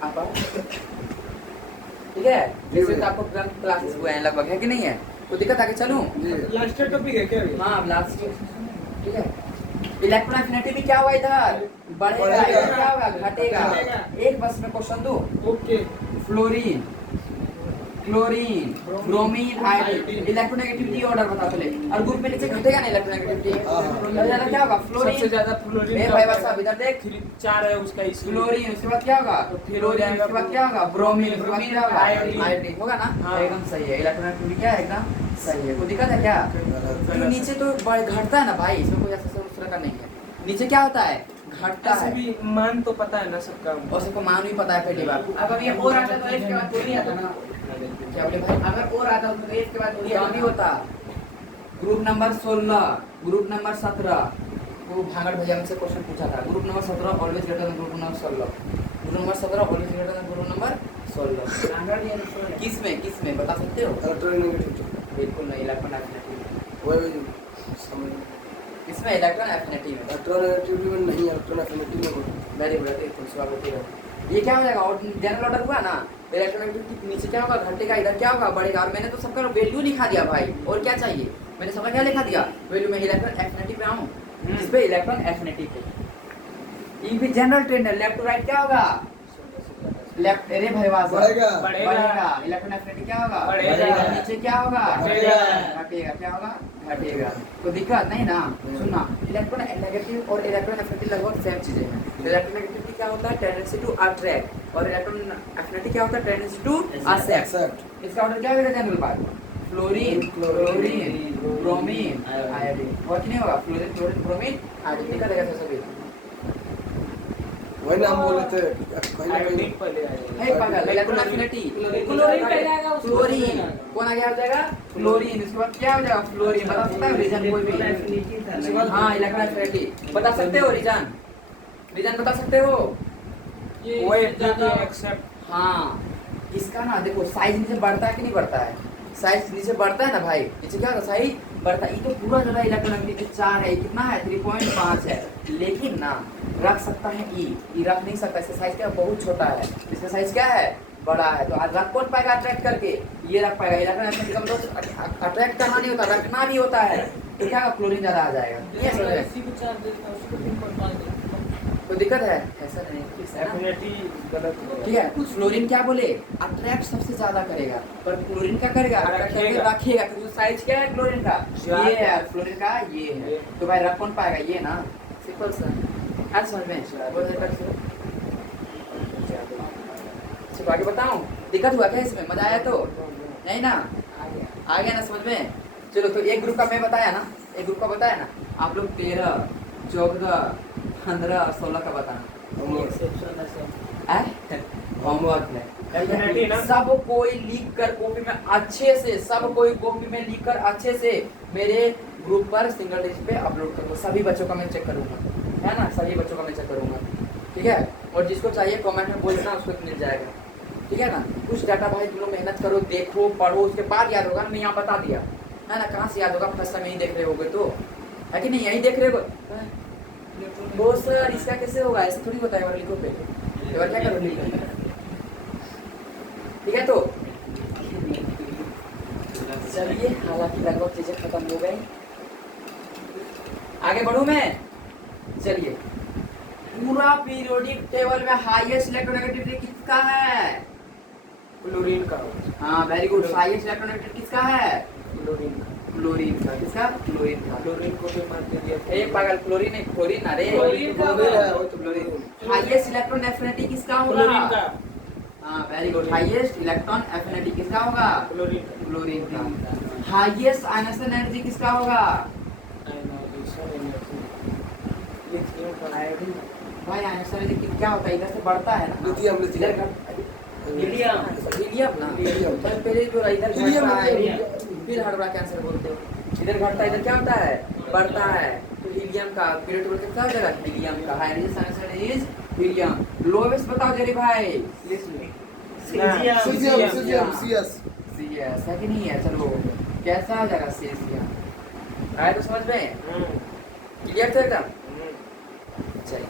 आप आओ, ठीक है? जैसे तो आपको क्लासेस हुए हैं लगभग, है कि नहीं है? कोई दिक्कत? आगे चलूं? लास्ट टॉपिक है क्या? हाँ लास्ट, ठीक है? इलेक्ट्रोनेगेटिविटी क्या हुआ इधर? बढ़ेगा, इधर क्या होगा? घटेगा। एक बस में क्वेश्चन दो, okay. Fluorine, chlorine, bromine, iodine, electronegativity order बता पहले, और ग्रुप में नीचे घटेगा ना इलेक्ट्रोनेगेटिविटी, सबसे ज्यादा क्या होगा? फ्लोरीन। सबसे ज्यादा फ्लोरीन ए का भाई होगा। बस अब इधर देख, 4 है उसका, इसलिए क्लोरीन, उसके बाद क्या होगा? फ्लोरीन, उसके बाद क्या होगा? ब्रोमीन, उसके बाद क्या होगा? आयोडीन। आयोडीन होगा ना? हाँ। एकदम सही है, इलेक्ट्रोनेगेटिविटी क्या है? एकदम सही है। कोई दिक्कत है क्या? क्यों नीचे तो घटता है ना भाई, इसमें कोई ऐसा दूसरा का नहीं है। नीचे क्या होता है? घटता ऐसे है, भी मान तो पता है ना सबका। और सबको मान भी पता है पहली बार। अब ये और आता तो इसके बाद कोई नहीं आता ना। क्या बोले भाई? अगर और आता तो इसके बाद और क्या भी होता? ग्रुप नंबर 16, ग्रुप नंबर 17, वो भांगड़ भैया हमसे क्वेश्चन पूछा था। Group number 17 always greater than group number 16। Group number 17 always greater than group number 16। किस में बता सकते हो? इलेक्ट्रोनेगेटिविटी बिल्कुल नहीं, इलेक्ट्रॉन एफिनिटी। वही समझ इसमें इलेक्ट्रॉन एफिनिटी में। इलेक्ट्रोनेगेटिविटी में नहीं, इलेक्ट्रॉन एफिनिटी में होता वेरी गुड, तुम स्वागत है। ये क्या हो जाएगा? और जनरल ऑर्डर हुआ ना, इलेक्ट्रोनेगेटिविटी नीचे क्या होगा? घटेगा, इधर क्या होगा? बढ़ेगा। और मैंने तो सबका वैल्यू लिखा दिया भाई, और क्या चाहिए? मैंने सबका क्या लिखा दिया? वैल्यू में इलेक्ट्रॉन एफिनिटी पे आऊं, इस पे इलेक्ट्रॉन एफिनिटी पे। ये भी जनरल ट्रेंड है, लेफ्ट टू राइट क्या होगा? लेफ्ट, अरे भाई वाह, बढ़ेगा। बढ़ेगा। इलेक्ट्रॉन एफिनिटी क्या होगा? बढ़ेगा। नीचे क्या होगा? घटेगा। घटेगा। क्या होगा? घटेगा। तो दिक्कत नहीं ना। सुनना, इलेक्ट्रॉन नेगेटिव और इलेक्ट्रॉन एफिनिटी लगभग सेम चीजें हैं। इलेक्ट्रॉन नेगेटिविटी क्या होता है? टेंडेंसी टू अट्रैक्ट, और इलेक्ट्रॉन एफिनिटी क्या होता है? Tendency to accept. एक्सेप्ट। इसका ऑर्डर क्या होगा? जनरल बात, फ्लोरीन, क्लोरीन, ब्रोमीन, आयोडीन। और नहीं होगा? फ्लोरीन, क्लोरीन, ब्रोमीन, आयोडीन का देगा सभी। वही नाम बोले थे कहीं ना आयोडीन कहीं। पहले आएगा। है पागल, इलेक्ट्रॉन एफिनिटी। क्लोरीन पहले आएगा, उसके बाद क्लोरीन कौन आ गया हो जाएगा? फ्लोरीन। इसके बाद क्या हो जाएगा? फ्लोरीन। बता सकता है रीजन कोई भी? हाँ, इलेक्ट्रॉन एफिनिटी बता सकते हो? रीजन, रीजन बता सकते हो? वो एक्सेप्ट। हाँ, इसका ना देखो, साइज नीचे बढ़ता है कि नहीं बढ़ता है? साइज नीचे बढ़ता है ना भाई, नीचे क्या होता है? साइज बढ़ता है। ये तो पूरा ज्यादा इलेक्ट्रॉन एफिनिटी 4 है, कितना है? 3.5 है। लेकिन ना रख सकता है ई रख नहीं सकता। इसका साइज क्या है? बहुत छोटा है। इसका साइज क्या है? बड़ा है। तो आज रख कौन पाएगा अट्रैक्ट करके? ये रख पाएगा। इलेक्ट्रॉन एफिनिटी कम तो अट्रैक्ट करना नहीं होता, रखना भी होता है। तो क्या होगा? क्लोरीन ज्यादा आ जाएगा। ये समझ में? तो दिक्कत है? ऐसा नहीं, फिक्स है ना? एफिनिटी गलत है। ठीक है। फ्लोरीन क्या बोले? अट्रैक्ट सबसे ज्यादा करेगा, पर क्लोरीन क्या करेगा? अट्रैक्ट करके रखेगा। रखेगा। क्योंकि साइज क्या है क्लोरीन का? ये है। फ्लोरीन का ये है। तो भाई रख कौन पाएगा? ये ना। सिंपल सा आज समझ में बहुत दिक्कत से। सिर्फ आगे बताऊं? दिक्कत हुआ क्या इसमें? मजा आया तो नहीं ना? आ गया ना समझ में? चलो, तो एक ग्रुप का मैं बताया ना, एक ग्रुप का बताया ना। आप लोग 13, 14, 15 और 16 का बताना। होमवर्क में Definitely ना। सब कोई लिख कर कॉपी में अच्छे से, सब कोई कॉपी में लिख कर अच्छे से मेरे ग्रुप पर सिंगल डिजिट पे अपलोड करो। सभी बच्चों का मैं चेक करूंगा, है ना? सभी बच्चों का मैं चेक करूंगा, ठीक है? और जिसको चाहिए कमेंट में बोल देना, उसको मिल जाएगा, ठीक है ना? कुछ डाटा भाई तुम लोग मेहनत करो, देखो, पढ़ो, उसके बाद याद होगा ना। मैं यहाँ बता दिया है ना, कहाँ से याद होगा? फर्स्ट टाइम यही देख रहे होगे तो, है कि नहीं? यही देख रहे हो वो सर, इसका कैसे होगा? ऐसे थोड़ी होता है। और लिखो पे, एक बार क्या करो, लिखो, ठीक है? तो चलिए, हालांकि लगभग चीजें खत्म हो गई, आगे बढ़ूं मैं? चलिए, पूरा पीरियोडिक टेबल में हाईएस्ट इलेक्ट्रोनेगेटिविटी किसका है? क्लोरीन का। हाँ, वेरी गुड। हाईएस्ट इलेक्ट्रोनेगेटिविटी किसका है? क्लोरीन का। क्लोरीन का। किसका? क्लोरीन का। क्लोरीन को भी मार दिया। एक पागल, क्लोरीन है, क्लोरीन। अरे क्लोरीन का क्लोरीन है, वो तो क्लोरीन। हाईएस्ट इलेक्ट्रॉन एफिनिटी किसका होगा? क्लोरीन का। हाँ, very good. Highest electron affinity किसका होगा? क्लोरीन का। क्लोरीन का। हाईएस्ट आयनाइजेशन एनर्जी किसका होगा? आयनाइजेशन एनर्जी लिथियम का। आयोडीन। भाई आयनाइजेशन एनर्जी क्या होता है? इधर से बढ़ता है ना, लिथियम, लिथियम। इधर घट- हीलियम। हीलियम ना, हीलियम। बस पहले जो इधर हीलियम, घटता है, हीलियम। फिर हार्ड रॉक कैंसर बोलते हो। इधर घटता है, इधर क्या होता है? बढ़ता है। तो हीलियम का पीरियड टेबल कितना हो जाएगा? हीलियम का। Highest ionisation is helium. Lowest बताओ जरी भाई। Caesium, caesium, CS. सीएस है कि नहीं है? चलो, कैसा हो जाएगा सीएस? आया तो समझ में? क्लियर था एकदम? चलिए,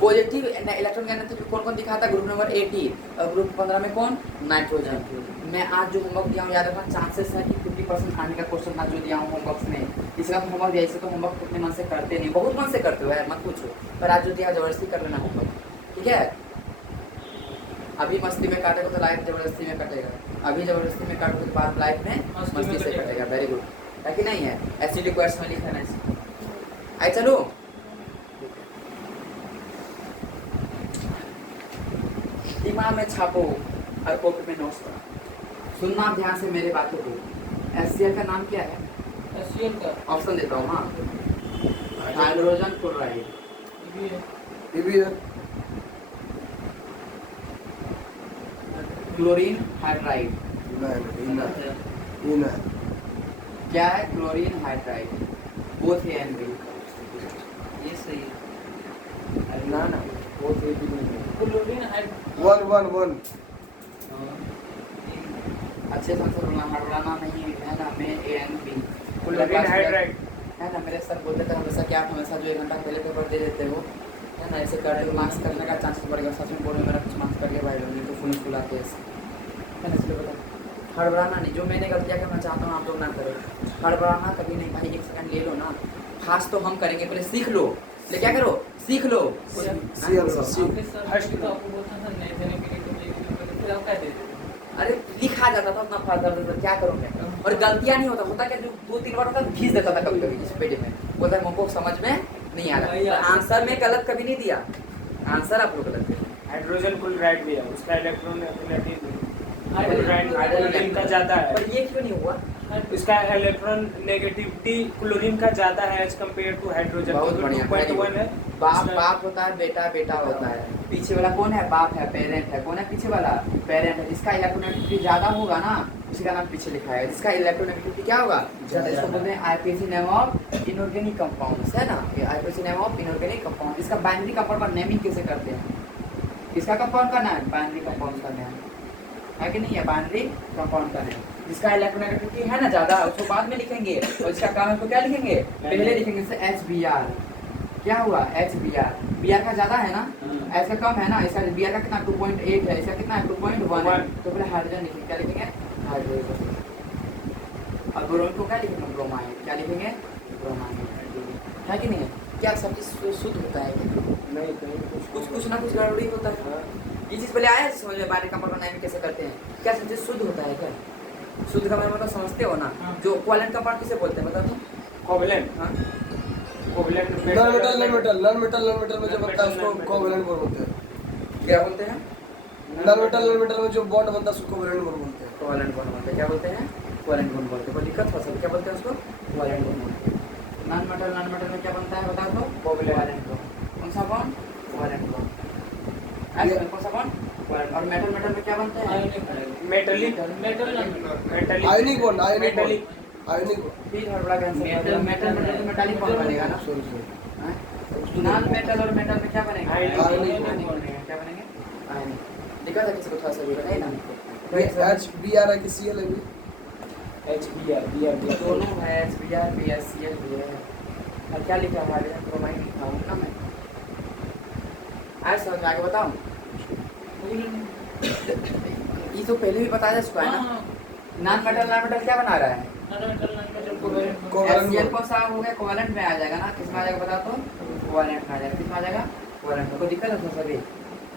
पॉजिटिव इलेक्ट्रॉन का एनर्जी कौन कौन दिखाता है? ग्रुप नंबर 18 और ग्रुप 15 में कौन? नाइट्रोजन। मैं आज जो होमवर्क दिया हूँ, याद रखना, चांसेस है कि 50% आने का क्वेश्चन आज जो दिया हूँ होमवर्क में, इसका होमवर्क दिया। इसे तो होमवर्क उतने मन से करते नहीं, बहुत मन से करते हो यार, मत पूछो, पर आज जो दिया जबरदस्ती कर लेना होमवर्क, ठीक है? अभी मस्ती में काटे तो लाइफ जबरदस्ती में कटेगा, अभी जबरदस्ती में काटो तो बाद लाइफ में मस्ती से कटेगा। वेरी गुड, है कि नहीं है? ऐसी रिक्वेस्ट में लिखा है। आई चलो, दिमाग में छापो और कॉपी में नोट्स करो। सुनना ध्यान से मेरे बातों को। HCl का नाम क्या है? HCl का ऑप्शन देता हूँ। हाँ, हाइड्रोजन क्लोराइड, ये भी है। क्लोरीन हाइड्राइड, नहीं इनर क्या है? Chlorine hydride, both A and B. ये सही है। ना ना, बहुत ही नहीं है। क्लोरीन हाइड वन अच्छे से हड़बड़ाना नहीं है ना, में A and B. Chlorine hydride है ना, मेरे सर बोलते थे हमेशा क्या आप हमेशा जो 1 घंटा पहले पेपर दे देते हो, है ना, ऐसे करते हो मार्क्स करने का चांसेस बढ़ेगा। सच में बोल रहे मेरा कुछ मार्क्स कर लिया भाई लोगों ने तो फुल स्कूल आते ऐसे, है ना, इसलिए बता हड़बड़ाना नहीं। जो मैंने गलतियाँ करना चाहता हूँ आप लोग ना करें, हड़बड़ाना कभी नहीं भाई। 1 सेकंड ले लो ना, खास तो हम करेंगे, पहले सीख लो। ले क्या करो, सीख लो। सी आंसर सी आपके सर हर्ष तो आपको बोलता था नहीं देने के लिए, फिर आप क्या देते थे? अरे लिखा जाता था उतना फायदा था, क्या करूँ मैं। और गलतियाँ नहीं होता क्या, जो 2-3 बार होता था खींच देता था कभी कभी इस पेज में, बोलता है मुझको समझ में नहीं आ रहा। आंसर में गलत कभी नहीं दिया, आंसर आप लोग गलत दिए। हाइड्रोजन क्लोराइड दिया, उसका इलेक्ट्रॉन एफिनिटी हाइड्रोजन हाइड्रोजन का ज्यादा है। पर ये क्यों नहीं हुआ? इसका इलेक्ट्रॉन नेगेटिविटी क्लोरीन का ज्यादा है एज कम्पेयर टू हाइड्रोजन। बहुत बढ़िया, 2.1 है। बाप बाप होता है, बेटा बेटा होता है। पीछे वाला कौन है? बाप है, पेरेंट है। कौन है पीछे वाला? पेरेंट है। जिसका इलेक्ट्रोनेगेटिविटी ज्यादा होगा ना, उसी का नाम पीछे लिखा है। जिसका इलेक्ट्रोनेगेटिविटी क्या होगा? ज्यादा। इसको बोलते हैं IPC name of inorganic compounds, है ना, ये IPC name of inorganic compound. इसका बाइनरी कंपाउंड का नेमिंग कैसे करते हैं? किसका कंपाउंड का नाम? बाइनरी कंपाउंड का नाम है कि नहीं है? बाइनरी कंपाउंड का नाम। जिसका इलेक्ट्रोनेगेटिविटी है ना ज्यादा, उसको बाद में लिखेंगे, और जिसका काम है उसको क्या लिखेंगे? पहले लिखेंगे। जैसे HBr, क्या हुआ? HBr, Br का ज्यादा है ना, H का कम है ना। इसका Br का कितना? 2.8 है, इसका कितना है? 2.1 है। तो पहले हाइड्रोजन लिखेंगे, क्या लिखेंगे? हाइड्रोजन। और ब्रोमीन को क्या लिखेंगे? ब्रोमाइड। क्या लिखेंगे? ब्रोमाइड। है कि नहीं है? क्या सब चीज शुद्ध होता है? नहीं कुछ ना कुछ गड़बड़ी होता है। ये चीज पहले आया समझ में, बाहरी कंपाउंड बनाने में कैसे करते हैं? क्या सब चीज शुद्ध होता है? क्या शुद्ध का मतलब समझते हो ना? जो कोवलेंट कंपाउंड किसे बोलते हैं बता दो? कोवलेंट, हाँ, कोवलेंट नॉन मेटल में जो बनता है उसको कोवलेंट बोलते हैं। क्या बोलते हैं? नॉन मेटल में जो बॉन्ड बनता है उसको कोवलेंट बोलते हैं। कोवलेंट बॉन्ड बोलते हैं। क्या बोलते हैं? कोवलेंट बॉन्ड बोलते हैं। कोई दिक्कत हो सकती है? क्या बोलते हैं उसको? कोवलेंट बॉन्ड बोलते हैं। नॉन मेटल में क्या बनता है बता दो? Covalent bond. कौन सा बॉन्ड? Covalent bond. ऐसे कौन सा बॉन्ड? कोवलेंट। और मेटल में क्या बनते हैं? मेटलिक आयनिक बॉन्ड मेटलिक फिर और बड़ा आंसर मेटल तो मेटालिक बॉन्ड बनेगा ना। सॉरी नॉन मेटल और मेटल में क्या बनेगा? आयनिक बनेगा। क्या बनेंगे? आयनिक। दिखा था किसी को थोड़ा सा भी नहीं ना? HBr है कि Cl है भी? HBr दोनों है, HBr BSCl भी है। और क्या लिखा है? हाइड्रोजन ब्रोमाइड लिखा हूँ ना मैं। आज समझ में आगे बताऊँ? ये तो पहले भी बताया जा चुका है ना। नॉन मेटल क्या बना रहा है? HCl कौन सा हो गया? कोवलेंट में आ जाएगा ना। किसमें आ जाएगा बता तो? कोवलेंट में आ जाएगा। किसमें आ जाएगा? कोवलेंट में। कोई दिक्कत है तो सभी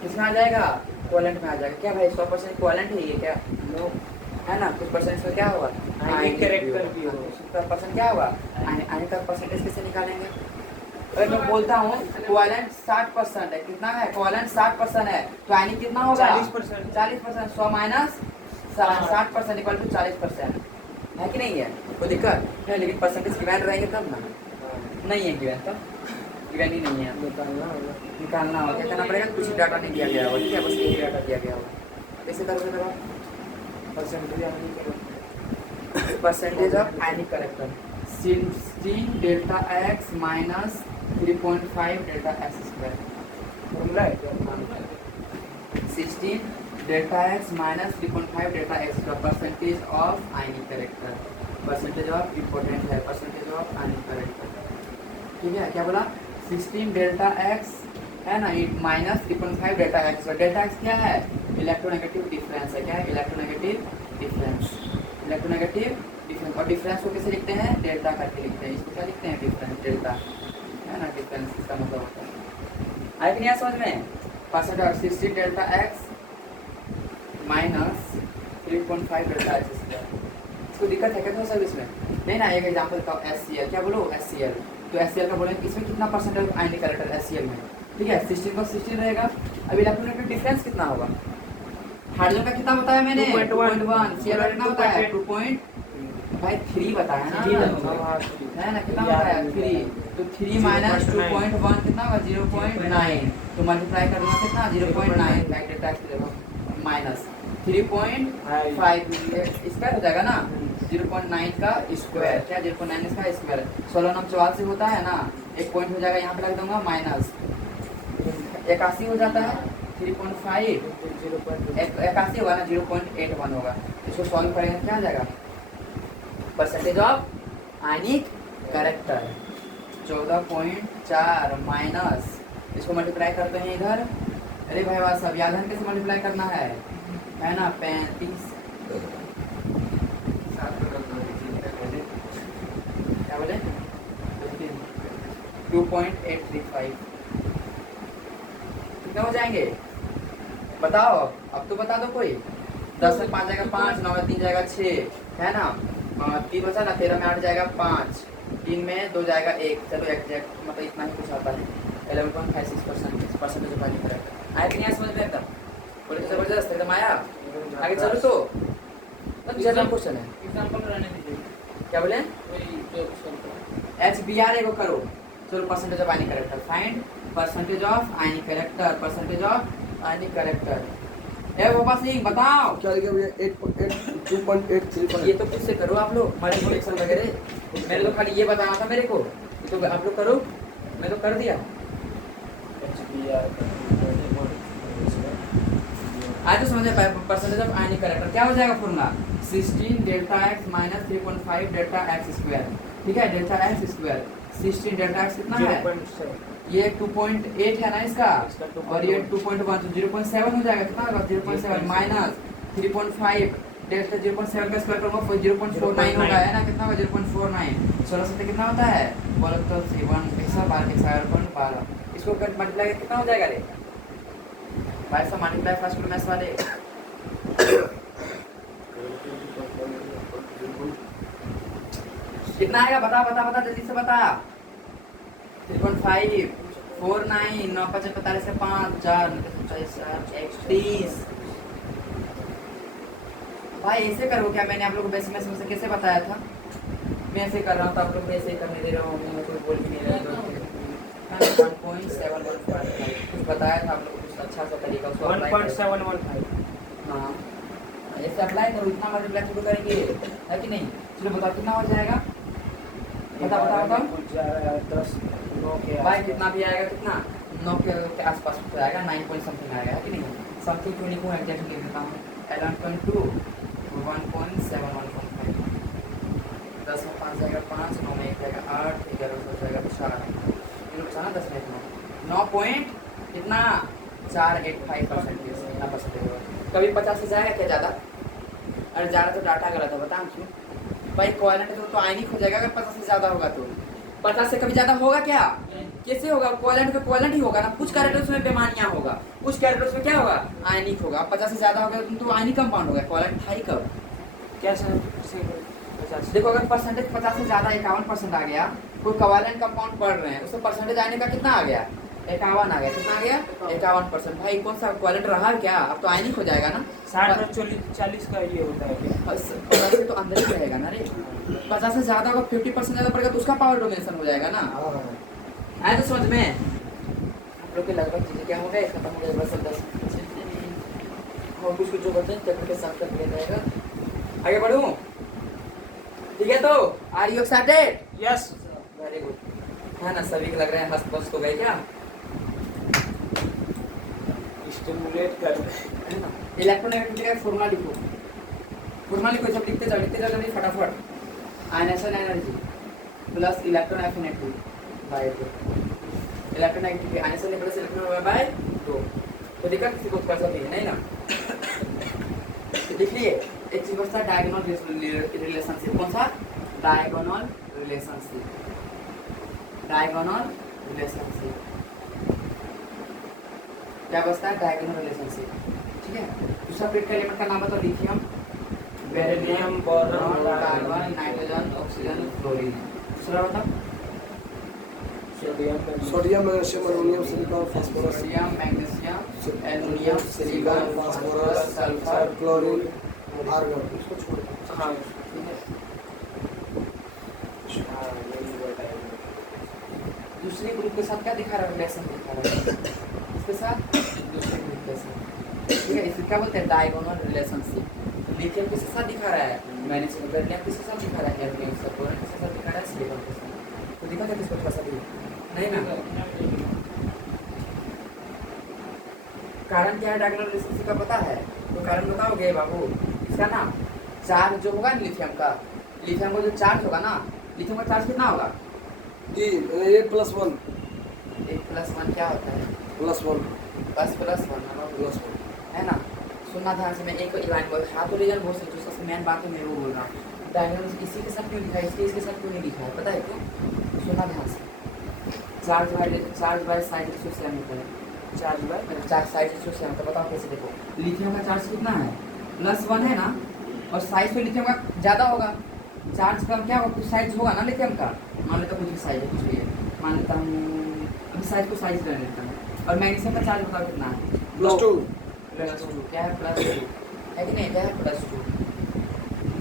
किसमें आ जाएगा? कोवलेंट में आ जाएगा। क्या भाई 100% कोवलेंट है ये? क्या नो है ना, कुछ परसेंट से क्या होगा? आयनिक कैरेक्टर भी होगा। 70% क्या होगा? आयनिक का परसेंटेज कैसे निकालेंगे? अगर मैं बोलता हूँ कोवलेंट 60% है, कितना है? कोवलेंट 60% है, तो आयनिक कितना होगा? 40%। 40%। 100 माइनस 60% इक्वल टू 40%, है कि नहीं है? कोई दिक्कत है? लेकिन परसेंटेज गिवन रहेंगे तब ना। नहीं है गिवन, तो गिवन ही नहीं है, निकालना होगा। क्या करना पड़ेगा? कुछ डाटा नहीं दिया गया होगा, ठीक है, बस यही डाटा दिया गया होगा। कैसे करोगे? Percentage of ionic character 16 delta x minus 3.5 delta x square. Formula है क्या? 16 delta x minus 3.5 delta x का percentage of ionic character. Percentage of important है, परसेंटेज ऑफ आयनिक कैरेक्टर, ठीक है। क्या बोला? 16 डेल्टा x है ना, minus 3.5 delta x। Delta x क्या है? इलेक्ट्रोनेगेटिव डिफरेंस है। क्या है? Electronegative difference. Electronegative difference. और डिफरेंस को कैसे लिखते हैं? डेल्टा करके लिखते हैं। इसको क्या लिखते हैं? डिफरेंस, डेल्टा, है ना। डिफरेंस इसका मतलब होता है। आया कि नहीं समझ में? Percentage 16 delta x minus 3.5 delta x square. इसको दिक्कत है क्या सर इसमें? नहीं ना। एक एग्जांपल का HCl, क्या बोलो? HCl। तो HCl का बोलेंगे इसमें कितना परसेंटेज आयनिक कैरेक्टर HCl में, ठीक है, 16 पर 16 रहेगा। अब इलेक्ट्रोनेगेटिव डिफरेंस कितना होगा? हाइड्रोजन का कितना बताया मैंने? 2.1। Cl का कितना बताया? 2.3 बताया ना, है ना। कितना बताया? 3। तो 3 माइनस 2.1 कितना होगा? 0.9। तो मल्टीप्लाई करना कितना? 0.9 माइनस 3.5 स्क्वायर हो जाएगा ना, 0.9 का स्क्वायर, क्या 0.9 इसका स्क्वायर, 16 9 44 होता है ना, एक पॉइंट हो जाएगा यहाँ पे लग दूंगा माइनस 81 हो जाता है, 3.5 81 होगा ना, 0.81 होगा। इसको सॉल्व करेंगे क्या आ जाएगा, percentage of ionic character 14.4 minus, इसको मल्टीप्लाई करते हैं इधर, अरे भाई वाह सब याद है कैसे मल्टीप्लाई करना है ना, 35 क्या बोले 2.835 कितने हो जाएंगे बताओ, अब तो बता दो कोई, 10 में 5 जाएगा 5, 9 में 3 जाएगा 6 है ना, 3 बचा ना, 13 में 8 जाएगा 5, 3 में 2 जाएगा 1, चलो एग्जैक्ट मतलब इतना ही कुछ आता है 11.56% परसेंटेज ऑफ आयनिक कैरेक्टर। आया कि नहीं समझ में एकदम, बोले जबरदस्त एकदम आया। आगे चलो तो जनरल क्वेश्चन है, एग्जांपल रहने दीजिए, क्या बोले वही जो सॉल्व करा। HBr एगो करो, चलो percentage of ionic character, find percentage of ionic character, percentage of ionic character. ए बाबा सिंह बताओ क्या लिखा भैया 8.8 2.835 ये तो खुद से करो आप लोग, मल्टीप्लिकेशन वगैरह मेरे तो खाली ये बताना था मेरे को, ये तो आप लोग करो, मैं तो कर दिया। आज तो समझ में परसेंटेज ऑफ आयनिक कैरेक्टर क्या हो जाएगा formula 16 delta x minus 3.5 delta x square, ठीक है, delta x square 16 delta x कितना है, ये 2.8 है ना इसका, और ये 2.1 तो 0.7 हो जाएगा, कितना होगा 0.7 माइनस 3.5 डेल्टा 0.7 का स्क्वायर करूंगा 0.49 होगा है ना, कितना होगा 0.49, 16 से कितना होता है बोलो तो 112 इसको मल्टीप्लाई कितना हो जाएगा रे भाई सब मल्टीप्लाई फर्स्ट क्लास वाले, कितना आएगा बता बता बता जल्दी से बता, 3.5 49 9 5 45 से 5 4 30 भाई ऐसे करो क्या, मैंने आप लोगों को बेसिक में से कैसे बताया था, मैं ऐसे कर रहा हूँ तो आप लोग ऐसे ही करने दे रहा हूँ, मैं कोई बोल भी नहीं रहा हूँ। 1.715 कुछ बताया था आप लोगों को कुछ अच्छा सा तरीका, उसको 1.715 हाँ ऐसे अप्लाई करो, इतना मल्टीप्लाई शुरू करेंगे है कि नहीं, चलो बताओ कितना हो जाएगा, बता बता बताओ 10 9 के भाई कितना भी आएगा, कितना 9 के आसपास हो जाएगा, 9 पॉइंट समथिंग आएगा कि नहीं, समथिंग क्यों लिखूँ एग्जैक्ट लिख देता हूँ 11.2 1.715 10 में 5 जाएगा 5, 9 में 1 जाएगा 8, 11 में 2 जाएगा 4, ये लोग ना 10 में 9 पॉइंट कितना 485% इतना परसेंटेज होगा, कभी 50 से जाएगा क्या ज़्यादा, अरे ज़्यादा तो डाटा गलत है बता क्यों भाई, कोएलेंट तो आयनिक हो जाएगा अगर 50 से ज़्यादा होगा तो, 50 से कभी ज़्यादा होगा क्या, कैसे होगा, कोएलेंट का कोएलेंट ही होगा ना, कुछ कैरेक्टर्स में बेमानियाँ होगा, कुछ कैरेक्टर्स में क्या होगा आयनिक होगा, 50 से ज़्यादा होगा तो आयनिक कंपाउंड होगा, कोएलेंट था ही कब क्या सर देखो अगर परसेंटेज 50 से ज़्यादा 51% आ गया, कोई कोवेलेंट कंपाउंड पढ़ रहे हैं उसका परसेंटेज आने का कितना आ गया 51 आ गया, कितना आ गया 51%, भाई कौन सा कोवेलेंट रहा क्या, अब तो आयनिक हो जाएगा ना, 60 और 40 का ये होता है क्या, 50 से तो अंदर ही रहेगा ना रे, 50 से ज़्यादा अगर 50% ज़्यादा पड़ेगा तो उसका पावर डोमिनेशन हो जाएगा ना, आए तो समझ में आप लोग के लगभग चीज़ें क्या हो गए खत्म हो गए बस 10 और कुछ कुछ जो बचे चक्कर के साथ कर लिया जाएगा, आगे बढ़ूँ ठीक है, तो are you excited, yes very good है ना, सभी को लग रहा है हस्त पस्त हो गए क्या, स्टिमुलेट कर है ना, इलेक्ट्रोनेगेटिविटी का फॉर्मूला लिखो सब लिखते जाओ जल्दी फटाफट, ionisation energy plus electron affinity by 2, electronegativity ionisation plus electron by 2, तो देखा किसी को कर सकते हैं नहीं ना, तो देख लिए एक चीज बचता है डायगोनल रिलेशनशिप, कौन सा डायगोनल रिलेशनशिप क्या बचता है डायगोनल रिलेशनशिप, ठीक है, दूसरा पेट का एलिमेंट का नाम बताओ, lithium beryllium boron carbon nitrogen oxygen fluorine, दूसरा बताओ sodium magnesium aluminium silicon phosphorus sodium magnesium aluminium silicon phosphorus sulphur chlorine argon, इसको छोड़ हाँ दूसरे ग्रुप के साथ क्या दिखा रहा है, रिलेशन दिखा रहा है इसके साथ दूसरे ग्रुप के साथ, ठीक है, इसको क्या बोलते हैं? Diagonal relationship. लिथियम किसके साथ दिखा रहा है? मैग्नीशियम। बेरिलियम किसके साथ दिखा रहा है? एल्यूमिनियम के साथ। बोरान किसके साथ दिखा रहा है? सिलिकॉन के साथ। तो दिखा था किसको थोड़ा सा भी? नहीं ना। कारण क्या है डायगोनल रिलेशनशिप का पता है? तो कारण बताओगे बाबू? इसका ना चार्ज जो होगा ना लिथियम को जो चार्ज होगा ना, लिथियम का चार्ज कितना होगा? जी 8+1 8+1 क्या होता है? +1 बस +1 +1 है ना। सुनना ध्यान से, मैं एक लाइन बोल हाँ तो रीजन बहुत जो सबसे मेन बात है मैं वो बोल रहा हूँ। डायगोनल इसी के साथ क्यों लिखा है, इसके साथ क्यों नहीं लिखा है, पता है क्यों? सुनना ध्यान से। Charge by size ratio same होता है। चार्ज साइज रेशियो सेम होता है। बताओ कैसे? देखो लिथियम का चार्ज कितना है? +1 है ना, और साइज तो लिथियम का ज़्यादा होगा। चार्ज कम क्या होगा? कुछ साइज होगा ना लिथियम का। मान लेता कुछ भी साइज है, कुछ भी है, मान लेता हूँ अभी साइज को साइज कर लेता हूँ। और मैग्नीशियम का चार्ज बताओ कितना है? +2 +2 क्या है? +2 है कि नहीं? क्या है? +2।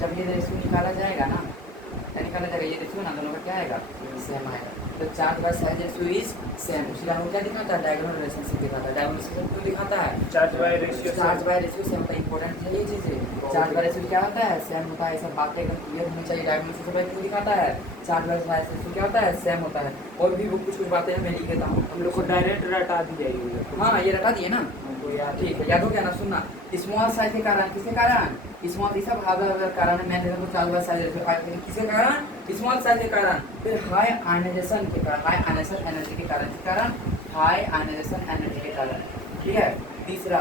जब ये रेशियो निकाला जाएगा ना, निकाला जाएगा ये रेशियो ना, दोनों का क्या आएगा? सेम आएगा। तो charge by size ratio is same. उसके लिए क्या दिखाता है? डायगोनल रिलेशनशिप दिखाता है। डायगोनल रिलेशनशिप क्यों दिखाता है? चार्ज बाय रेशियो सेम होता है। इंपॉर्टेंट है ये चीज़ है। चार्ज बाय रेशियो क्या होता है? सेम होता है। सब बातें एकदम क्लियर होनी चाहिए। डायगोनल रिलेशनशिप क्यों दिखाता है? चार्ज बाय रेशियो क्या होता है? सेम होता है। और भी कुछ बातें मैं लिख देता हूँ, हम लोग को डायरेक्ट रटा दी जाएगी। हाँ ये रटा दिए ना, ठीक है, याद हो गया ना। सुनना, स्मॉल साइज के कारण, किसके कारण? स्मॉल सब कारण है। मैंने देखा तो चार्ज बाय साइज किसके कारण? स्मॉल साइज के कारण। फिर हाई आयनाइजेशन के कारण, हाई आयनाइजेशन एनर्जी के कारण, हाई आयनाइजेशन एनर्जी के कारण। ठीक है। तीसरा,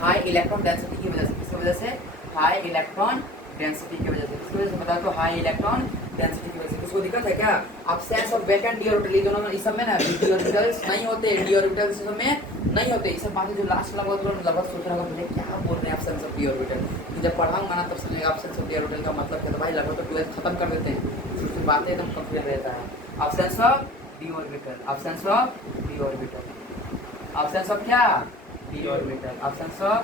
हाई इलेक्ट्रॉन डेंसिटी की वजह से। किसकी वजह से? हाई इलेक्ट्रॉन डेंसिटी की वजह से। किसकी वजह से बता दो? हाई इलेक्ट्रॉन डेंसिटी की वजह से। किसको दिक्कत है क्या? Absence of vacant D orbital, दोनों में इस सब में ना डी ऑर्बिटल्स नहीं होते। डी ऑर्बिटल्स इस सब में नहीं होते। ये सब बातें जो लास्ट वाला बहुत लगभग सोच रहा होगा मुझे क्या बोल रहे हैं अब्सेंस ऑफ डी ऑर्बिटल। तो जब पढ़ाऊंगा ना तब समझेगा अब्सेंस ऑफ डी ऑर्बिटल का मतलब क्या। तो भाई लगभग तो 12th खत्म कर देते हैं, उसकी बातें एकदम कंफ्यूजन रहता है। Absence of D orbital, absence of D orbital, absence of क्या? D orbital, absence of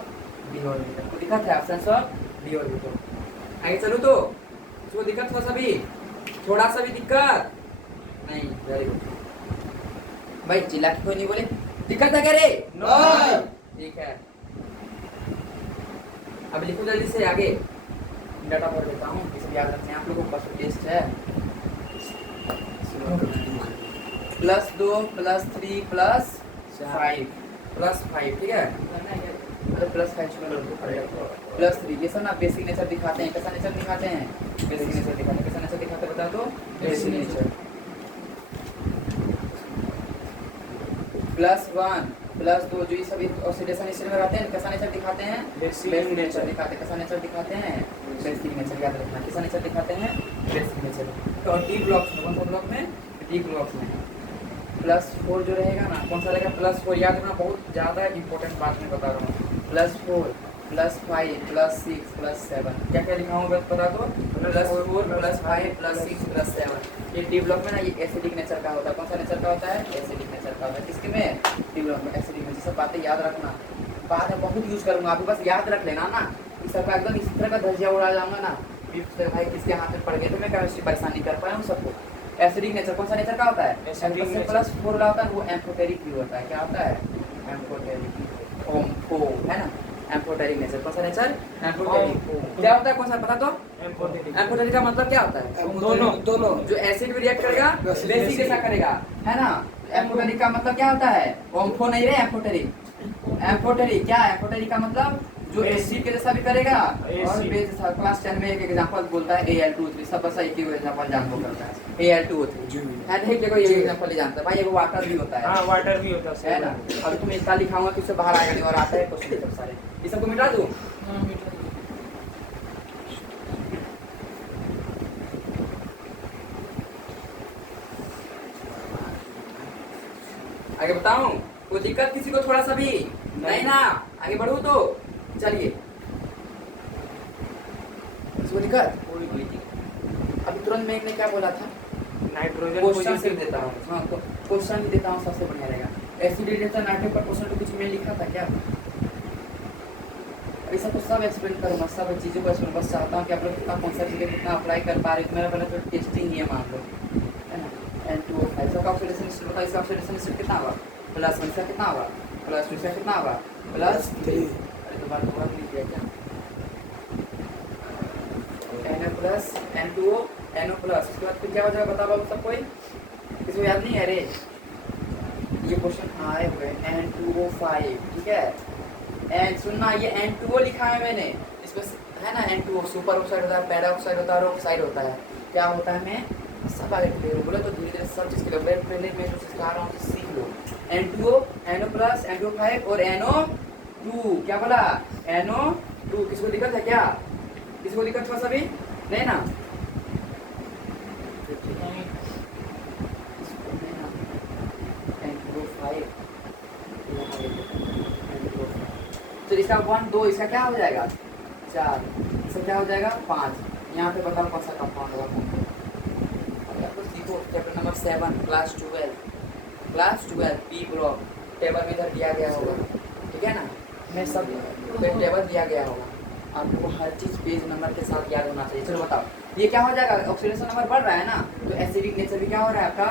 D orbital को दिक्कत है। Absence of D orbital. आगे चलो तो इसको दिक्कत थोड़ा सा भी दिक्कत नहीं। वेरी गुड भाई, चिल्ला के कोई नहीं बोले दिक्कत है क्या रे? नहीं। ठीक है, अब लिखो जल्दी से आगे। डाटा भर देता हूँ, इसे याद रखना है आप लोगों को। फर्स्ट टेस्ट है +2 +3 +5 +5, ठीक है। +3 ये सब ना बेसिक नेचर दिखाते हैं। कैसा नेचर दिखाते हैं? बेसिक नेचर दिखाते हैं। कैसा नेचर दिखाते हैं बता दो? Basic nature. +1 +2 जो ये सभी ऑक्सीडेशन स्टेट में रहते हैं, कैसा नेचर दिखाते हैं? बेसिक नेचर दिखाते हैं। कैसा नेचर दिखाते हैं? Basic nature. याद रखना, कैसा नेचर दिखाते हैं? Basic nature. तो डी ब्लॉक्स में, कौन सा ब्लॉक में? डी ब्लॉक्स में +4 जो रहेगा ना, कौन सा रहेगा? +4 याद रखना, बहुत ज़्यादा इंपॉर्टेंट बात मैं बता रहा हूँ। +4 +5 +6 +7 क्या क्या लिखा हूँ बता दो? +4 +5 +6 +7। ये डी ब्लॉक में ना ये एसिडिक नेचर का होता है। कौन सा नेचर का होता है? एसिडिक नेचर का होता है। किसके में? डी ब्लॉक में एसिडिक नेचर। सब बातें याद रखना, बाद में बहुत यूज करूँगा, अभी बस याद रख लेना ना। इस सबका एकदम इस तरह का धज्जिया उड़ा जाऊँगा ना, भाई किसके हाथ में पड़ गए तो मैं केमिस्ट्री परेशान नहीं कर पाया हूँ सबको। एसिडिक नेचर कौन सा नेचर का होता है? +4 होता है वो एम्फोटेरिक भी होता है। क्या होता है? एम्फोटेरिक, ओम्फो है ना। एम्फोटेरिक नेचर, कौन सा नेचर? एम्फोटेरिक। क्या होता है? कौन सा बता दो? एम्फोटेरिक का मतलब क्या होता है? दोनों जो एसिड भी रिएक्ट करेगा बेसिक के साथ करेगा, है ना। एम्फोटेरिक का मतलब क्या होता है? ओम्फो नहीं रे, एम्फोटेरिक। एम्फोटेरिक क्या है? एम्फोटेरिक का मतलब जो एसिड के जैसा भी करेगा और बेस जैसा। क्लास 10 में एक एग्जांपल बोलता है Al2O3, सब बस एक ही एग्जांपल जानते करता है Al2O3 है। ठीक है, ये एग्जांपल ही जानता है भाई। एगो वाटर भी होता है। हाँ वाटर भी होता है ना। अब तुम इसका लिखाऊंगा किससे बाहर आएगा नहीं, और आता है क्वेश्चन सब सारे। ये सबको मिटा दूं? आगे बताऊं? कोई दिक्कत किसी को थोड़ा सा भी नहीं ना? आगे बढ़ू तो चलिए। इसको दिक्कत? अभी तुरंत मैं ने क्या बोला था? नाइट्रोजन क्वेश्चन सिर्फ देता हूँ। हाँ तो क्वेश्चन भी देता हूँ, सबसे बढ़िया रहेगा। एसिडिक नाइट्रोजन पर क्वेश्चन कुछ में लिखा था क्या? ऐसा तो सब एक्सप्लेन करूँगा, सब चीज़ों को एक्सप्लेन। बस चाहता हूँ कि आप लोग कितना कॉन्सेप्ट कितना अप्लाई कर पा रहे हो। मेरा पहले तो टेस्टिंग ही है, मान लो, है ना। N2O5 इसका ऑक्सीडेशन स्टेट बताओ। इसका ऑक्सीडेशन स्टेट कितना होगा? +1 से कितना होगा? +2 से कितना होगा? प्लस 3 3 अरे तो बात हुआ नहीं किया क्या Na plus N2O NO plus उसके बाद फिर क्या हो जाएगा बता बाबू सब कोई किसी को याद नहीं है अरे ये क्वेश्चन आए हुए N2O5 ठीक है एंड सुनना ये N2O लिखा है मैंने इसमें है ना N2O सुपर ऑक्साइड होता है पैरा ऑक्साइड होता है और ऑक्साइड होता है क्या होता है मैं सब आगे क्लियर बोले तो धीरे धीरे सब चीज़ क्लियर पहले मैं जो सिखा रहा हूँ तो सीख लो N2O NO प्लस N2O5 और NO2 क्या बोला NO2 किसको दिक्कत है क्या किसको दिक्कत हुआ सभी नहीं ना तो इसका 1 2 इसका क्या हो जाएगा 4 इसका क्या हो जाएगा 5 यहाँ पे बताओ कौन सा कंपाउंड होगा आपको सीखो chapter number 7 class 12 P block table में इधर दिया गया होगा ठीक है ना मैं सब टेबल दिया गया होगा आपको हर चीज़ पेज नंबर के साथ याद होना चाहिए चलो बताओ ये क्या हो जाएगा ऑक्सीडेशन नंबर बढ़ रहा है ना तो एसिडिक नेचर भी क्या हो रहा है आपका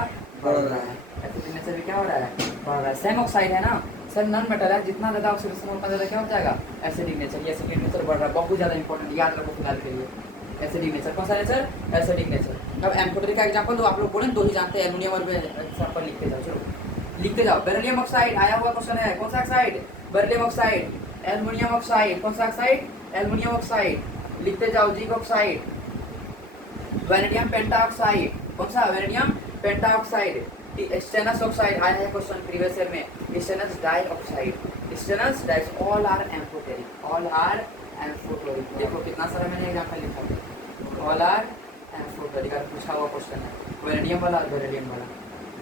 बढ़ रहा है एसिडिक नेचर भी क्या हो रहा है बढ़ रहा है सेम ऑक्साइड है ना सर नॉन मेटल है जितना ज़्यादा ऑक्सीडेशन उतना ज़्यादा क्या हो जाएगा एसिडिक नेचर ये एसिडिक नेचर बढ़ रहा है बहुत ज़्यादा इंपॉर्टेंट याद रखो फिलहाल के लिए एसिडिक नेचर कौन सा नेचर एसिडिक नेचर अब एम्फोटेरिक का एग्जांपल दो आप लोग बोले दो ही जानते हैं एल्युमिनियम और एग्जांपल लिखते जाओ चलो लिखते जाओ बेरिलियम ऑक्साइड आया हुआ क्वेश्चन है कौन सा oxide beryllium oxide aluminium oxide कौन सा ऑक्साइड एल्युमिनियम ऑक्साइड लिखते जाओ जिंक ऑक्साइड वैनेडियम पेंटाऑक्साइड कौन सा वैनेडियम पेंटाऑक्साइड स्टेनस ऑक्साइड आया है क्वेश्चन प्रीवियस ईयर में stannous dioxide stannous dice all are amphoteric देखो कितना सारा मैंने एग्जांपल लिखा ऑल आर एम्फोटेरिक का पूछा हुआ क्वेश्चन है वैनेडियम वाला और बेरिलियम वाला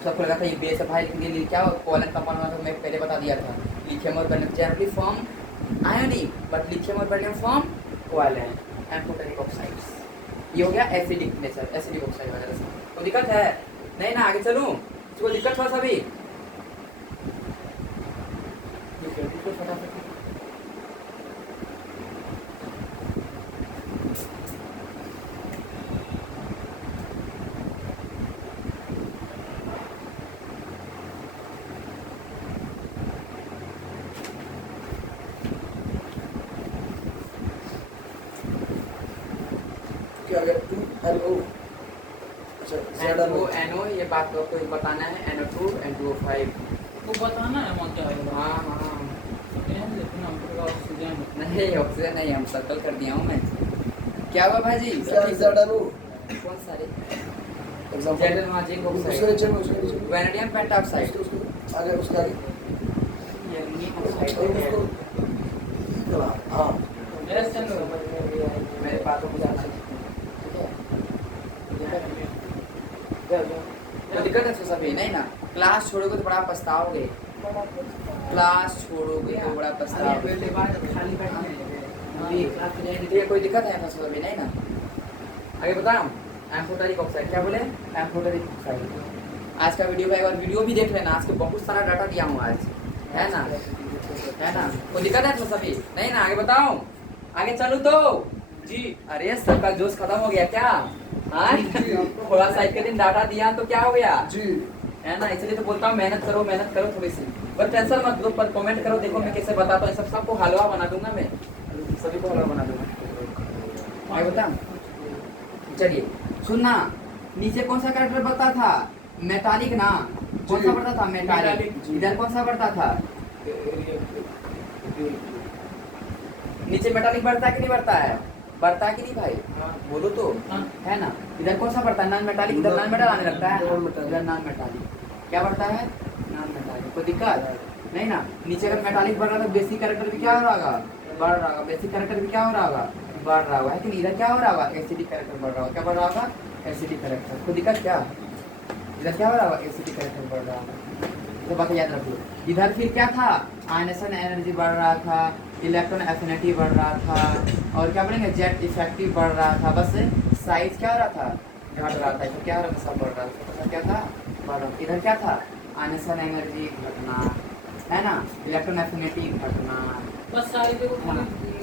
सबको लगा था ये बेस है भाई लेकिन ये क्या कोवलेंट कंपाउंड वाला मैं पहले बता दिया था लिथियम और beryllium generally form ionic but lithium और beryllium form covalent amphoteric oxides ये हो गया एसिडिक नेचर एसिडिक ऑक्साइड वगैरह से तो दिक्कत है नहीं ना आगे चलूं इसको दिक्कत हुआ सभी क्या गया 2 NO अच्छा NO NO ये बात को आपको बताना है NO2 N2O5 वो बताना है वहाँ क्या है हाँ हाँ लेकिन हमको ऑक्सीजन नहीं ऑक्सीजन नहीं हम सर्कल कर दिया हूँ मैं क्या हुआ भाजी क्या ZNO कौन सारे एग्जांपल जेडन हाँ जिंक उसके ऑक्साइड नीचे में उसके नीचे में वैनेडियम पेंटाऑक्साइड आगे उसका आगे ये एल्युमिनियम और ऑक्साइड उसको चला हाँ मेरे बातों को जानना तो दिक्कत है सभी नहीं ना क्लास छोड़ोगे तो बड़ा पछताओगे क्लास छोड़ोगे तो बड़ा पछताओगे ये कोई दिक्कत है ना सभी नहीं ना आगे बताओ एम्फोटेरिक ऑक्साइड क्या बोले एम्फोटेरिक ऑक्साइड आज का वीडियो का एक बार वीडियो भी देख लेना आज के बहुत सारा डाटा दिया हूँ आज है ना कोई दिक्कत है तो सभी नहीं ना आगे बताओ आगे चलूँ तो जी अरे सबका जोश खत्म हो गया क्या हाँ थोड़ा सा एक दिन डाटा दिया तो क्या हो गया जी है ना इसलिए तो बोलता हूँ मेहनत करो थोड़ी सी पर टेंशन मत लो पर कमेंट करो देखो मैं कैसे बताता हूँ सबको हलवा बना दूंगा मैं सभी को हलवा बना दूंगा आगे बता चलिए सुनना नीचे कौन सा कैरेक्टर बढ़ता था मेटालिक ना कौन सा बढ़ता था मेटालिक इधर कौन सा बढ़ता था नीचे मेटालिक बढ़ता है कि नहीं बढ़ता है बढ़ता है कि नहीं भाई बोलो तो है ना इधर कौन सा बढ़ता है नॉन मेटालिक इधर नॉन मेटल आने लगता है इधर नॉन मेटालिक क्या बढ़ता है नॉन मेटालिक कोई दिक्कत नहीं ना नीचे अगर मेटालिक बढ़ रहा है तो बेसिक कैरेक्टर भी क्या हो रहा होगा बढ़ रहा होगा बेसिक कैरेक्टर भी क्या हो रहा होगा बढ़ रहा होगा लेकिन इधर क्या हो रहा होगा एसिडिक कैरेक्टर बढ़ रहा होगा क्या बढ़ रहा होगा एसिडिक कैरेक्टर कोई दिक्कत क्या इधर क्या हो रहा होगा एसिडिक कैरेक्टर बढ़ रहा होगा तो बात याद रखो इधर फिर क्या था आयनेशन एनर्जी बढ़ रहा था इलेक्ट्रॉन एफिनिटी बढ़ रहा था और क्या बोलेंगे जेट इफेक्टिव बढ़ रहा था बस साइज क्या हो रहा था घट रहा था इधर क्या हो रहा था सब बढ़ रहा था क्या था बढ़ रहा इधर क्या था आयनेशन एनर्जी घटना है ना इलेक्ट्रॉन एफिनिटी घटना बस सारी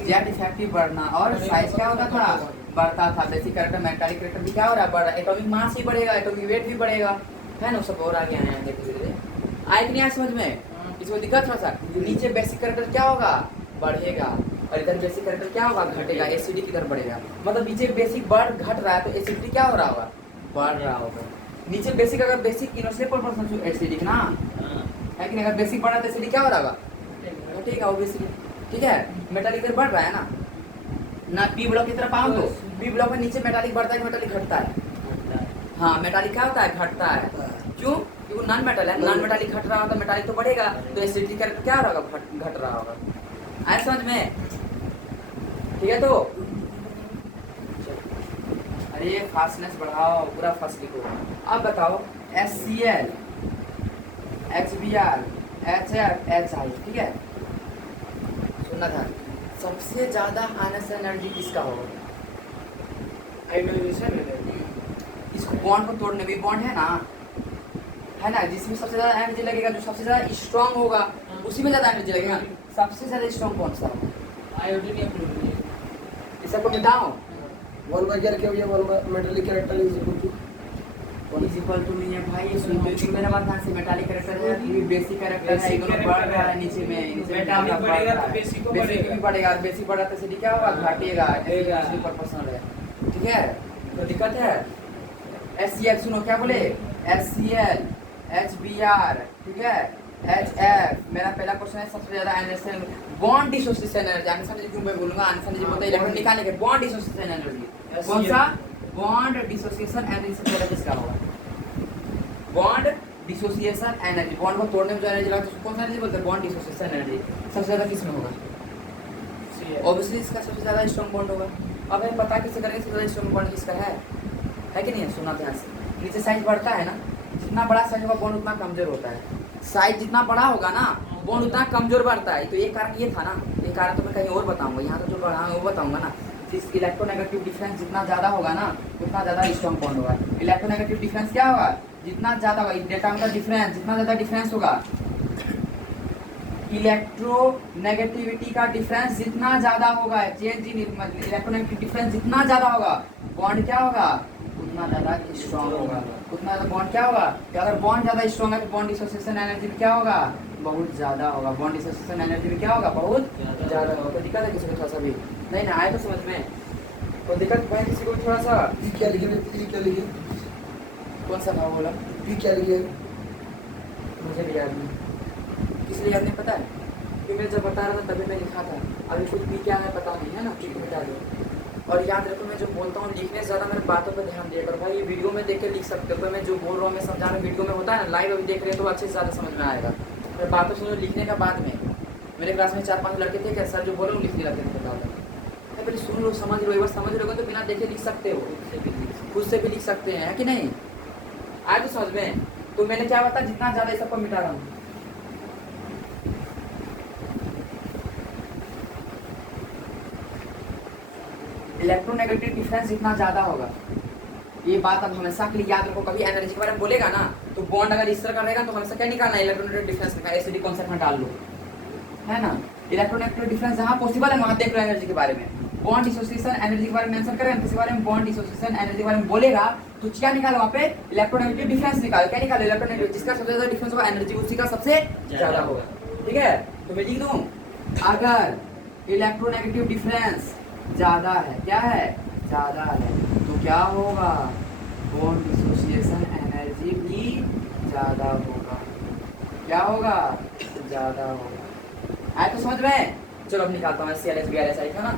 जेट इफेक्टिव बढ़ना और साइज क्या होता था बढ़ता था बेसिक कैरेक्टर मेटालिक कैरेक्टर भी क्या हो रहा है बढ़ रहा है एटॉमिक मास ही बढ़ेगा एटॉमिक वेट भी बढ़ेगा है ना सब और आगे आए हैं धीरे धीरे आए कि नहीं आए समझ में इसको दिखा थोड़ा सा, नीचे बेसिक कैरेक्टर क्या होगा, बढ़ेगा, और इधर बेसिक कैरेक्टर क्या होगा, घटेगा, एसिडिटी की तरफ बढ़ेगा। मतलब नीचे बेसिक बढ़ घट रहा है तो एसिडिटी क्या हो रहा होगा, बढ़ रहा होगा। नीचे बेसिक अगर basic inversely proportional to acidic ना है कि नहीं, अगर बेसिक बढ़ा तो एसिडिटी क्या हो रहा होगा, घटेगा ऑब्वियसली। ठीक है, मेटालिक इधर बढ़ रहा है ना पी ब्लॉक की तरफ आओ तो पी ब्लॉक में नीचे मेटालिक बढ़ता है कि मेटालिक घटता है, हाँ मेटालिक क्या होता है, घटता है। क्यों, क्योंकि वो नॉन मेटल है, नॉन मेटालिक घट रहा होगा, मेटालिक तो बढ़ेगा, तो एसिडिटी कैरेक्टर क्या हो रहा होगा, घट रहा होगा। आए समझ में, ठीक है। तो अरे फास्टनेस बढ़ाओ, पूरा फास्ट लिखो। अब बताओ HCl, HBr, HF, HI, ठीक है, सुनना था। सबसे ज्यादा आयनस एनर्जी किसका होगा, आयोनाइजेशन एनर्जी। इसको बॉन्ड को तोड़ने में, बॉन्ड है ना, जिसमें सबसे ज्यादा एनर्जी लगेगा, जो सबसे ज्यादा स्ट्रांग होगा उसी में ज्यादा एनर्जी लगेगा। सबसे ज्यादा स्ट्रांग कौन सा होगा, आयोडीन या क्लोरीन। इस सबको मिटाओ। वन बाय क्या होगा, one by metallic character is equal to नहीं है भाई, ये सुन तो मेरा बात ध्यान से, मेटालिक कैरेक्टर है, ये बेसिक कैरेक्टर है, ये दोनों बढ़ रहा है नीचे में, नीचे मेटालिक बढ़ेगा तो बेसिक को बेसिक भी बढ़ेगा, और बेसिक बढ़ा तो एसिडिटी क्या होगा, घटेगा, घटेगा। एसिडिटी प्रोपोर्शनल है। ठीक है, तो दिक्कत है। HCl सुनो क्या बोले, HCl, HBr, ठीक है, HF। मेरा पहला क्वेश्चन है सबसे ज्यादा energy, bond dissociation energy. Answer क्यों मैं बोलूंगा, आंसर जी बोलते इलेक्ट्रॉन निकालने के, बॉन्ड डिसोसिएशन एनर्जी कौन सा, बॉन्ड डिसोसिएशन एनर्जी सबसे ज्यादा किसका होगा, बॉन्ड डिसोसिएशन एनर्जी, बॉन्ड को तोड़ने में जो एनर्जी लगता है उसको कौन सा एनर्जी बोलते हैं, बॉन्ड डिसोसिएशन एनर्जी। सबसे ज्यादा किसमें होगा, ऑब्वियसली इसका सबसे ज्यादा स्ट्रांग बॉन्ड होगा। अब हमें पता कैसे करेंगे सबसे ज्यादा स्ट्रांग बॉन्ड किसका है कि नहीं है। सुना ध्यान से, नीचे साइज बढ़ता है ना, जितना बड़ा साइज होगा बॉन्ड उतना कमजोर होता है, साइज जितना बड़ा होगा ना बॉन्ड उतना कमजोर बढ़ता है। तो ये कारण ये था ना, ये कारण तो मैं कहीं और बताऊंगा, यहाँ तो जो बढ़ा वो बताऊंगा ना। जिस इलेक्ट्रोनेगेटिव डिफरेंस जितना ज्यादा होगा ना उतना ज्यादा स्ट्रांग बॉन्ड होगा। इलेक्ट्रोनेगेटिव डिफरेंस क्या होगा, जितना ज्यादा होगा, डेटा का डिफरेंस जितना ज्यादा डिफरेंस होगा, इलेक्ट्रोनेगेटिविटी का डिफरेंस जितना ज्यादा होगा, चेंज इन इलेक्ट्रोनेगेटिव डिफरेंस जितना ज्यादा होगा, बॉन्ड क्या होगा, उतना ज्यादा स्ट्रांग होगा। उतना ज्यादा बॉन्ड क्या होगा, कि अगर बॉन्ड ज्यादा स्ट्रांग है तो बॉन्ड डिसोसिएशन एनर्जी भी क्या होगा, बहुत ज्यादा होगा। बॉन्ड डिसोसिएशन एनर्जी भी क्या होगा, बहुत ज्यादा होगा। तो दिक्कत है किसी को थोड़ा सा भी नहीं ना आए तो समझ में, तो दिक्कत भाई किसी को थोड़ा सा। पी क्या लिखे, पी क्या लिखे, कौन सा भाव बोला, पी क्या लिखे, मुझे भी याद नहीं, किस लिए याद नहीं पता है, क्योंकि मैं जब बता रहा था तभी मैं लिखा था, अभी कुछ भी क्या है पता नहीं है ना, ठीक मिटा दो। और याद रखो मैं जो बोलता हूँ लिखने से ज़्यादा मेरे बातों पर ध्यान दिया करो भाई। ये वीडियो में देख के लिख सकते हो, मैं जो बोल रहा हूँ मैं समझा रहा हूँ, वीडियो में होता है ना, लाइव अभी देख रहे हैं तो अच्छे से ज़्यादा समझ में आएगा। मैं बातों सुनो लिखने का बाद में, मेरे क्लास में 4-5 लड़के थे क्या, सर जो बोले वो लिखने लगते थे, बता दो पहले सुन लो, समझ लो, एक बार समझ लोगे तो बिना देखे लिख सकते हो, खुद से भी लिख सकते हैं, है कि नहीं। आए तो समझ में। तो मैंने क्या बताया, जितना ज़्यादा इस सबको मिटा रहा हूँ, इलेक्ट्रोनेगेटिव डिफरेंस जितना ज्यादा होगा, ये बात अब हमेशा के लिए याद रखो। कभी एनर्जी के बारे में बोलेगा ना तो बॉन्ड अगर इस तरह का रहेगा तो हमेशा क्या निकालना है, इलेक्ट्रोनेगेटिव डिफरेंस निकालना, एसिडिक कॉन्सेप्ट में डाल लो, है ना। इलेक्ट्रोनेगेटिव डिफरेंस जहाँ पॉसिबल है वहाँ देख लो एनर्जी के बारे में। बॉन्ड डिसोसिएशन एनर्जी के बारे में मेंशन करें, किसी बारे में बॉन्ड डिसोसिएशन एनर्जी के बारे में बोलेगा तो क्या निकालो वहाँ पे, इलेक्ट्रोनेगेटिव डिफरेंस निकालो। क्या निकालो, इलेक्ट्रोनेगेटिव, जिसका सबसे ज्यादा डिफरेंस होगा एनर्जी उसी का सबसे ज्यादा होगा। ठीक है, तो मैं लिख दूँ, अगर इलेक्ट्रोनेगेटिव डिफरेंस ज्यादा है, क्या है, ज्यादा है, तो क्या होगा, बॉन्ड डिसोसिएशन एनर्जी भी ज्यादा होगा। क्या होगा, ज्यादा होगा। आए तो समझ में। चलो अब निकालता हूँ, HCl HBr ऐसा ही था ना,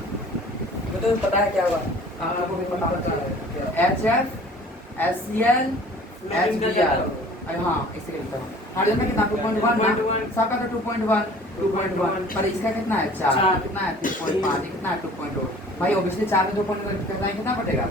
तो पता है क्या होगा, आपको भी पता है, HF HCl HBr। हाँ इसे लिखता हूँ, हर जगह कितना 2.1 सबका तो 2.1 पर इसका कितना है 4, कितना है 3.5, कितना है 2.2। भाई ऑब्वियसली 4 में 2.1 कितना पड़ेगा 1.9,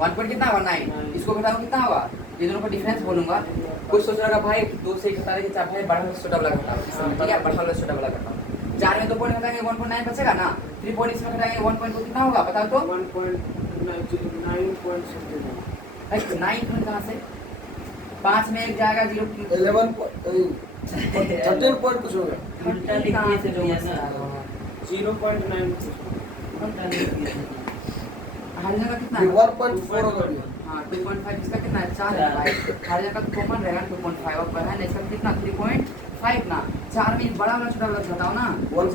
1 पॉइंट कितना होगा 9, इसको घटाओ कितना होगा, ये दोनों का डिफरेंस बोलूंगा। कुछ सोच रहा भाई 2 से 1 के 4 भाई बढ़ा लो छोटा वाला घटाओ, ठीक है, बढ़ा लो छोटा वाला घटाओ। 4 में 2 पॉइंट घटाएंगे 1.9 बचेगा ना, 3 पॉइंट इसमें घटाएंगे 1.2 कितना होगा बताओ तो, 9 पॉइंट कहाँ से, 5 में 1 जाएगा 11 13 पॉइंट कुछ होगा, 0.9 हर जगह कितना ये है? 1.4 होगा भैया। हाँ 2.5, इसका कितना है 4 है भाई। हर जगह कॉमन रहेगा 2.5 ऊपर है ना, इसका कितना 3.5 ना। 4 में बड़ा वाला छोटा वाला घटाओ ना,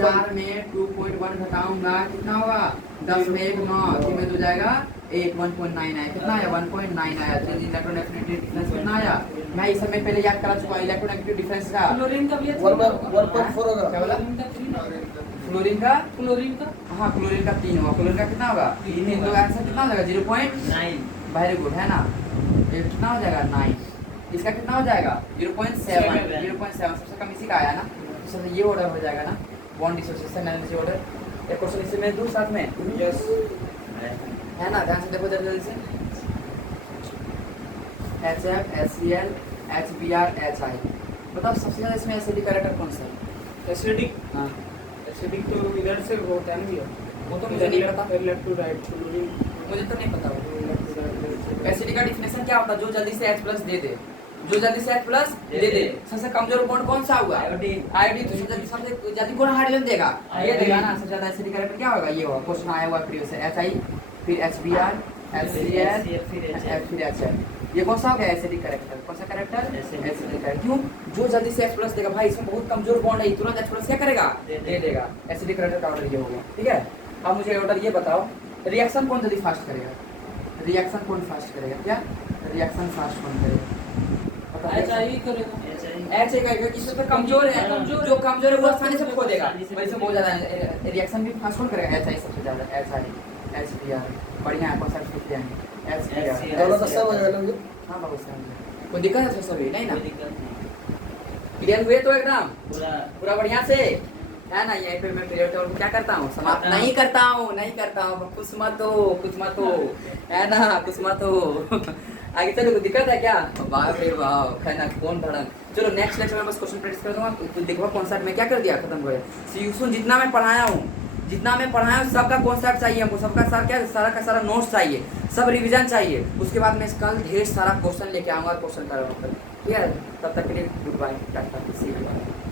4 में 2.1 घटाऊंगा कितना होगा 10 में 1 9, 3 में 2 जाएगा 8, 1.9 आया, कितना आया 1.9 आया। चेंज इलेक्ट्रोनेगेटिव डिफरेंस कितना आया, मैं इस समय पहले याद करा चुका इलेक्ट्रोनेगेटिव डिफरेंस का। क्लोरीन का भी है 1.4 होगा। क्या बोला? क्लोरीन का 3 है। क्लोरीन का, क्लोरीन का हाँ क्लोरीन का 3 होगा। क्लोरीन का कितना होगा 3, तो आंसर कितना हो जाएगा 0.9। वेरी गुड है ना, ये कितना हो जाएगा 9। इसका कितना हो जाएगा 0.7। 0.7 सबसे कम इसी का आया ना, तो सबसे ये ऑर्डर हो जाएगा ना, बॉन्ड डिसोसिएशन एनर्जी ऑर्डर। एक क्वेश्चन इसी में दूर साथ में यस है ना, ध्यान से देखो जल्दी से। HF, HCl, HBr, HI, बताओ सबसे ज्यादा इसमें एसिडिक कैरेक्टर कौन सा है? एसिडिक हाँ एसिडिक तो इधर से होता है ना भैया, वो तो मुझे नहीं पता, इलेक्ट्रोलाइट क्लोरीन मुझे तो नहीं पता वो। इलेक्ट्रोलाइट एसिडिक का डिफिनेशन क्या होता है, जो जल्दी से H+ दे दे, जो जल्दी से H+ दे दे। सबसे कमजोर बॉन्ड कौन सा होगा आयोडीन। तो सबसे जल्दी कौन हाइड्रोजन देगा, ये देगा ना। सबसे ज्यादा एसिडिक कैरेक्टर क्या होगा, ये होगा। क्वेश्चन आया हुआ प्रीवियस से HI, फिर HBr, HCl, फिर HF। ये कौन सा हो गया एसिडिक कैरेक्टर, कौन सा कैरेक्टर एसिडिक कैरेक्टर। क्यों, जो जल्दी से H+ देगा भाई, इसमें बहुत कमजोर बॉन्ड है, तुरंत H+ क्या करेगा दे देगा। एसिडिक कैरेक्टर का ऑर्डर ये हो गया, ठीक है। अब मुझे ऑर्डर ये बताओ, रिएक्शन कौन जल्दी फास्ट करेगा, रिएक्शन कौन फास्ट करेगा, क्या रिएक्शन फास्ट कौन करेगा, HI करेगा। ऐसे करेगा कि सबसे कमजोर है, जो कमजोर है वो आसानी से खो देगा। वैसे बहुत ज्यादा रिएक्शन भी फास्ट कौन करेगा, HI सबसे ज्यादा। HI, HBr बढ़िया है, कौन सा लिख दिया है HBr। दोनों का सब हो जाएगा भैया। हाँ बहुत सही, कोई दिक्कत है सभी नहीं ना, क्लियर हुए तो एकदम पूरा बढ़िया से है ना। यहीं पे मैं पीरियड टेबल को क्या करता हूँ, समाप्त नहीं करता हूँ। कुछ मत हो है ना, कुछ मत हो। आगे चलो, कोई दिक्कत है क्या, वाह रे वाह है ना, कौन धड़क। चलो नेक्स्ट लेक्चर में बस क्वेश्चन प्रैक्टिस कर दूंगा, तो देखो कॉन्सेप्ट में क्या कर दिया, खत्म हो गया। सुन, जितना मैं पढ़ाया हूँ सबका कॉन्सेप्ट चाहिए हमको, सबका सारा क्या, सारा का सारा नोट्स चाहिए, सब रिवीजन चाहिए। उसके बाद मैं कल ढेर सारा क्वेश्चन लेके आऊँगा, क्वेश्चन करूँगा, ठीक है। तब तक के लिए good bye, tata, see you.